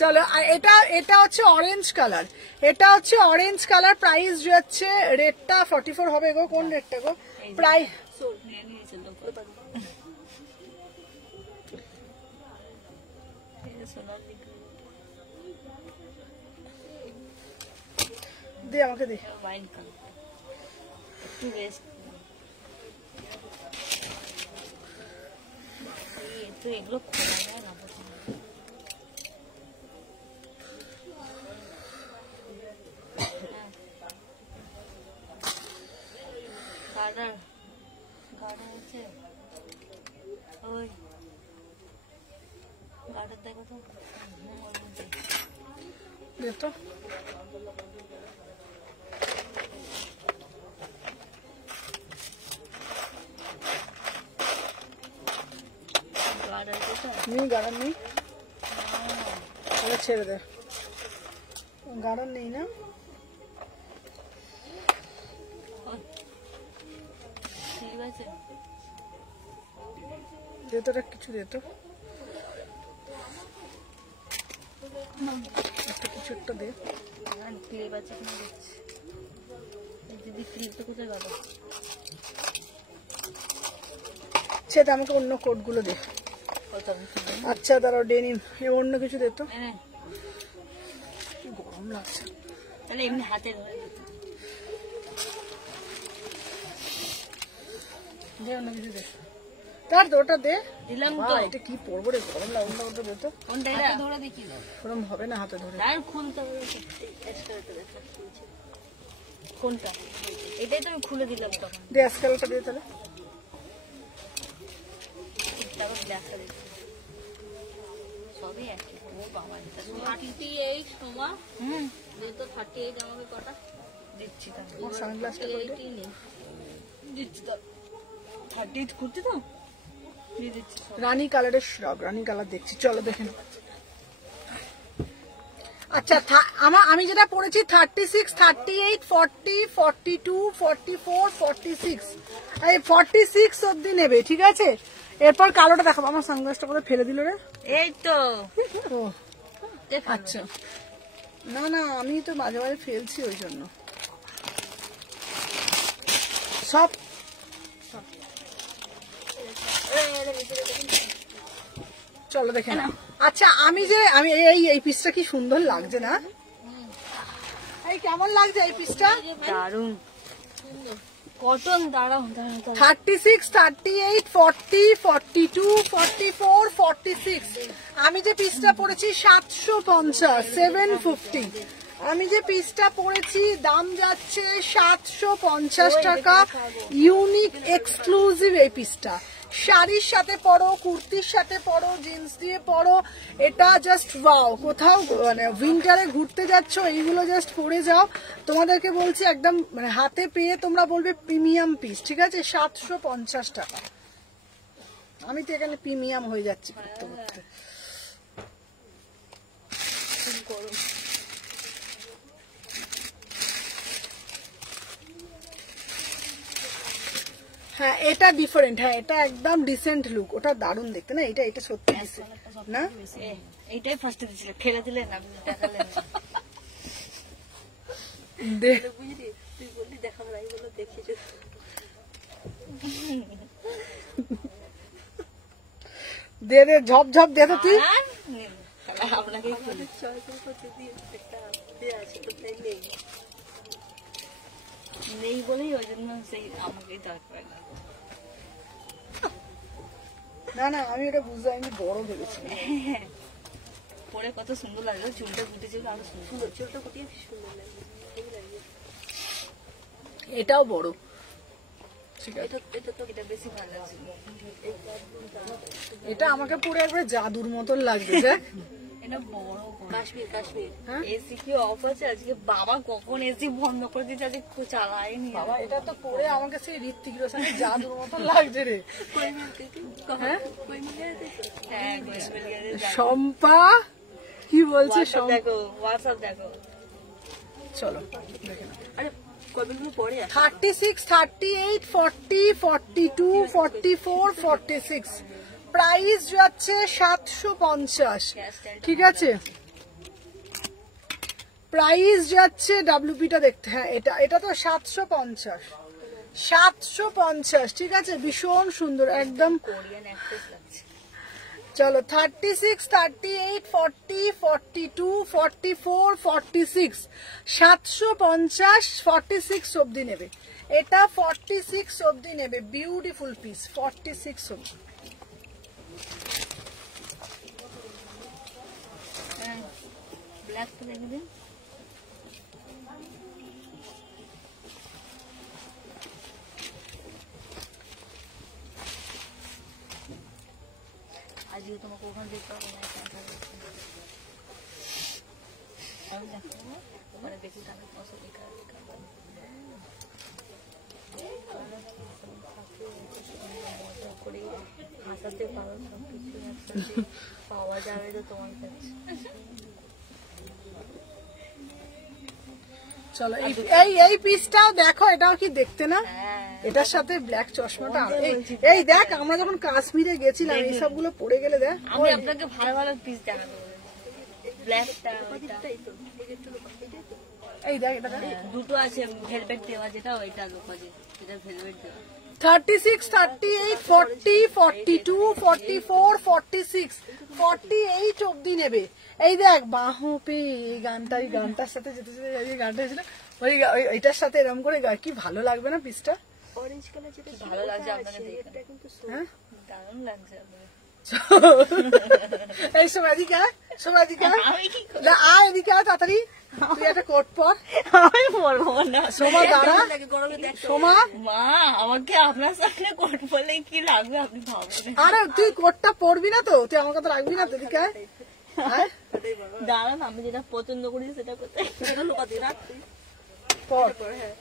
চলো, এটা এটা হচ্ছে অরেঞ্জ কালার, এটা হচ্ছে অরেঞ্জ কালার। প্রাইস যাচ্ছে, রেটটা 44 হবে গো। কোন রেটটা গো? প্রাইস দে, আমাকে দে। এগুলো খোলা যায় না। গার্ডার আছে ওই গার্ডার দেখো তো, দে তো। নেই গার্ডার নেই, ছেড়ে দে। গার্ডার নেই না? দে তো, কিছু দে তো, একটা কিছু একটা দে। ক্লিপ আছে কিনা দেখছি। দিদি ক্লিপটা কোথায় গেল? সেটা আমাকে অন্য কোটগুলো দে। আচ্ছা দাঁড়াও, ডেনিম অন্য কিছু দে তো। গরম লাগছে। তাহলে এমনি হাতে ধরে দে, অন্য কিছু দে। তার ওটা দে। দিলাম তো। এটা কি পরবো রে, গরম লাগবে না? ওটা দে তো। কোনটা? এটা ধরে দেখি না, গরম হবে না হাতে ধরে। আর খুলতে হবে। কোনটা? এটাই তো আমি খুলে দিলাম তখন। দে আজকালটা দে তাহলে। সবই একই। ও বাবা, এটা 38 সোমা। তো 38 আমাকে কটা দিচ্ছি? আমার সানগ্লাসটা কই দে? দিচ্ছি তো 38 করতে তো দিয়ে দিচ্ছি। রানী কালারের শ্রগ, রানী কালার দেখছি। চলো দেখেন। আচ্ছা, আমি যেটা পড়েছি 36, 38, 40, 42, 44, 46, এই 46 অব্দি নেবে, ঠিক আছে। এরপর কালোটা দেখাবো। আমার সানগ্লাসটা কোথায় ফেলে দিল রে? এই তো। ও আচ্ছা, না না, আমি তো মাঝে মাঝে ফেলছি, ওই জন্য সব। চলো দেখে না। আচ্ছা, আমি এই পিসটা কি সুন্দর লাগছে না? এই কেমন লাগছে এই পিসটা? দারুন কটন। দাঁড়াও 36, 38, 40, 42, 44, 46। আমি যে পিসটা পড়েছি 750, 750। আমি যে পিসটা পড়েছি দাম যাচ্ছে 750 টাকা। ইউনিক এক্সক্লুসিভ এই পিসটা। শাড়ির সাথে পরো, কুর্তির সাথে পরো, জিন্স দিয়ে পরো, এটা জাস্ট ওয়াও। কোথাও মানে উইন্টারে ঘুরতে যাচ্ছ, এইগুলো জাস্ট পরে যাও। তোমাদেরকে বলছি একদম মানে হাতে পেয়ে তোমরা বলবে প্রিমিয়াম পিস, ঠিক আছে। 750 টাকা। আমি তো এখানে প্রিমিয়াম হয়ে যাচ্ছি করতে করতে। হ্যাঁ, এটা ডিফারেন্ট। হ্যাঁ, এটা একদম ডিসেন্ট লুক। ওটা দারুণ দেখতে না? এটা সত্যি ডিসেন্ট না? এইটাই ফার্স্টে দিছিলে, ফেলে দিলে না, দেখালে না। বুঝলি, তুই বললি দেখাবো, আমি বললো দেখি। দে দে, ঝপ ঝপ দে তো তুই। আপনাকে চয়েস করতে দিয়ে একটা মধ্যে আছে, কোথায় নেই। নেই বলেই ওই জন্য সেই আমাকেই দরকার। না না, আমি এটা বুঝতে আমি বড় ভেবেছি। পরে কত সুন্দর লাগলো, চুলটা গুটেছিল আরো সুন্দর। চুলটা কুটিয়ে সুন্দর লাগে, ঠিক লাগে। এটাও বড়, ঠিক আছে। এটা তো এটা বেশি ভালো লাগছে। এটা আমাকে পুরো একবার জাদুর মতন লাগছে দেখ। এটা বড় কাশ্মীর, কাশ্মীর। হ্যাঁ এসি কি অফ আছে আজকে? বাবা কখন এসি বন্ধ করে দিয়েছে, আজকে চালায়নি। বাবা, এটা তো পরে আমাকে সেই ঋত্বিক রোশনের জাদুর মতন লাগছে রে। কই মিলতে কি? হ্যাঁ কই মিলে দেখো। হ্যাঁ গোসমেল গেছে। শম্পা কি বলছে? দেখো হোয়াটসঅ্যাপ দেখো। চলো দেখে নাও। আরে কমেন্টগুলো পড়ে আসে। 36, 38, 40, 42, 44, 46 প্রাইস যাচ্ছে 750। ঠিক আছে, প্রাইস যাচ্ছে ডাব্লিউপিটা দেখতে। হ্যাঁ এটা তো 750, 750। ঠিক আছে, ভীষণ সুন্দর একদম। কোরিয়ান অ্যাক্ট্রেস লাগছে। চলো 36, 38, 40, 42, 44, 46 750, 46 অব্দি নেবে। এটা 46 অব্দি নেবে। বিউটিফুল পিস, 46 অব্দি। হ্যাঁ ব্ল্যাক তো দেখে দিন। আজকে তোমাকে ওখানে দেখতে হবে না, ওখানে দেখি তাহলে কত লেখা করে হাসাতে পারো, সবকিছু একসাথে পাওয়া যাবে তো তোমার কাছে। চলো এই পিসটাও দেখো, এটাও কি দেখতে না? হ্যাঁ এটার সাথে ব্ল্যাক চশমাটা। এই দেখ, আমরা যখন কাশ্মীরে গেছিলাম এই সবগুলো পড়ে গেলে দেখ। আমি আপনাকে ভালো ভালো পিস দেখাবো। ব্ল্যাকটা এই দেখ এটা দেখ। দুটো আছে ভেলভেট দেওয়া, যেটা ওইটা লোকাজে, যেটা ভেলভেট দেওয়া। 36, 38, 40, 42, 44, 46, 48 অব্দি নেবে। এই দেখ বাহো পে, এই গানটার সাথে যেতে যেতে এই গানটা ছিল, ওইটার সাথে এরকম করে গায়, কি ভালো লাগবে না পিসটা? অরেঞ্জ কালার যেটা ভালো লাগছে আপনাকে দেখে, এটা কিন্তু হ্যাঁ দারুণ লাগছে আপনাকে। এই সময় এদিকে আয়, সময় এদিকে আয়। আমি কি না, আয় এদিকে আয় তাড়াতাড়ি। তুই একটা কোট পর। আমি বলবো না। সোমা দাঁড়া, লাগে গরমে দেখ। সোমা। মা আমাকে আপনার সামনে কোট বলে কি লাগবে আপনি ভাববেন। আরে তুই কোটটা পরবি না তো? তুই আমার কথা রাখবি না তো? এদিকে আয়। আয়, দাঁড়ান, আমি যেটা পছন্দ করি সেটা কোথায়? এটা লোকা দিয়ে রাখ তুই। পর হ্যাঁ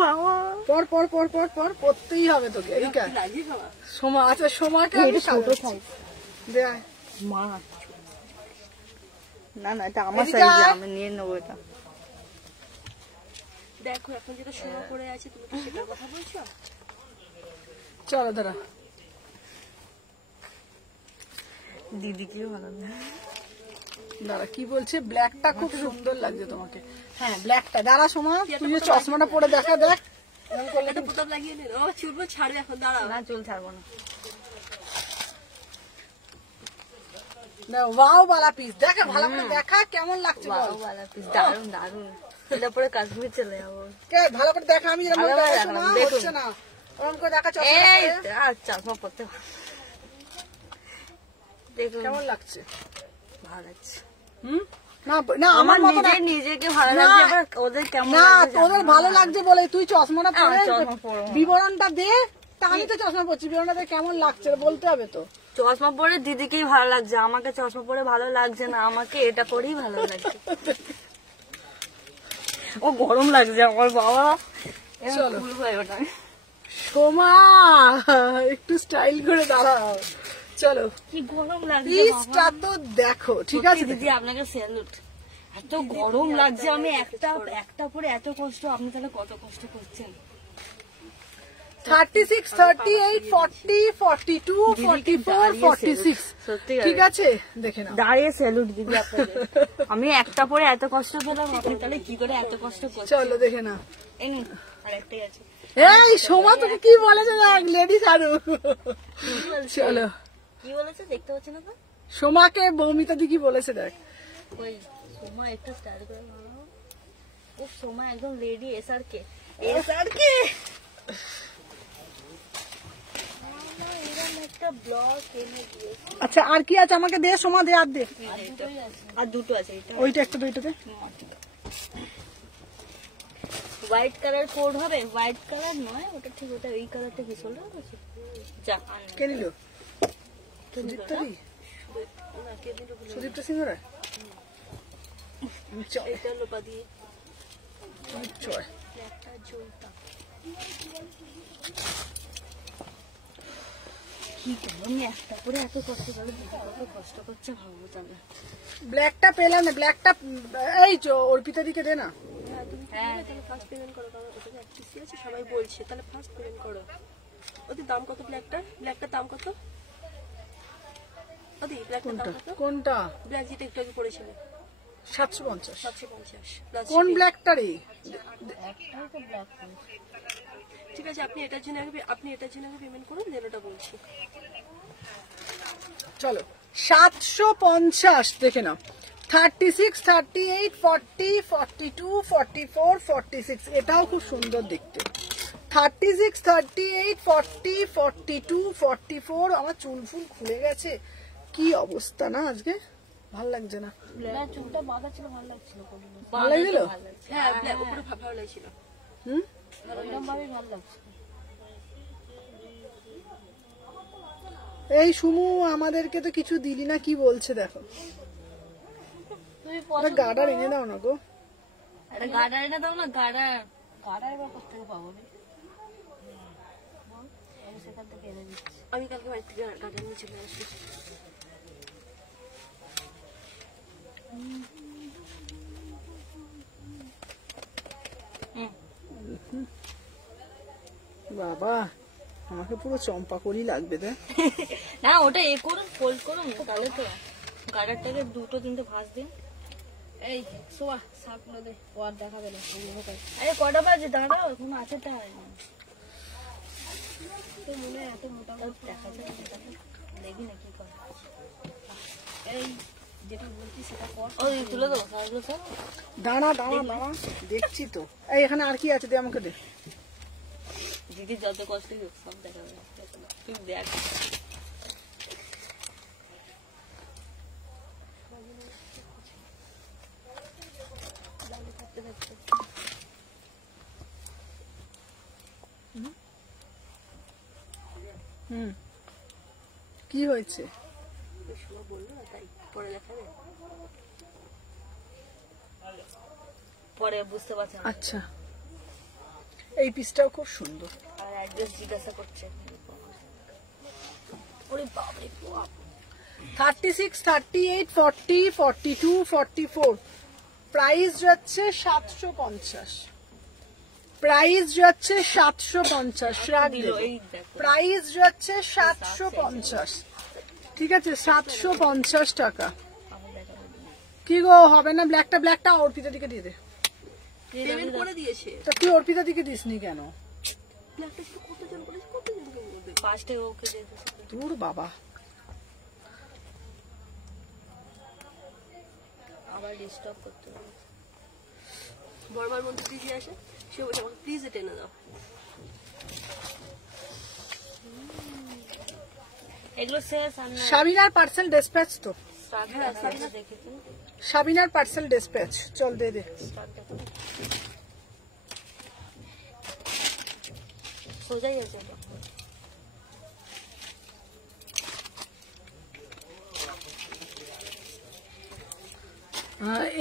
বাবা পর পর পর পর পর পরতেই হবে তোকে। এদিকে আয়। লাগি বাবা। সোমা, আচ্ছা সোমাকে আমি সাজাচ্ছি। দে আয়। মা না না, এটা আমার এদিকে সাইজে, আয়। আমি নিয়ে নেবো এটা। দেখো এখন যেটা সোনা পড়ে আছে, তুমি কি সেটার কথা বলছো? চলো দাঁড়া। দিদিকেও ভালো লাগে। দাঁড়া, কি বলছে? ব্ল্যাকটা খুব সুন্দর লাগছে তোমাকে। হ্যাঁ ব্ল্যাকটা। দাঁড়া সোমা, তুই যে চশমাটা পরে দেখা, দেখ এরকম করলে একটা বোতাম লাগিয়ে নে। ও চুলবো ছাড়বে এখন, দাঁড়াও। না চুল ছাড়বো না। ওয়াও বালা পিস। দেখা ভালো করে দেখা, কেমন লাগছে বল। বাবা পিস দারুন দারুন। এটা পরে কাশ্মীর চলে যাবো। কে ভালো করে দেখা, আমি যেরকম ভালো করে দেখাচ্ছি দেখালাম, না, দেখুন। হচ্ছে না ওরকম করে দেখা। চশমা এই পরে। চশমা পড়তে দেখুন কেমন লাগছে? ভালো লাগছে। হুম, না না আমার আমার মতো না। নিজেকে ভালো না। লাগছে, এবার ওদের কেমন না, লাগছে তোদের ভালো লাগছে বলে তুই চশমাটা পরে চশমা পরো। বিবরণটা দে। তা আমি তো চশমা পরছি, বিবরণটা দে কেমন লাগছে বলতে হবে তো। চশমা পরে দিদিকেই ভালো লাগছে, আমাকে চশমা পরে ভালো লাগছে না, আমাকে এটা পরেই ভালো লাগছে। ও গরম লাগছে আমার বাবা। চলো। খুলবো এবার আমি। সোমা একটু স্টাইল করে দাঁড়াও। চলো, কি গরম লাগছে পিসটা তো দেখো। ঠিক আছে সত্যি দিদি, আপনাকে স্যালুট। এত গরম লাগছে, আমি একটা পরে এত কষ্ট, আপনি তাহলে কত কষ্ট করছেন। 36, 38, 40, 42, 44, 46 সত্যি ঠিক আছে, দেখে নাও। দাঁড়িয়ে স্যালুট দিদি আপনাকে। আমি একটা পরে এত কষ্ট পেলাম, আপনি তাহলে কি করে এত কষ্ট করছেন। চলো দেখে নাও। এই নিন, আরেকটাই আছে। এই সোমা তোকে কি বলেছে দেখ, লেডি সারু। চলো, কি বলেছে দেখতে পাচ্ছেন না? সোমাকে বৌমিতা দি কি বলেছে দেখ। ওই সোমা একটা স্টাইল করে বানাও। ও সোমা একদম রেডি। এসআরকে এরকম একটা ব্লগ এনে দিয়েছে। আচ্ছা আর কি আছে আমাকে দে, সোমা দে, আর দে। আর দুটো আছে, এটা ওইটা একটা দুইটাতে হোয়াইট কালার কোড হবে। হোয়াইট কালার নয় ওটা, ঠিক ওটা এই কালারটা কি চলে গেছে। যা কে নিল? সুদীপ্তা দি? সুদীপ্তা সিংহরা? এটা লোপা দিয়ে চয় একটা জলটা কি করবো আমি, একটা করে এত কষ্ট করে কত কষ্ট করছে ভাবো তাহলে। ব্ল্যাকটা পেলাম না, ব্ল্যাকটা এই অর্পিতা দিকে দে না। তুমি তাহলে ফার্স্ট পেমেন্ট করো, কারণ ওখানে অ্যাক্টিসি আছে সবাই বলছে, তাহলে ফার্স্ট পেমেন্ট করো। ওদের দাম কত? ব্ল্যাকটার দাম কত? ওদের ব্ল্যাকটার দাম কত? কোনটা? ব্ল্যাক যেটা একটু আগে পড়েছিল 750। 750 প্লাস কোন ব্ল্যাকটা রে? ঠিক আছে, আপনি এটার জন্য আগে পেমেন্ট করুন, দেন ওটা বলছি। চলো 750 দেখে নাও। 36, 38, 40, 42, 44, 46 এটাও খুব সুন্দর দেখতে। 36, 38, 40, 42, 44 আমার চুল ফুল খুলে গেছে, কি অবস্থা না আজকে, ভাল লাগছে না। চুলটা বাঁধা ছিল, ভালো লাগছিল। ভালো লাগছিল? হ্যাঁ, ব্ল্যাক উপরে ভালো লাগছিল। হুম, এরকম ভাবে ভালো লাগছে। এই সুমু আমাদেরকে তো কিছু দিলি না, কি বলছে দেখো। তুমি গার্ডার এনে দাও না গো। একটা গার্ডার এনে দাও না। গার্ডার এবার কোথেকে পাবো আমি? আমি সেখান থেকে এনে দিচ্ছি। আমি কালকে বাড়ি থেকে গার্ডেন নিয়ে চলে আসবো। বাবা আমাকে পুরো চম্পা করি লাগবে রে। না ওটা এ করুন, ফোল্ড করুন, তাহলে তো গার্ডারটাকে দুটো তিনটে ভাঁজ দিন। এই সোয়া সাপগুলো দে, ওয়ার দেখাবে না। আরে কটা বাজে, দাঁড়াও এখন আছে টাইম। মনে হয় এত মোটা দেখা যায়, দেখি না কি করে। এই যেটা বলছি সেটা কর। ওই তুলে দেবো সাইজগুলো সব। দাঁড়া দাঁড়া দাঁড়া, দেখছি তো। এই এখানে আর কি আছে, দে আমাকে দে। দিদি যত কষ্টই হোক সব দেখাবে, তুই দেখ। হুম, কি হয়েছে? সোয়া বললো না, তাই পরে দেখাবে। পরে বুঝতে পারছে না। আচ্ছা এই পিসটাও খুব সুন্দর। আর অ্যাড্রেস জিজ্ঞাসা করছে। ওরে বাপরে বাপ। 36, 38, 40, 42, 44 প্রাইস যাচ্ছে 750। প্রাইস যাচ্ছে 750। রাখ দিল দেবো। এই দেখো। প্রাইস যাচ্ছে 750। ঠিক আছে 750 টাকা। কি গো হবে না? ব্ল্যাকটা অর্পিতা দিকে দিয়ে দে। পেমেন্ট করে দিয়েছে। তা তুই অর্পিতা দিকে দিসনি কেন? ব্ল্যাকটা শুধু কতজন করেছে, কতজনকে বলবে। ফার্স্টে ওকে দিয়ে দিয়েছে। দূর বাবা। আবার ডিস্টার্ব করতে হবে। বর্মার মন্ত্রী দিদি আসে, সে বলছে আমাকে প্লিজ এটা এনে দাও। এগুলো শেষ। আমরা সাবিনার পার্সেল ডিসপ্যাচ তো। স্টার্ট দেখেছি। সাবিনার পার্সেল ডিসপ্যাচ, চল দে দে। স্টার্ট দেখো। সোজাই আছে এটা।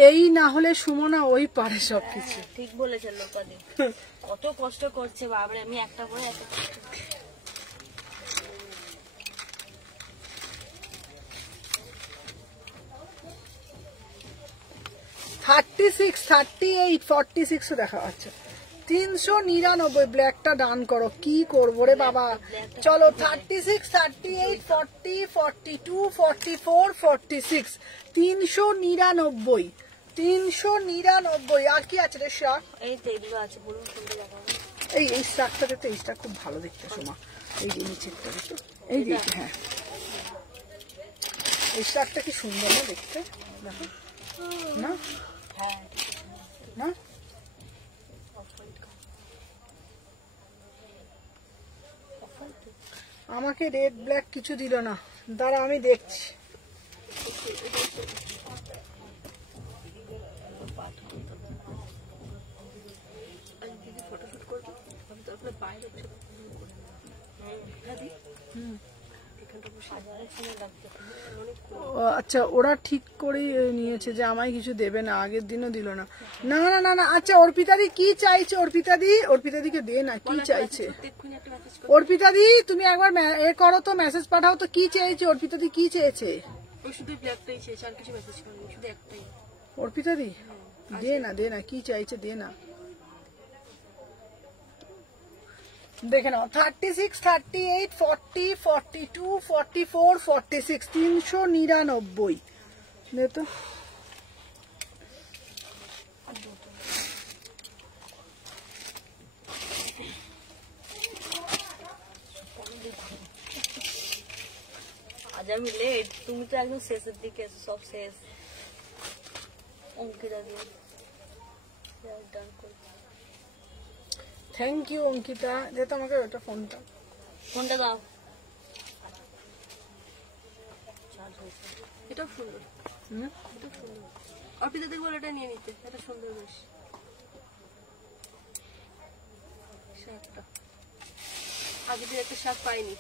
এই না হলে সুমনা ওই পারে সবকিছু। ঠিক বলেছেন লোকাদি, কত কষ্ট করছে বাবারে। আমি একটা করে এত কষ্ট। 36, 38, 46 দেখা আছে। 399 ব্ল্যাকটা ডান করো। কি করবো রে বাবা। চলো 36, 38, 40, 42, 44, 46 399। 399। আর কি আছে রে শাক? এই তো এগুলো আছে, বলুন কোনটা দেখাবো। এই শাকটাতে তো এইটা খুব ভালো দেখতে সোমা। এই যে নিচেরটা দেখো, এই যে হ্যাঁ এই শাকটা কি সুন্দর না দেখতে, দেখো না হ্যাঁ না আমাকে রেড ব্ল্যাক কিছু দিল না, দাঁড়া আমি দেখছি। ফটোশুট করবো তারপরে বাইরে এখানটা বসে ও আচ্ছা, ওরা ঠিক করেই নিয়েছে যে আমায় কিছু দেবে না, আগের দিনও দিল না। না না না না, আচ্ছা অর্পিতাদি কি চাইছে? অর্পিতাদিকে দে না, কি চাইছে? এক্ষুনি একটা মেসেজ অর্পিতাদি তুমি একবার এ করো তো, মেসেজ পাঠাও তো, কি চেয়েছে অর্পিতাদি, কি চেয়েছে? ওই শুধু ব্ল্যাকটাই চেয়েছে, আর কিছু মেসেজ করেনি, শুধু একটাই। অর্পিতাদি দে না, কি চাইছে দে না। দেখে নাও 36, 38, 40, 42, 44, 46, 399 দে তো। আজ আমি লেট, তুমি তো একদম শেষের দিকে এসো, সব শেষ। অঙ্কিতা দিয়ে ডান করে থ্যাংক ইউ অঙ্কিতা, দে তো আমাকে ওটা ফোনটা। ফোনটা দাও। এটাও সুন্দর, এটাও সুন্দর। অর্পিতা দেখবো এটা নিয়ে নিতে, এটা সুন্দর বেশ। শার্টটা আগে দিন একটা শার্ট পাইনি।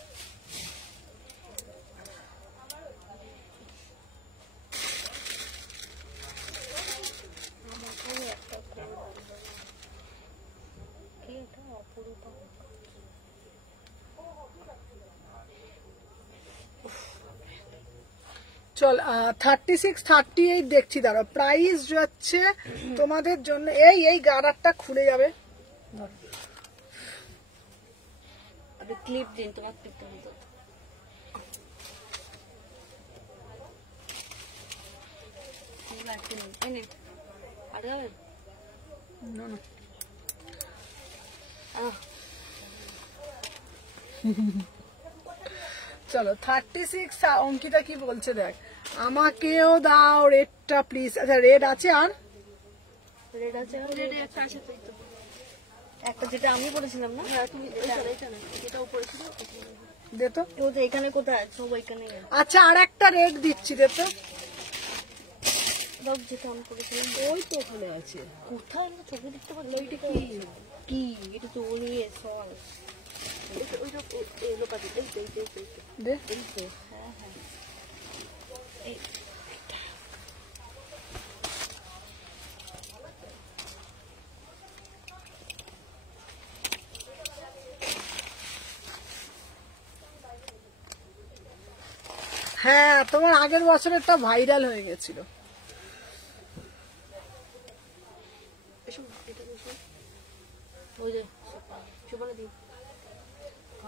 চল 36, 38 দেখছি, দাঁড়াও। প্রাইস যাচ্ছে তোমাদের জন্য, এই গাড়ারটা খুলে যাবে। আপনি ক্লিপ দিন, তোমার ক্লিপটা দিতে হবে। আর যাবেন না না চলো 36। অঙ্কিতা কি বলছে দেখ, আমাকেও দাও রেডটা প্লিজ। আচ্ছা রেড আছে, আর রেড আছে, রেডে একটা আছে তাই তো। একটা যেটা আমি বলেছিলাম না। হ্যাঁ তুমি এটা না, এটা উপরে ছিল। দে তো। ও তো এখানে কোথায়, সব ওইখানে আচ্ছা আর একটা রেড দিচ্ছি, দে তো। সব যেটা আমি করেছিলাম। ওই তো ওখানে আছে। কোথায় আমরা চোখে দেখতে পাচ্ছি? ওইটা কি এটা তো ওই সব ওইটা লোকাতে এই তো দে। হ্যাঁ হ্যাঁ এই হ্যাঁ তোমার আগের বছরেরটা ভাইরাল হয়ে গেছিল। এসব এটা বসে ওই যে সুবর্ণা দি,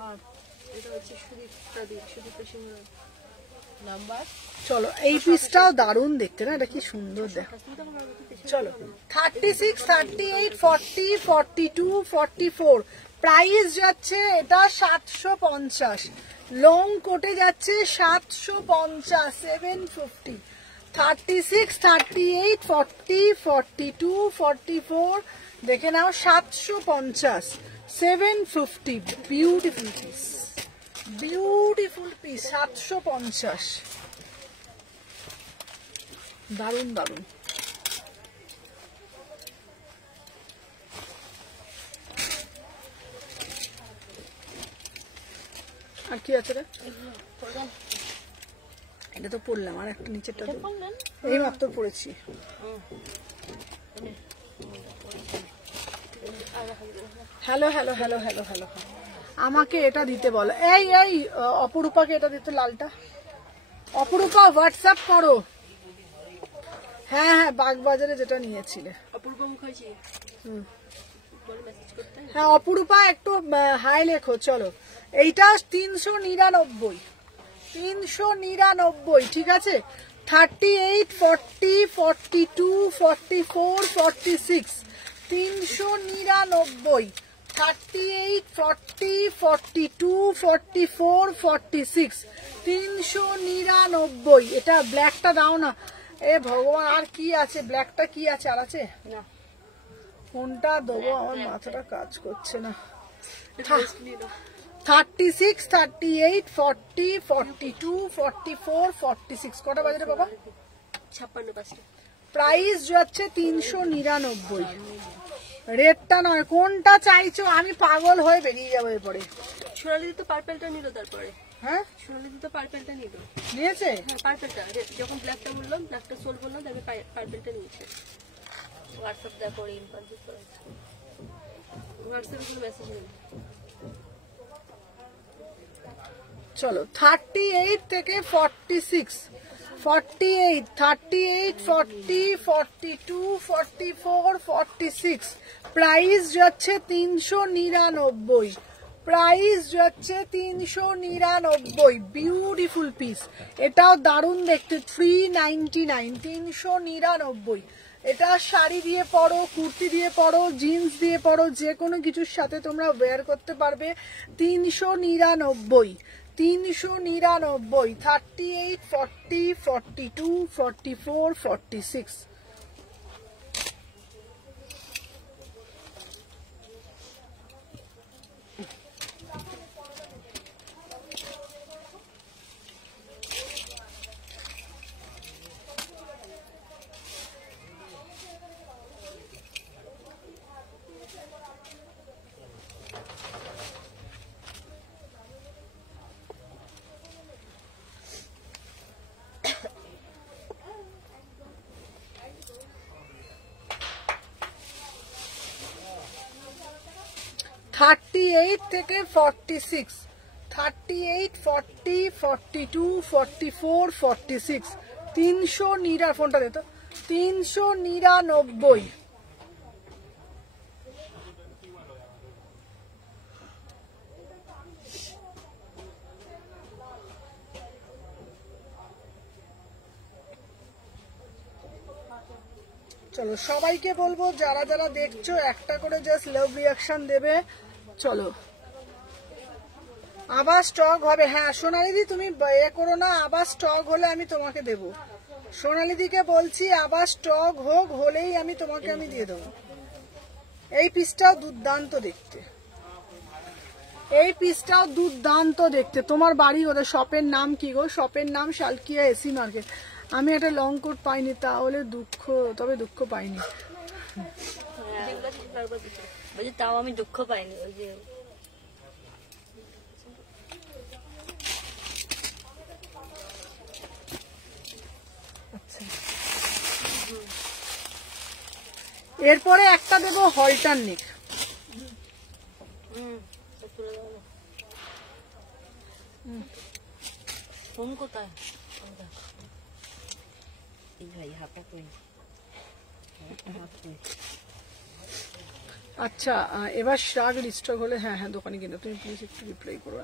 আর এটা হচ্ছে সুদীপ্তা দি, সুদীপ্তা সিংহ নাম্বার। চলো এই পিসটাও দারুণ দেখতে না, এটা কি সুন্দর দেখ। চলো 36, 38, 40, 42, 44 প্রাইস যাচ্ছে এটা 750। লং কোটে যাচ্ছে 750, 750। 36, 38, 40, 42, 44 দেখে নাও 750, 750। Beautiful piece, beautiful piece, 750। দারুন দারুন। আর কি আছে রে? এটা তো পড়লাম, আর একটা নিচেরটা এই মাত্র পড়েছি। Hello hello hello hello hello, আমাকে এটা দিতে বলো। এই অপরূপাকে এটা দিতে, লালটা। অপরূপা হোয়াটসঅ্যাপ করো। হ্যাঁ হ্যাঁ, বাগবাজারে যেটা নিয়েছিলে। অপূর্ব মুখার্জি বলে মেসেজ করতে। হ্যাঁ অপরূপা একটু হাই লেখো। চলো এইটা 399, 399 ঠিক আছে। 38, 40, 42, 44, 46 399। 38, 40, 42, 44, 46 399। এটা ব্ল্যাকটা দাও না। এ ভগবান, আর কি আছে? ব্ল্যাকটা কি আছে? আর আছে? না কোনটা দেবো? আমার মাথাটা কাজ করছে না। বেস্ট নিয়ে নাও 36, 38, 40, 42, 44, 46। কটা বাজে রে বাবা? 56 5টা প্রাইস যাচ্ছে 399। রেটটা নয়, কোনটা চাইছো? আমি পাগল হয়ে বেরিয়ে যাবো এরপরে। সোনালি তো পার্পেলটা নিল, তারপরে হ্যাঁ, সোনালি তো পার্পেলটা নিল। নিয়েছে? হ্যাঁ পার্পেলটা যখন ব্ল্যাকটা বললাম, ব্ল্যাকটা সোল বললাম, তারপরে পার্পেলটা নিয়েছে। হোয়াটসঅ্যাপ দেখো ইনফরমেশন করেছে। হোয়াটসঅ্যাপে কোনো মেসেজ নেই। চলো 38 থেকে 46, 48, 38, 40, 42, 44, 46। প্রাইস যাচ্ছে 399। প্রাইস যাচ্ছে 399। বিউটিফুল পিস, এটাও দারুণ দেখতে। 399, 399। এটা শাড়ি দিয়ে পরো, কুর্তি দিয়ে পরো, জিন্স দিয়ে পরো, যে কোনো কিছুর সাথে তোমরা ওয়্যার করতে পারবে। 399, 399। 38, 40, 42, 44, 46। থার্টি এইট থেকে 46, 38, 40, 42, 44, 46। 399। ফোনটা দে তো। 399। চলো সবাইকে বলবো, যারা যারা দেখছো একটা করে জাস্ট লাভ রিয়াকশন দেবে। চলো আবার স্টক হবে। হ্যাঁ সোনালিদি, তুমি এ করো না, আবার স্টক হলে আমি তোমাকে দেব। সোনালিদিকে বলছি আবার স্টক হোক, হলেই আমি তোমাকে আমি দিয়ে দেবো। এই পিসটাও দুর্দান্ত দেখতে, এই পিসটাও দুর্দান্ত দেখতে। তোমার বাড়ি, ওদের শপের নাম কি গো? শপের নাম শালকিয়া এসি মার্কেট। আমি একটা লং কোট পাইনি, তাহলে দুঃখ, তবে দুঃখ পাইনি। বলছি তাও আমি দুঃখ পাইনি। ওই যে এরপরে একটা দেবো হলটার নেক। ফোন কোথায়? আচ্ছা এবার শাক রিস্টক হলে হ্যাঁ হ্যাঁ দোকানে কিনে, তুমি প্লিজ একটু রিপ্লাই করো।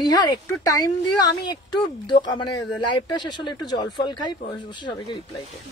নিহার একটু টাইম দিও, আমি একটু মানে লাইভটা শেষ হলে একটু জল ফল খাই, বসে সবাইকে রিপ্লাই করি।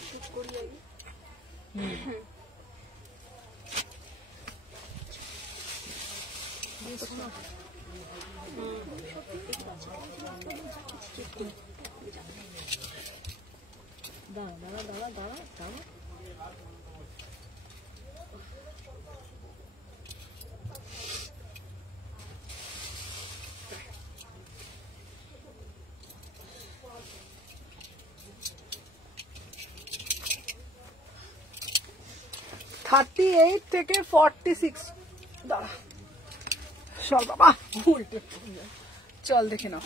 থার্টি এইট থেকে 46। দাঁড়া চল বাবা, উল্টে চল দেখে নাও।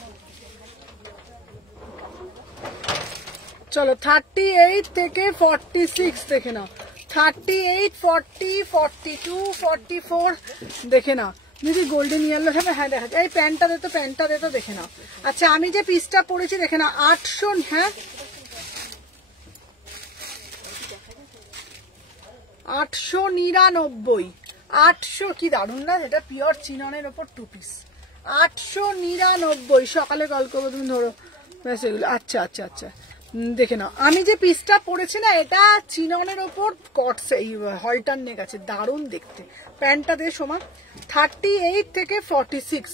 চলো 38 থেকে 46 দেখে নাও। 38, 40, 42, 44 দেখে নাও। দিদি গোল্ডেন ইয়েলো হবে? হ্যাঁ দেখা যায়। এই প্যান্টটা দে তো, প্যান্টটা দে তো, দেখে নাও। আচ্ছা আমি যে পিসটা পরেছি দেখে নাও, 800। হ্যাঁ 899। 800, কি দারুন না, এটা পিওর চিননের ওপর 2 পিস। 899। সকালে কল করবো, তুমি ধরো ব্যাস এগুলো। আচ্ছা আচ্ছা আচ্ছা দেখে নাও। আমি যে পিসটা পরেছি না, এটা চিননের ওপর কটস, এই হলটার নেক আছে, দারুণ দেখতে। প্যান্টটা দিয়ে সমান। 38 থেকে 46,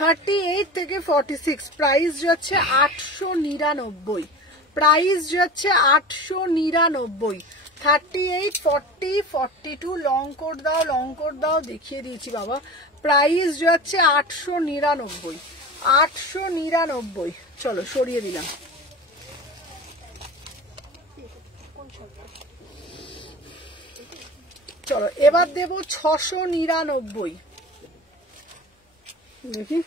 38 থেকে 46। প্রাইস যাচ্ছে 899। প্রাইস হচ্ছে 899। 38, 40, 42 লং কোট দাও দেখিয়ে দিয়েছি বাবা। প্রাইস হচ্ছে 899, 899। চলো সরিয়ে দিলাম। চলো এবার দেব 699। দেখি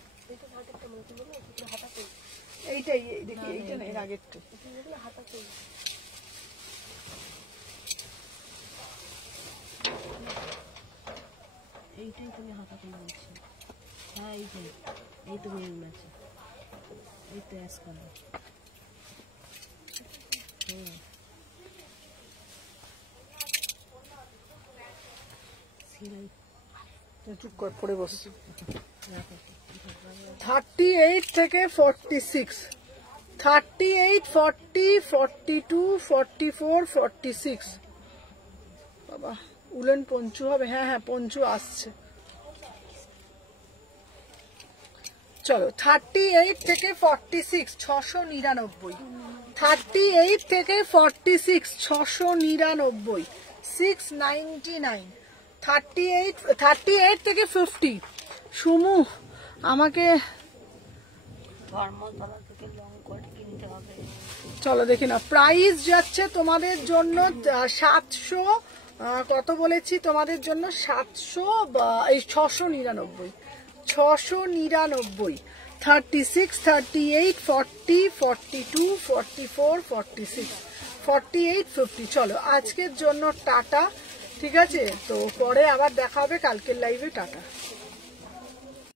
এইটাই, দেখি এইটা না, এর আগেরটা। এইটাই তুমি হাতাতে বলছি। হ্যাঁ এইটাই, এই তো মেরুন আছে, এই তো অ্যাশ কালার। চুপ করে পড়ে বসছি। 38 থেকে 46, 38, 40, 42, 44, 46। বাবা উলেন পঞ্চু হবে, হ্যাঁ হ্যাঁ পঞ্চু আসছে। চলো 38 থেকে 46 699, 38 থেকে 46 699, 699। 38 থেকে 50। সুমু আমাকে ধর্মতলা থেকে লং কোট কিনতে হবে। চলো দেখি না, প্রাইস যাচ্ছে তোমাদের জন্য 700, কত বলেছি তোমাদের জন্য, 699, 699। 36, 38, 40, 42, 44, 46, 48, 50। চলো আজকের জন্য টাটা, ঠিক আছে? তো পরে আবার দেখা হবে কালকের লাইভে। টাটা।